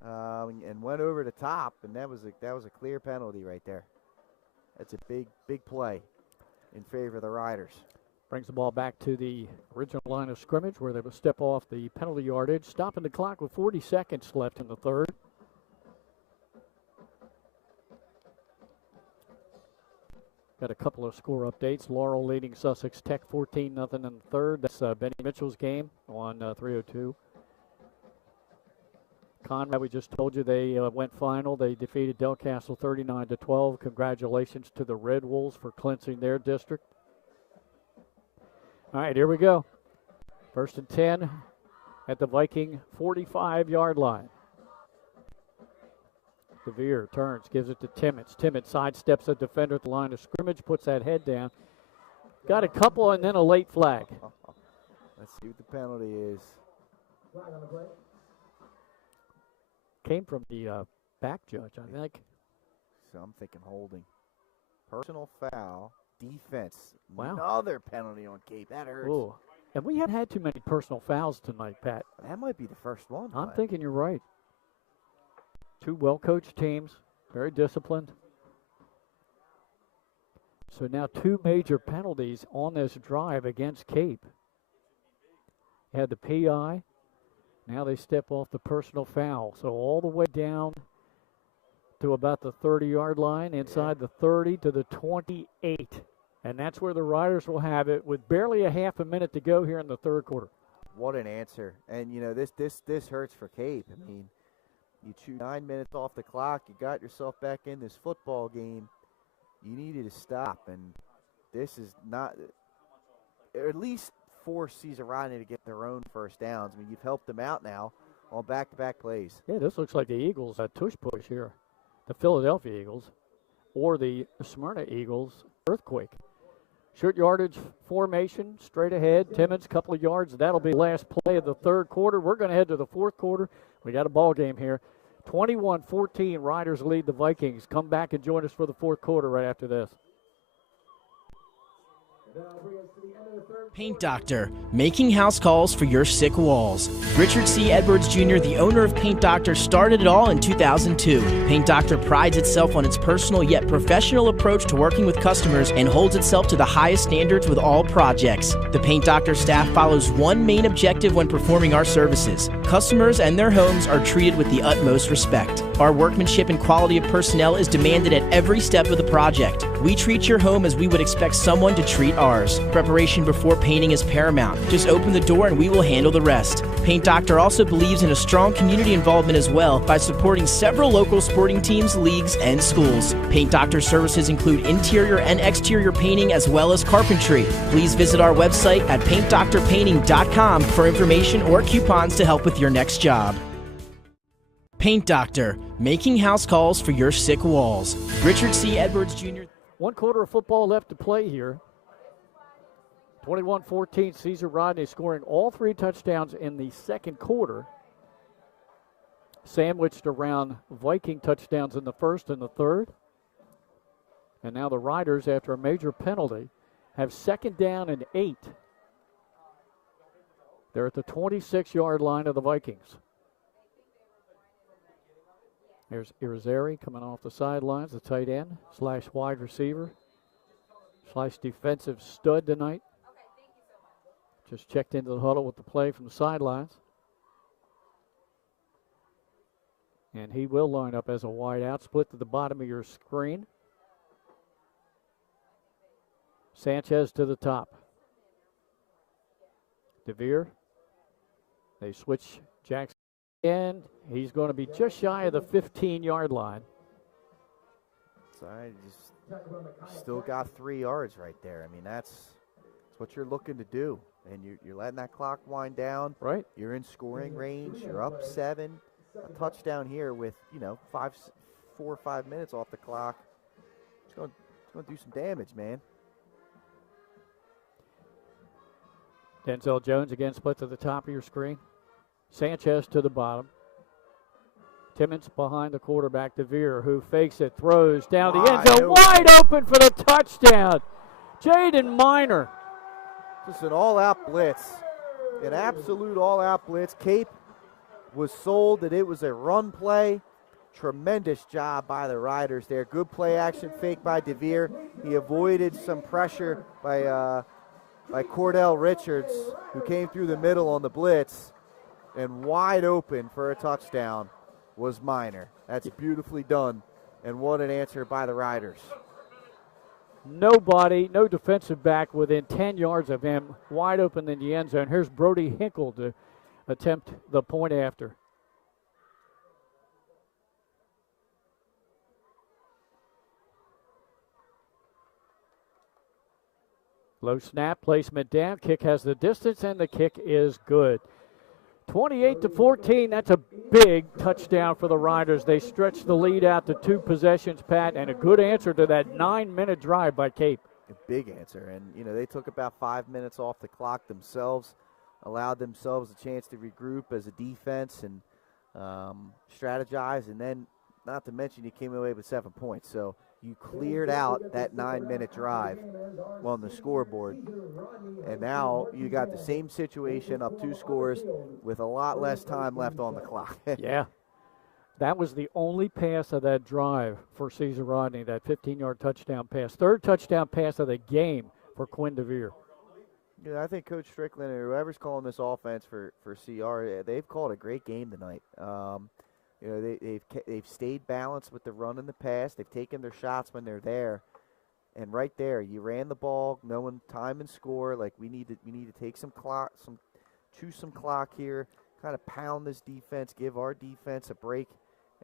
and went over the top, and that was a clear penalty right there. That's a big play in favor of the Riders. Brings the ball back to the original line of scrimmage where they will step off the penalty yardage, stopping the clock with 40 seconds left in the third. Got a couple of score updates. Laurel leading Sussex Tech 14-0 in the third. That's Benny Mitchell's game on 302. Conrad, we just told you they went final. They defeated Del Castle 39-12. Congratulations to the Red Wolves for clinching their district. All right, here we go. First and 10 at the Viking 45-yard line. DeVere turns, gives it to Timmons. Timmons sidesteps a defender at the line of scrimmage, puts that head down. Got a couple and then a late flag. Let's see what the penalty is. Came from the back judge, I think. So I'm thinking holding. Personal foul, defense. Wow. Another penalty on Cape. That hurts. Ooh. And we haven't had too many personal fouls tonight, Pat. That might be the first one. I'm thinking you're right. Two well-coached teams, very disciplined. So now 2 major penalties on this drive against Cape. You had the PI. Now they step off the personal foul. So all the way down to about the 30-yard line, inside the 30 to the 28. And that's where the Riders will have it with barely a half a minute to go here in the third quarter. What an answer. And, you know, this hurts for Cape. I mean, you chew 9 minutes off the clock. You got yourself back in this football game. You needed to stop. And this is not – at least force Caesar Rodney to get their own first downs. I mean, you've helped them out now on back-to-back plays. Yeah, this looks like the Eagles, a tush push here. The Philadelphia Eagles or the Smyrna Eagles earthquake. Short yardage formation, straight ahead. Timmons, couple of yards. That'll be the last play of the third quarter. We're going to head to the fourth quarter. We got a ball game here. 21-14, Riders lead the Vikings. Come back and join us for the fourth quarter right after this. Paint Doctor, making house calls for your sick walls. Richard C. Edwards Jr., the owner of Paint Doctor, started it all in 2002. Paint Doctor prides itself on its personal yet professional approach to working with customers and holds itself to the highest standards with all projects. The Paint Doctor staff follows one main objective when performing our services. Customers and their homes are treated with the utmost respect. Our workmanship and quality of personnel is demanded at every step of the project. We treat your home as we would expect someone to treat ours. Preparation before painting is paramount. Just open the door and we will handle the rest. Paint Doctor also believes in a strong community involvement as well by supporting several local sporting teams, leagues, and schools. Paint Doctor services include interior and exterior painting as well as carpentry. Please visit our website at paintdoctorpainting.com for information or coupons to help with your next job. Paint Doctor, making house calls for your sick walls. Richard C. Edwards Jr. 1 quarter of football left to play here. 21-14, Caesar Rodney scoring all 3 touchdowns in the second quarter. Sandwiched around Viking touchdowns in the first and the third. And now the Riders, after a major penalty, have 2nd down and 8. They're at the 26-yard line of the Vikings. There's Irizarry coming off the sidelines, the tight end / wide receiver / defensive stud tonight. Just checked into the huddle with the play from the sidelines. And he will line up as a wide out, split to the bottom of your screen. Sanchez to the top. DeVere. They switch Jackson in. He's going to be just shy of the 15-yard line. So I just still got 3 yards right there. I mean, that's what you're looking to do. And you're letting that clock wind down. Right. You're in scoring range. You're up 7. A touchdown here with, 4 or 5 minutes off the clock. It's going to do some damage, man. Denzel Jones again split to the top of your screen. Sanchez to the bottom. Timmons behind the quarterback, DeVere, who fakes it, throws down the end zone, wide open for the touchdown. Jaden Miner. Just an all-out blitz, an absolute all-out blitz. Cape was sold that it was a run play. Tremendous job by the Riders there. Good play action fake by DeVere. He avoided some pressure by Cordell Richards, who came through the middle on the blitz, and wide open for a touchdown was Miner. That's beautifully done, and what an answer by the Riders. Nobody, no defensive back within 10 yards of him, wide open in the end zone. Here's Brody Hinkle to attempt the point after. Low snap, placement down, kick has the distance, and the kick is good. 28-14, that's a big touchdown for the Riders. They stretch the lead out to 2 possessions, Pat, and a good answer to that 9-minute drive by Cape. A big answer, and they took about 5 minutes off the clock themselves, allowed themselves a chance to regroup as a defense and strategize, and then not to mention you came away with 7 points. So you cleared out that 9-minute drive on the scoreboard. And now you got the same situation, up 2 scores with a lot less time left on the clock. Yeah. That was the only pass of that drive for Caesar Rodney, that 15-yard touchdown pass. 3rd touchdown pass of the game for Quinn DeVere. Yeah, I think Coach Strickland or whoever's calling this offense for CR, they've called a great game tonight. They've stayed balanced with the run and the pass. They've taken their shots when they're there, and right there, you ran the ball, knowing time and score. Like we need to take some clock, choose some clock here, kind of pound this defense, give our defense a break,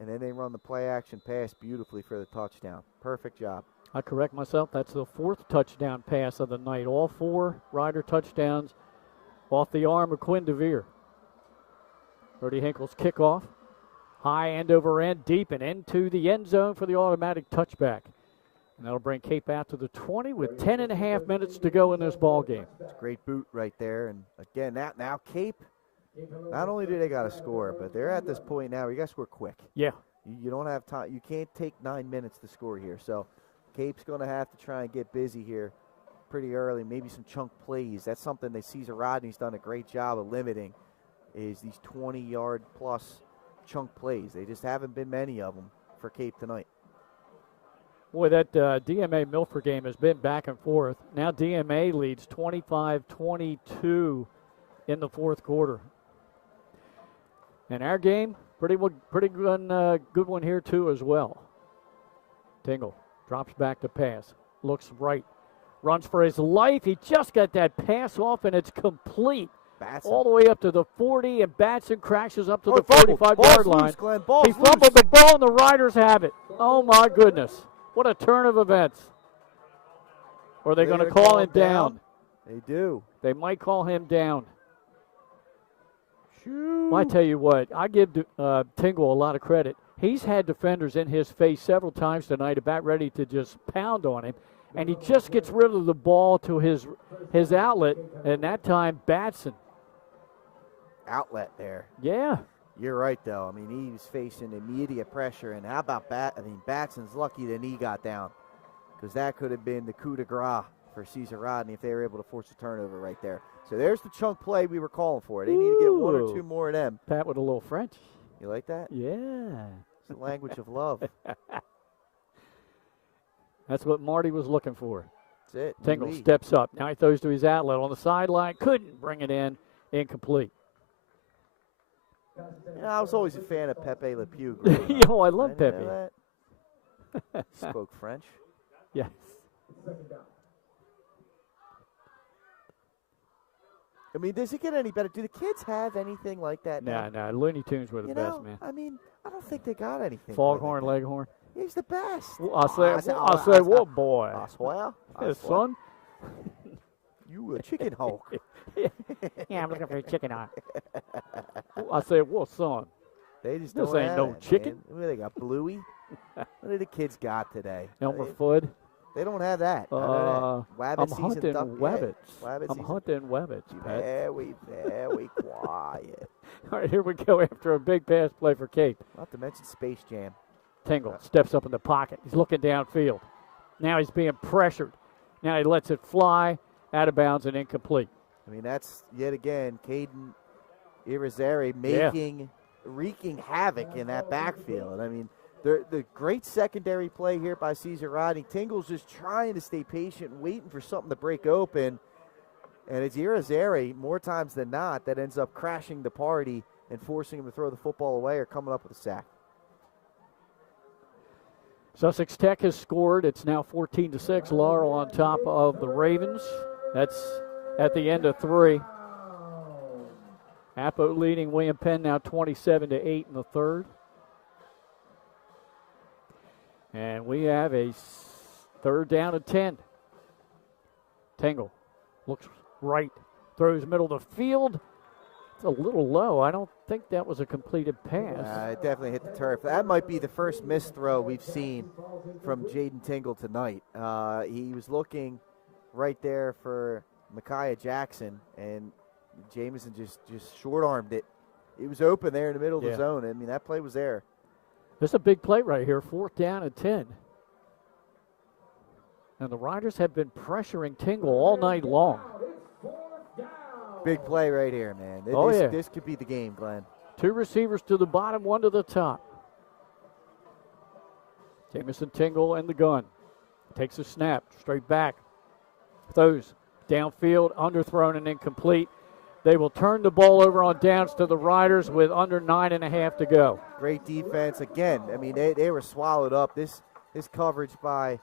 and then they run the play action pass beautifully for the touchdown. Perfect job. I correct myself. That's the 4th touchdown pass of the night. All 4 Rider touchdowns off the arm of Quinn DeVere. Brody Hinkle's kickoff. High end over end, deep and into the end zone for the automatic touchback. And that'll bring Cape out to the 20 with 10.5 minutes to go in this ball game. It's a great boot right there. And again, now Cape, not only do they got to score, but they're at this point now where you got to score quick. Yeah. You don't have time. You can't take 9 minutes to score here. So Cape's going to have to try and get busy here pretty early, maybe some chunk plays. That's something that Caesar Rodney's done a great job of limiting, is these 20-yard plus chunk plays. They just haven't been many of them for Cape tonight. Boy, that DMA Milford game has been back and forth. Now DMA leads 25-22 in the fourth quarter. And our game, pretty good one here too as well. Tingle drops back to pass, looks right, runs for his life. He just got that pass off, and it's complete. Batson. All the way up to the 40, and Batson crashes up to the 45-yard line. Loose, Glenn. Ball's he fumbled the ball, and the Riders have it. Oh, my goodness. What a turn of events. Or are they going to call him down? They do. They might call him down. Well, I tell you what, I give Tingle a lot of credit. He's had defenders in his face several times tonight about ready to just pound on him, and he just gets rid of the ball to his outlet, and that time Batson. Outlet there. Yeah. You're right, though. I mean, he was facing immediate pressure, and how about Batson's lucky the knee got down, because that could have been the coup de grace for Caesar Rodney if they were able to force a turnover right there. So there's the chunk play we were calling for. They need to get one or two more of them. Pat with a little French. You like that? Yeah. It's the language of love. That's what Marty was looking for. That's it. Tingle steps up. Now he throws to his outlet on the sideline. Couldn't bring it in. Incomplete. You know, I was always a fan of Pepe Le Pew. I love Pepe. Spoke French. Yes. I mean, does it get any better? Do the kids have anything like that now? No. Looney Tunes were the best, man. I mean, I don't think they got anything. Foghorn Leghorn. He's the best. I say, what boy? I swear. Son? You a chicken hawk. Yeah, I'm looking for a chicken hawk. I said, what son? They just this don't ain't have no it, chicken. Man. They got Bluey. What do the kids got today? Elmer Fudd. They don't have that. I'm hunting Wabbits. I'm hunting Wabbits, Pat. Very quiet. All right, here we go after a big pass play for Cape. Not to mention Space Jam. Tingle steps up in the pocket. He's looking downfield. Now he's being pressured. Now he lets it fly, out of bounds and incomplete. I mean, that's, yet again, Caden Irizarry wreaking havoc in that backfield. I mean, the great secondary play here by Caesar Rodney. Tingle's just trying to stay patient, waiting for something to break open. And it's Irizarry, more times than not, that ends up crashing the party and forcing him to throw the football away or coming up with a sack. Sussex Tech has scored. It's now 14-6. Laurel on top of the Ravens. That's at the end of 3. Apo leading William Penn now 27-8 in the third. And we have a third down and 10. Tingle looks right, throws middle of the field. It's a little low. I don't think that was a completed pass. It definitely hit the turf. That might be the first missed throw we've seen from Jaden Tingle tonight. He was looking right there for Micaiah Jackson, and Jameson just short-armed it. It was open there in the middle of the zone. I mean, that play was there. There's a big play right here, 4th down and 10. And the Riders have been pressuring Tingle all night long. Big play right here, man. This could be the game, Glenn. 2 receivers to the bottom, 1 to the top. Jamison Tingle and the gun. Takes a snap, straight back. Throws downfield, underthrown and incomplete. They will turn the ball over on downs to the Riders with under 9.5 to go. Great defense. Again, I mean, they were swallowed up. This coverage by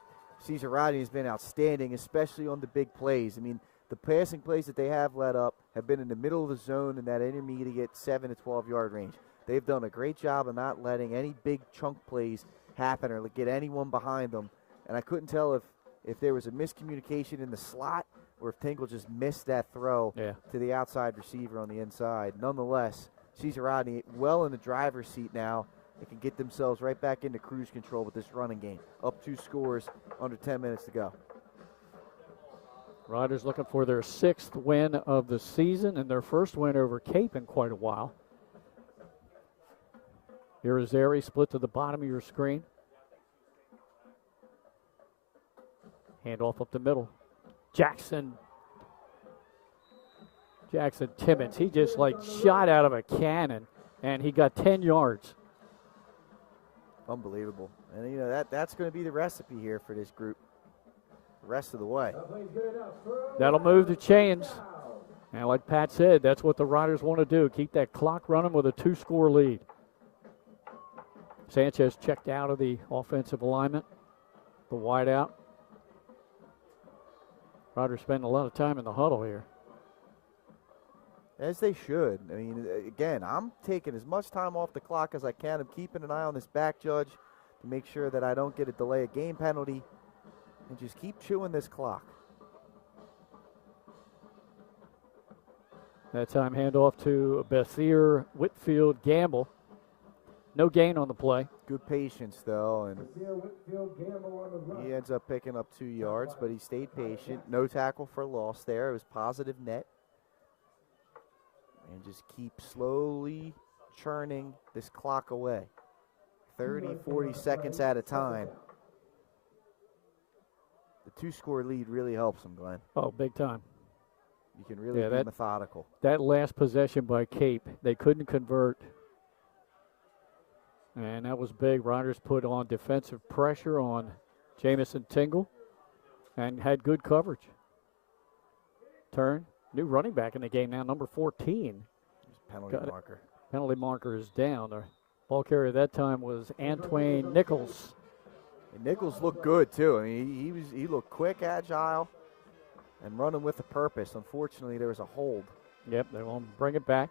Caesar Rodney has been outstanding, especially on the big plays. I mean, the passing plays that they have let up have been in the middle of the zone in that intermediate 7 to 12-yard range. They've done a great job of not letting any big chunk plays happen or get anyone behind them. And I couldn't tell if there was a miscommunication in the slot or if Tingle just missed that throw to the outside receiver on the inside. Nonetheless, Caesar Rodney well in the driver's seat now. They can get themselves right back into cruise control with this running game. Up 2 scores, under 10 minutes to go. Riders looking for their 6th win of the season and their first win over Cape in quite a while. Irizarry split to the bottom of your screen. Handoff up the middle. Jackson Timmons. He just like shot out of a cannon, and he got 10 yards. Unbelievable. And, you know, that's going to be the recipe here for this group the rest of the way. That'll move the chains. And like Pat said, that's what the Riders want to do, keep that clock running with a 2-score lead. Sanchez checked out of the offensive alignment, the wideout. Riders spend a lot of time in the huddle here. As they should. I mean, again, I'm taking as much time off the clock as I can. I'm keeping an eye on this back judge to make sure that I don't get a delay of game penalty, and just keep chewing this clock. That time handoff to Bethier Whitfield Gamble. No gain on the play. Good patience, though, and he ends up picking up 2 yards, but he stayed patient. No tackle for loss there. It was positive net. And just keep slowly churning this clock away. 30, 40 seconds at a time. The 2-score lead really helps them, Glenn. Oh, big time. You can really be methodical. That last possession by Cape, they couldn't convert. And that was big. Riders put on defensive pressure on Jamison Tingle and had good coverage. Turn. New running back in the game now, number 14. Penalty marker. Penalty marker is down. The ball carrier that time was Antwain Nichols. And Nichols looked good, too. I mean, he looked quick, agile, and running with a purpose. Unfortunately, there was a hold. Yep, they won't bring it back.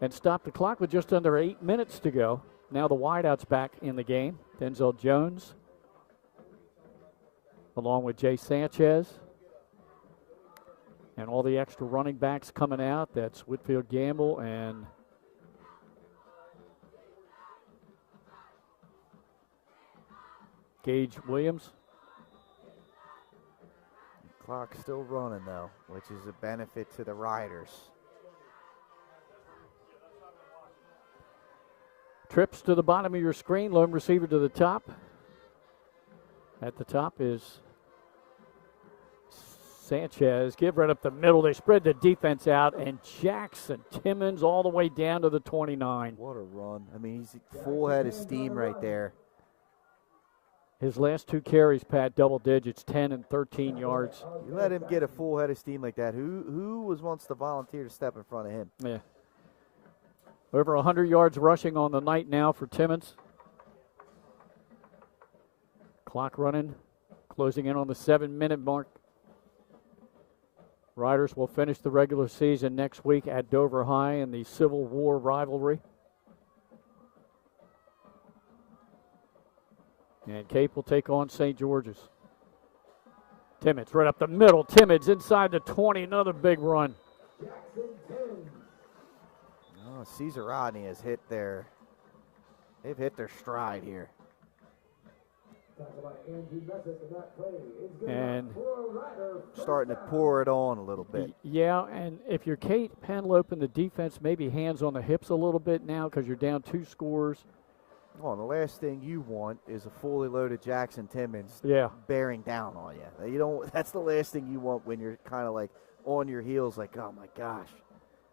And stop the clock with just under 8 minutes to go. Now the wideout's back in the game. Denzel Jones, along with Jay Sanchez. And all the extra running backs coming out. That's Whitfield Gamble and Gage Williams. Clock's still running, though, which is a benefit to the Riders. Trips to the bottom of your screen. Lone receiver to the top. At the top is Sanchez. Give right up the middle. They spread the defense out, and Jackson Timmons all the way down to the 29. What a run. I mean, he's full head of steam right there. His last 2 carries, Pat, double digits, 10 and 13 yards. You let him get a full head of steam like that. Who was once the volunteer to step in front of him? Yeah. Over 100 yards rushing on the night now for Timmons. Clock running, closing in on the 7-minute mark. Riders will finish the regular season next week at Dover High in the Civil War rivalry. And Cape will take on St. George's. Timmons right up the middle. Timmons inside the 20. Another big run. Oh, Caesar Rodney has hit their stride here. And starting to pour it on a little bit. Yeah, and if you're Kate Henlopen, the defense maybe hands on the hips a little bit now because you're down 2 scores. Well, the last thing you want is a fully loaded Jackson Timmons bearing down on you. You don't. That's the last thing you want when you're kind of like on your heels, like, oh my gosh,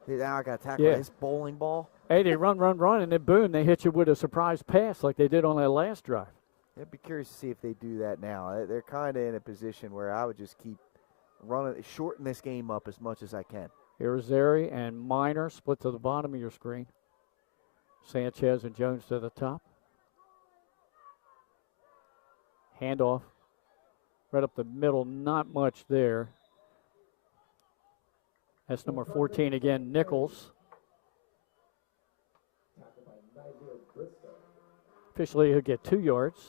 now I got to tackle this bowling ball. Hey, they run, and then boom, they hit you with a surprise pass like they did on that last drive. I'd be curious to see if they do that now. They're kind of in a position where I would just keep running, shorten this game up as much as I can. Irizarry and Minor split to the bottom of your screen. Sanchez and Jones to the top. Handoff right up the middle, not much there. That's number 14 again, Nichols. Officially, he'll get 2 yards.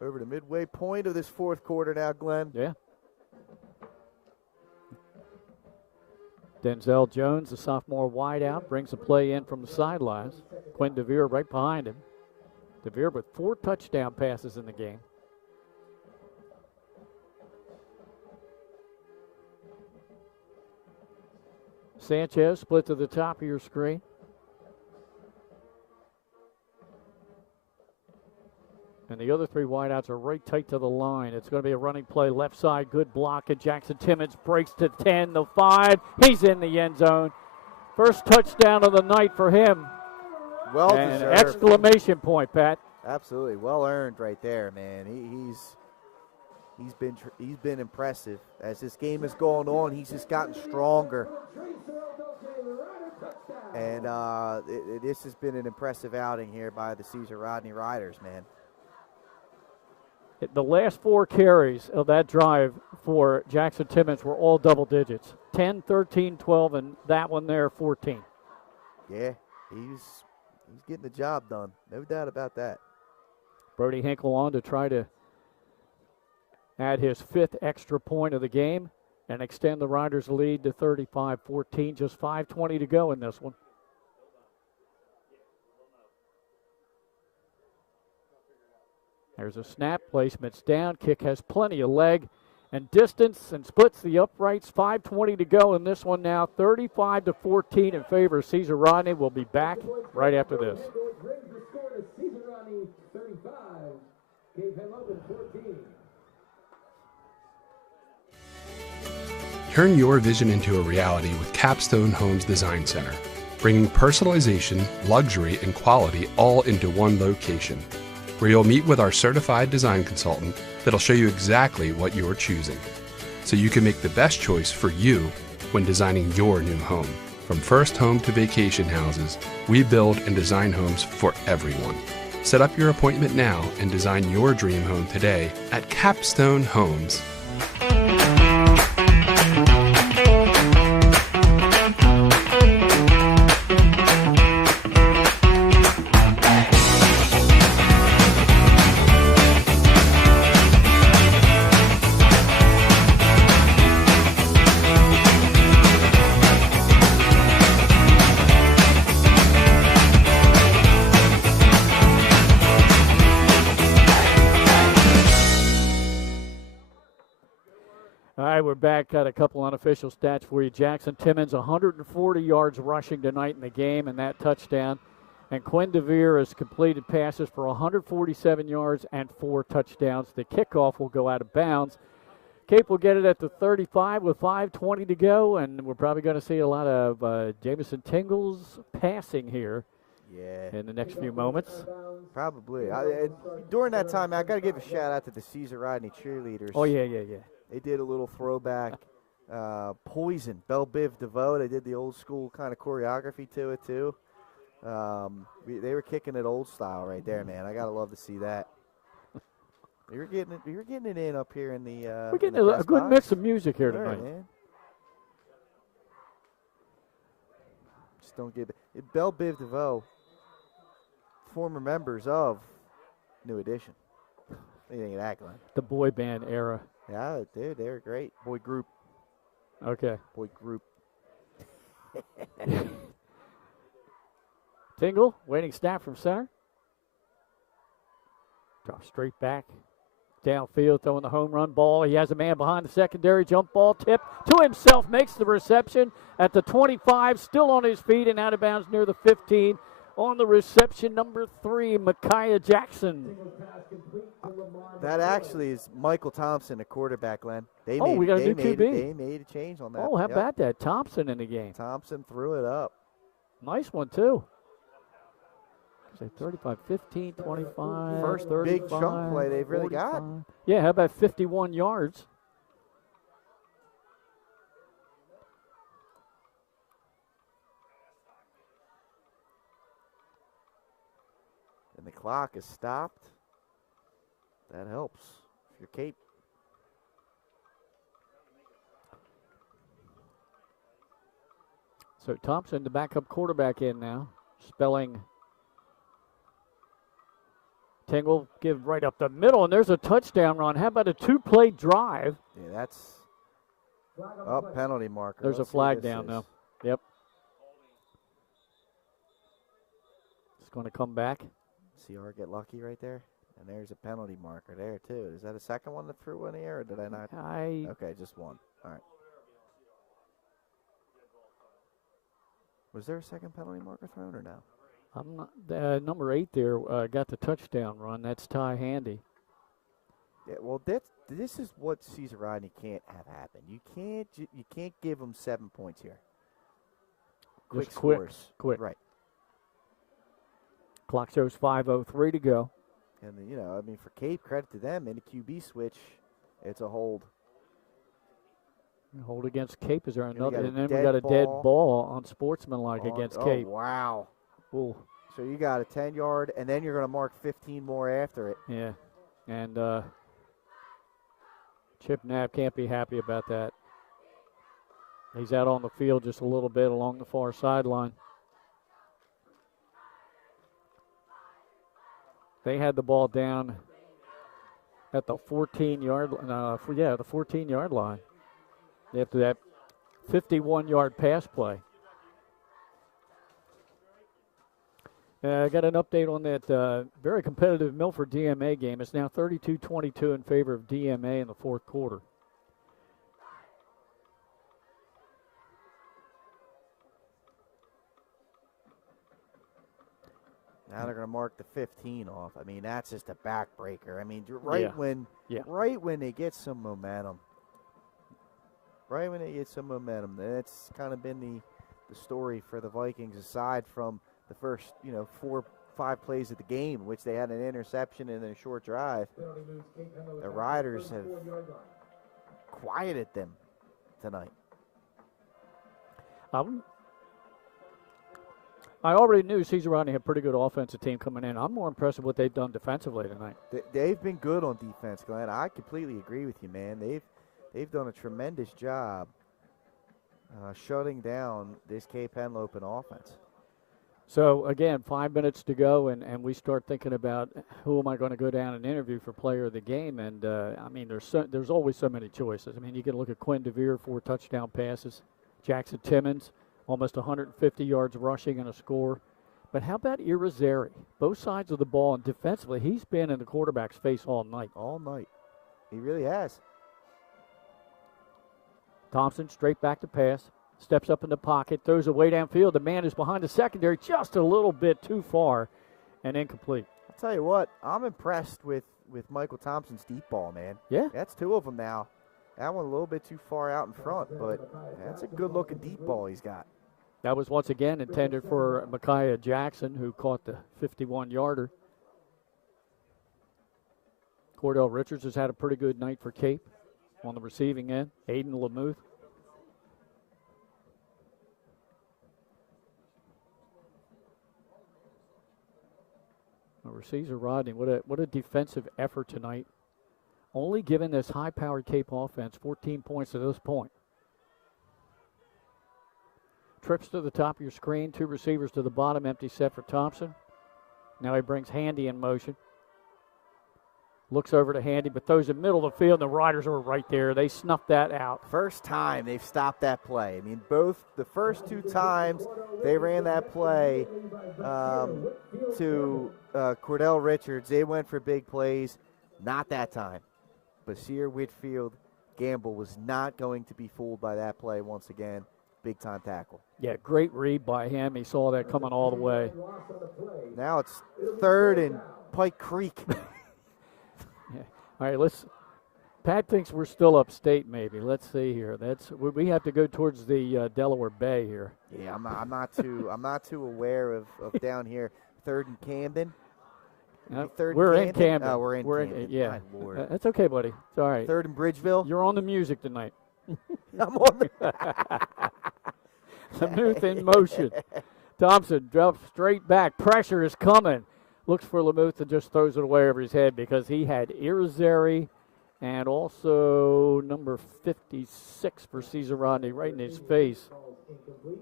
Over the midway point of this 4th quarter now, Glenn. Yeah. Denzel Jones, the sophomore wideout, brings the play in from the sidelines. Quinn DeVere right behind him. DeVere with 4 touchdown passes in the game. Sanchez split to the top of your screen. And the other three wideouts are right tight to the line. It's going to be a running play left side. Good block. And Jackson Timmons breaks to 10, the 5. He's in the end zone. First touchdown of the night for him. Well and deserved. Exclamation point, Pat. Absolutely. Well earned right there, man. He's been impressive. As this game has gone on, he's just gotten stronger. And this has been an impressive outing here by the Caesar Rodney Riders, man. The last 4 carries of that drive for Jackson Timmons were all double digits. 10, 13, 12, and that one there, 14. Yeah, he's getting the job done. No doubt about that. Brody Hinkle on to try to add his 5th extra point of the game and extend the Riders' lead to 35-14. Just 5:20 to go in this one. There's a snap, placement's down, kick has plenty of leg and distance and splits the uprights. 5:20 to go in this one now, 35-14 in favor of Caesar Rodney. We'll be back right after this. Turn your vision into a reality with Capstone Homes Design Center, bringing personalization, luxury, and quality all into one location, where you'll meet with our certified design consultant that'll show you exactly what you're choosing, so you can make the best choice for you when designing your new home. From first home to vacation houses, we build and design homes for everyone. Set up your appointment now and design your dream home today at Capstone Homes. We're back. Got a couple unofficial stats for you. Jackson Timmons, 140 yards rushing tonight in the game, and that touchdown. And Quinn DeVere has completed passes for 147 yards and 4 touchdowns. The kickoff will go out of bounds. Cape will get it at the 35 with 5:20 to go, and we're probably going to see a lot of Jamison Tingles passing here. Yeah. In the next few moments. Probably. During that time, I got to give a shout out to the Caesar Rodney cheerleaders. Oh, yeah. They did a little throwback Poison, Belle Biv DeVoe. They did the old school kind of choreography to it, too. They were kicking it old style right there, man. I got to love to see that. You're getting it in up here in the we're getting a good box. Mix of music here tonight. Right, man. Just don't give it. Belle Biv DeVoe, former members of New Edition. What do you think of that, Glenn? The boy band era. Yeah, dude, they were great. Boy group. Okay. Boy group. Tingle, waiting snap from center. Drop straight back. Downfield, throwing the home run ball. He has a man behind the secondary. Jump ball tip to himself. Makes the reception at the 25. Still on his feet and out of bounds near the 15. On the reception, number 3, Micaiah Jackson. That actually is Michael Thompson, the quarterback, Glenn. We got a new QB. They made a change on that. Oh, how about that? Thompson in the game. Thompson threw it up. Nice one, too. Say 35, 15, 25, First 35, big chunk play they've really 45. got. Yeah, how about 51 yards? And the clock is stopped. That helps. Your Cape. So Thompson, the backup quarterback, in now. Spelling Tingle, give right up the middle, and there's a touchdown run. How about a 2-play drive? Yeah, that's up penalty marker. There's Let's a see flag what this down is. now. Yep. It's going to come back. CR get lucky right there. And there's a penalty marker there, too. Is that a second one that threw in the air, or did I not? Okay, just one. All right. Was there a second penalty marker thrown or no? I'm not, number 8 there got the touchdown run. That's Ty Handy. Yeah, well, this is what Caesar Rodney can't have happen. You can't give them 7 points here. Quick scores. Quick. Right. Clock shows 5:03 to go. And, for Cape, credit to them, in the QB switch, it's a hold. Hold against Cape. Is there another? And then we got a dead ball on sportsmanlike against Cape. Wow. Ooh. So you got a 10-yard, and then you're going to mark 15 more after it. Yeah. And Chip Knapp can't be happy about that. He's out on the field just a little bit along the far sideline. They had the ball down at the 14-yard the 14-yard line after that 51-yard pass play. I got an update on that very competitive Milford DMA game. It's now 32-22 in favor of DMA in the fourth quarter. Now they're going to mark the 15 off. I mean, that's just a backbreaker. I mean, right when they get some momentum. Right when they get some momentum. That's kind of been the story for the Vikings, aside from the first, 4-5 plays of the game, in which they had an interception and then a short drive. The Riders have quieted them tonight. I already knew Caesar Rodney had a pretty good offensive team coming in. I'm more impressed with what they've done defensively tonight. They've been good on defense, Glenn. I completely agree with you, man. They've done a tremendous job shutting down this Cape Henlopen offense. So, again, 5 minutes to go, and we start thinking about who am I going to go down and interview for player of the game. And, there's always so many choices. I mean, you can look at Quinn DeVere, 4 touchdown passes. Jackson Timmons, almost 150 yards rushing and a score. But how about Irizarry? Both sides of the ball, and defensively, he's been in the quarterback's face all night. All night. He really has. Thompson straight back to pass. Steps up in the pocket, throws away downfield. The man is behind the secondary just a little bit too far and incomplete. I'll tell you what, I'm impressed with Michael Thompson's deep ball, man. Yeah. That's 2 of them now. That one a little bit too far out in front, but that's a good-looking deep ball he's got. That was once again intended for Micaiah Jackson, who caught the 51-yarder. Cordell Richards has had a pretty good night for Cape on the receiving end. Aiden Lamuth. Caesar Rodney, what a defensive effort tonight. Only given this high-powered Cape offense 14 points to this point. Trips to the top of your screen, 2 receivers to the bottom, empty set for Thompson. Now he brings Handy in motion. Looks over to Handy, but throws in the middle of the field, and the Riders are right there. They snuffed that out. First time they've stopped that play. I mean, both the first 2 times they ran that play to Cordell Richards, they went for big plays. Not that time. Basir Whitfield Gamble was not going to be fooled by that play once again. Big-time tackle. Yeah, great read by him. He saw that coming all the way. Now it's 3rd and Pike Creek. Yeah. All right, Pat thinks we're still upstate. Maybe let's see here. We have to go towards the Delaware Bay here. Yeah, I'm not too aware of down here. 3rd and Camden. We're in Camden. Oh, we're in Camden. Yeah, my Lord. That's okay, buddy. It's all right. 3rd and Bridgeville. You're on the music tonight. I'm on the. The Lamuth in motion. Thompson drops straight back. Pressure is coming. Looks for Lamuth and just throws it away over his head because he had Irizarry and also number 56 for Caesar Rodney right in his face. I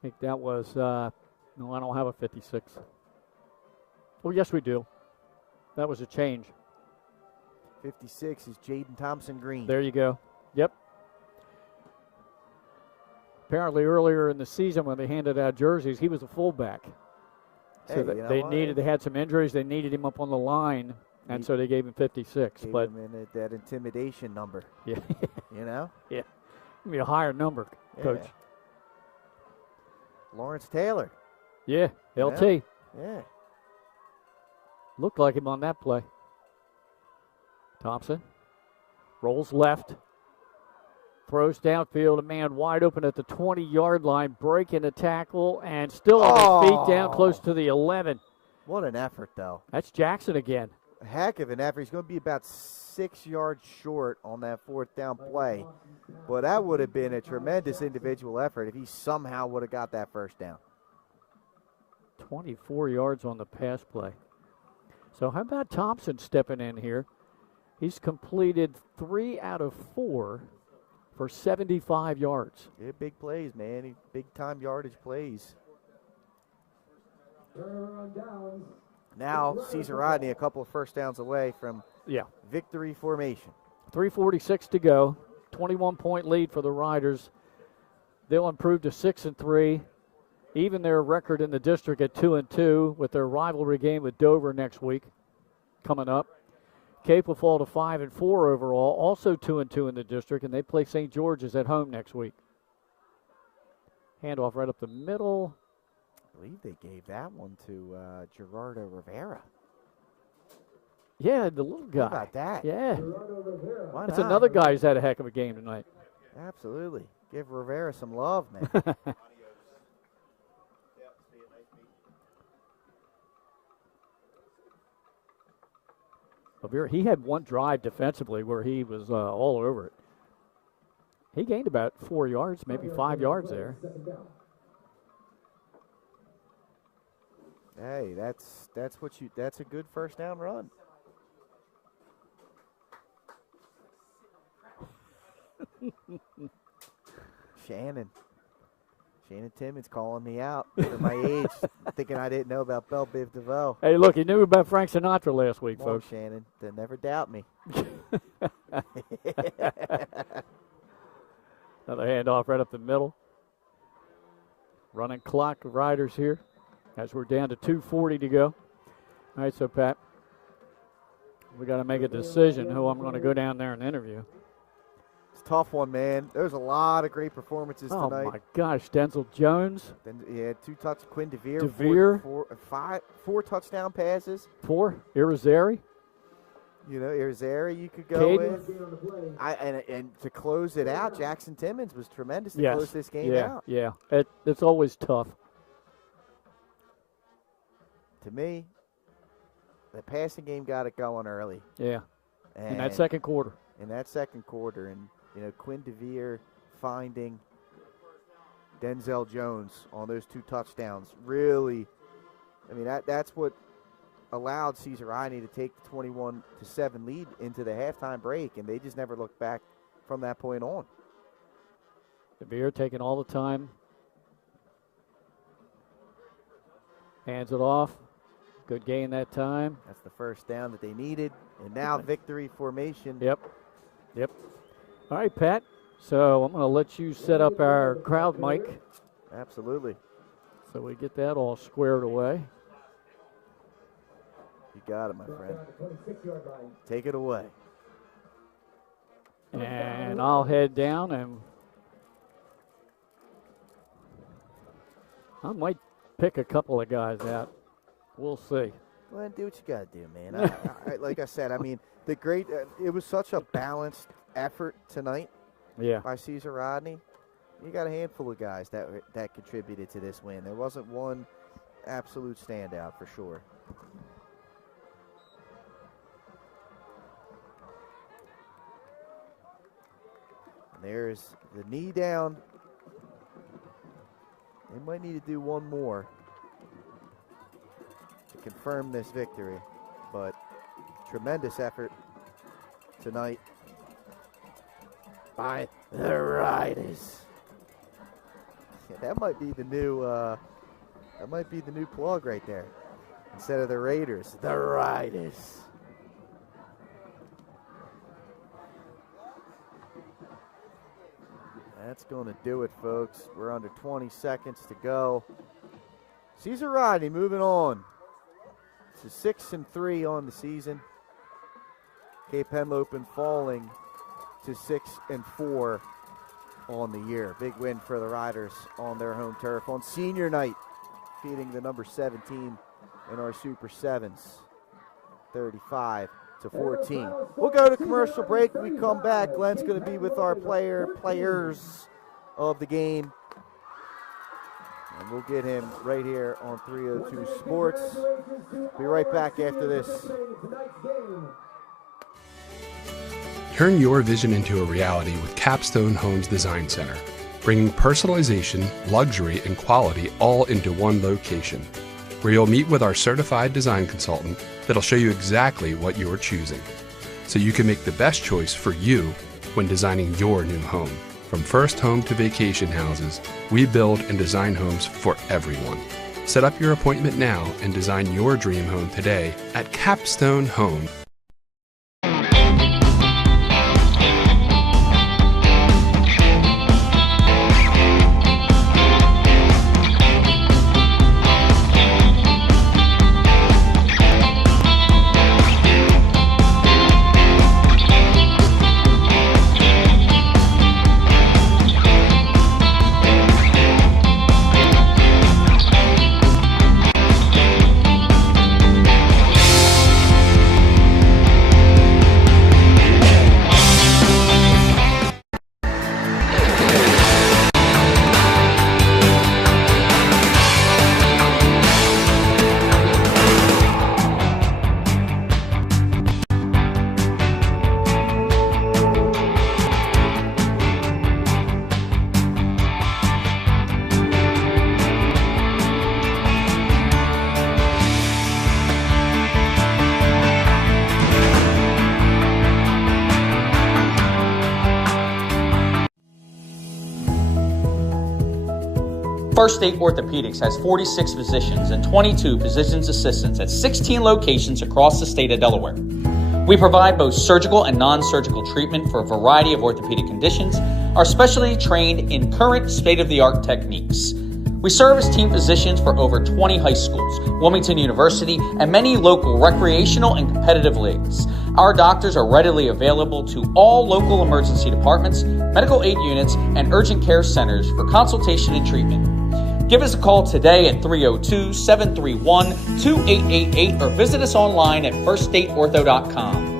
think that was, no, I don't have a 56. Oh, yes, we do. That was a change. 56 is Jaden Thompson Green. There you go. Yep. Apparently earlier in the season when they handed out jerseys, he was a fullback. So they had some injuries. They needed him up on the line, and so they gave him 56. Gave but him that intimidation number. Yeah. You know? Yeah. Give me a higher number, Coach. Lawrence Taylor Yeah, LT. Yeah. Looked like him on that play. Thompson rolls left. Throws downfield, a man wide open at the 20-yard line, breaking a tackle, and still on his feet down close to the 11. What an effort, though. That's Jackson again. A heck of an effort. He's going to be about 6 yards short on that fourth down play. But that would have been a tremendous individual effort if he somehow would have got that first down. 24 yards on the pass play. So how about Thompson stepping in here? He's completed 3 out of 4 for 75 yards. Yeah, big plays, man. Big-time yardage plays. Now, Caesar Rodney a couple of first downs away from victory formation. 3:46 to go. 21-point lead for the Riders. They'll improve to 6-3. Even their record in the district at 2-2 with their rivalry game with Dover next week coming up. Cape will fall to 5-4 overall, also 2-2 in the district, and they play St. George's at home next week. Handoff right up the middle. I believe they gave that one to Gerardo Rivera. Yeah, the little guy. How about that? Yeah. Why That's not? another guy who's had a heck of a game tonight. Absolutely. Give Rivera some love, man. He had one drive defensively where he was all over it. He gained about 4 yards, maybe 5 yards there. Hey, that's a good first down run. Shannon Timmons calling me out for my age, thinking I didn't know about Belle Biv DeVoe. Hey, look, he knew about Frank Sinatra last week, folks. Shannon, they never doubt me. Another handoff right up the middle. Running clock, Riders here, as we're down to 2:40 to go. All right, so, Pat, we got to make a decision who I'm going to go down there and interview. Tough one, man. There's a lot of great performances tonight. Oh, my gosh. Denzel Jones. Then, yeah, 2 touchdowns. Quinn DeVere. Four touchdown passes. 4. Irizarry. You know, Irizarry you could go with. And to close it out, Jackson Timmons was tremendous to close this game out. Yeah, it's always tough. To me, the passing game got it going early. Yeah, in that second quarter. And you know, Quinn DeVere finding Denzel Jones on those 2 touchdowns really, I mean, that's what allowed Caesar Rodney to take the 21-7 lead into the halftime break, and they just never looked back from that point on. DeVere taking all the time. Hands it off. Good gain that time. That's the first down that they needed, and now victory formation. Yep. All right, Pat. So I'm going to let you set up our crowd mic. Absolutely. So we get that all squared away. You got it, my friend. Take it away. And I'll head down, and I might pick a couple of guys out. We'll see. Well, do what you got to do, man. Like I said, I mean, it was such a balanced effort tonight by Caesar Rodney. You got a handful of guys that contributed to this win. There wasn't one absolute standout for sure. And there's the knee down. They might need to do one more to confirm this victory, but tremendous effort tonight by the Riders. Yeah, that might be the new plug right there. Instead of the Raiders, the Riders. That's going to do it, folks. We're under 20 seconds to go. Caesar Rodney moving on to 6-3 on the season. Cape Henlopen falling to 6-4 on the year. Big win for the Riders on their home turf on senior night defeating the number 7 team in our Super 7s, 35-14. We'll go to commercial break. When we come back, Glenn's going to be with our players of the game. And we'll get him right here on 302 Sports. Be right back after this. Turn your vision into a reality with Capstone Homes Design Center, bringing personalization, luxury, and quality all into one location, where you'll meet with our certified design consultant that'll show you exactly what you're choosing, so you can make the best choice for you when designing your new home. From first home to vacation houses, we build and design homes for everyone. Set up your appointment now and design your dream home today at Capstone Home. First State Orthopedics has 46 physicians and 22 physician's assistants at 16 locations across the state of Delaware. We provide both surgical and non-surgical treatment for a variety of orthopedic conditions, are specially trained in current state-of-the-art techniques. We serve as team physicians for over 20 high schools, Wilmington University, and many local recreational and competitive leagues. Our doctors are readily available to all local emergency departments, medical aid units, and urgent care centers for consultation and treatment. Give us a call today at 302-731-2888 or visit us online at firststateortho.com.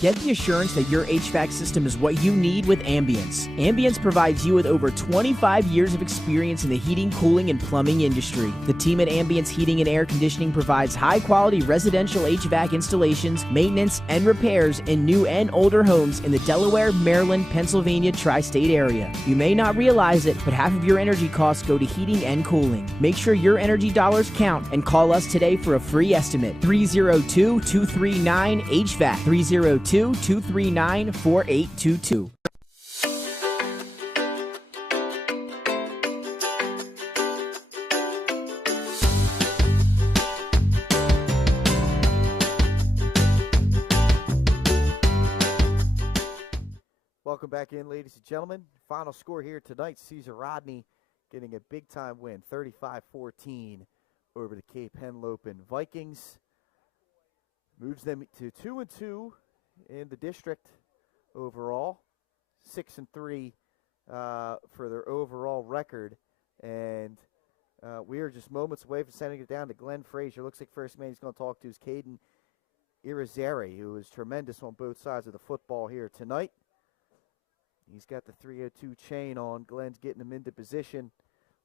Get the assurance that your HVAC system is what you need with Ambience. Ambience provides you with over 25 years of experience in the heating, cooling, and plumbing industry. The team at Ambience Heating and Air Conditioning provides high-quality residential HVAC installations, maintenance, and repairs in new and older homes in the Delaware, Maryland, Pennsylvania tri-state area. You may not realize it, but half of your energy costs go to heating and cooling. Make sure your energy dollars count and call us today for a free estimate. 302-239-HVAC. 302-239-4822. Welcome back in, ladies and gentlemen. Final score here tonight, Caesar Rodney getting a big-time win, 35-14 over the Cape Henlopen Vikings. Moves them to 2-2 in the district overall, 6-3 for their overall record, and we are just moments away from sending it down to Glenn Frazier. Looks like first man he's going to talk to is Caden Irizarry, who is tremendous on both sides of the football here tonight. He's got the 302 chain on. Glenn's getting him into position, and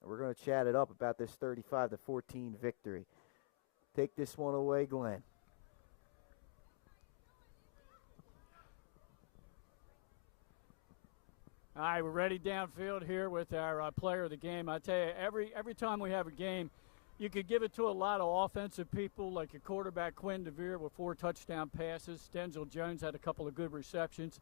we're going to chat it up about this 35-14 victory. Take this one away, Glenn. All right, we're ready downfield here with our player of the game. I tell you, every time we have a game, you could give it to a lot of offensive people, like your quarterback Quinn DeVere with 4 touchdown passes. Denzel Jones had a couple of good receptions.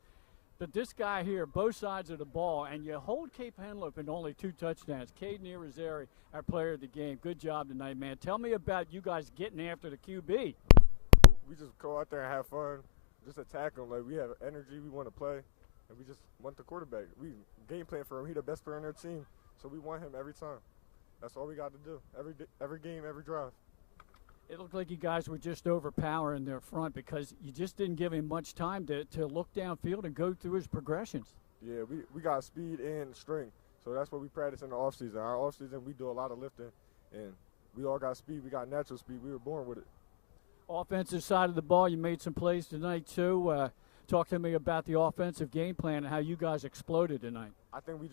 But this guy here, both sides of the ball, and you hold Cape Henlopen only 2 touchdowns. Caden Irizarry, our player of the game. Good job tonight, man. Tell me about you guys getting after the QB. We just go out there and have fun, just attack them. Like, we have energy, we want to play. And we just want the quarterback. We game plan for him. He's the best player on their team, so we want him every time. That's all we got to do. Every game, every drive. It looked like you guys were just overpowering their front because you just didn't give him much time to look downfield and go through his progressions. Yeah, we got speed and strength, so that's what we practice in the off season. Our off season, we do a lot of lifting, and we all got speed. We got natural speed. We were born with it. Offensive side of the ball, you made some plays tonight too. Talk to me about the offensive game plan and how you guys exploded tonight. I think we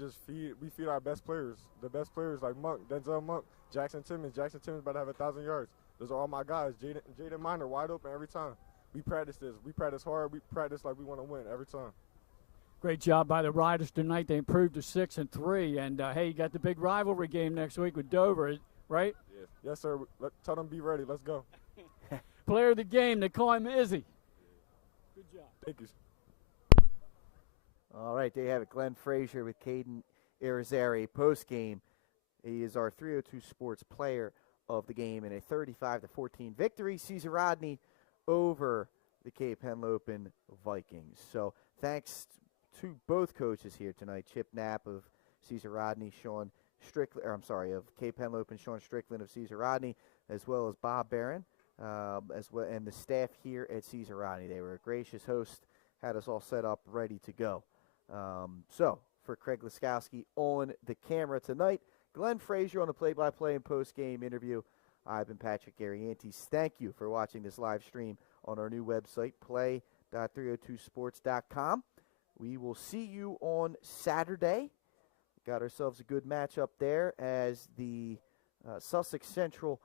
feed our best players. The best players like Monk, Denzel Monk, Jackson Timmons. Jackson Timmons about to have 1,000 yards. Those are all my guys. Jaden Minor wide open every time. We practice this. We practice hard. We practice like we want to win every time. Great job by the Riders tonight. They improved to 6-3. And, hey, you got the big rivalry game next week with Dover, right? Yeah. Yes, sir. Tell them be ready. Let's go. Player of the game, they call him Izzy. Good job. Thank you. All right, there you have it. Glenn Frazier with Caden Irizarry post-game. He is our 302 Sports player of the game in a 35-14 victory. Caesar Rodney over the Cape Henlopen Vikings. So thanks to both coaches here tonight, Chip Knapp of Caesar Rodney, of Cape Henlopen, Sean Strickland of Caesar Rodney, as well as Bob Barron, as well, and the staff here at Caesar Rodney. They were a gracious host, had us all set up, ready to go. So for Craig Laskowski on the camera tonight, Glenn Frazier on the play-by-play and post-game interview. I've been Patrick Ariantes. Thank you for watching this live stream on our new website, play.302sports.com. We will see you on Saturday. Got ourselves a good matchup there as the Sussex Central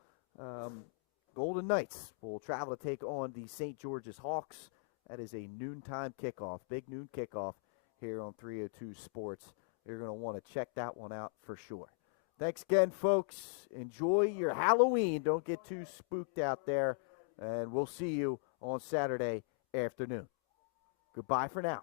Golden Knights will travel to take on the St. George's Hawks. That is a noontime kickoff, big noon kickoff here on 302 Sports. You're going to want to check that one out for sure. Thanks again, folks. Enjoy your Halloween. Don't get too spooked out there. And we'll see you on Saturday afternoon. Goodbye for now.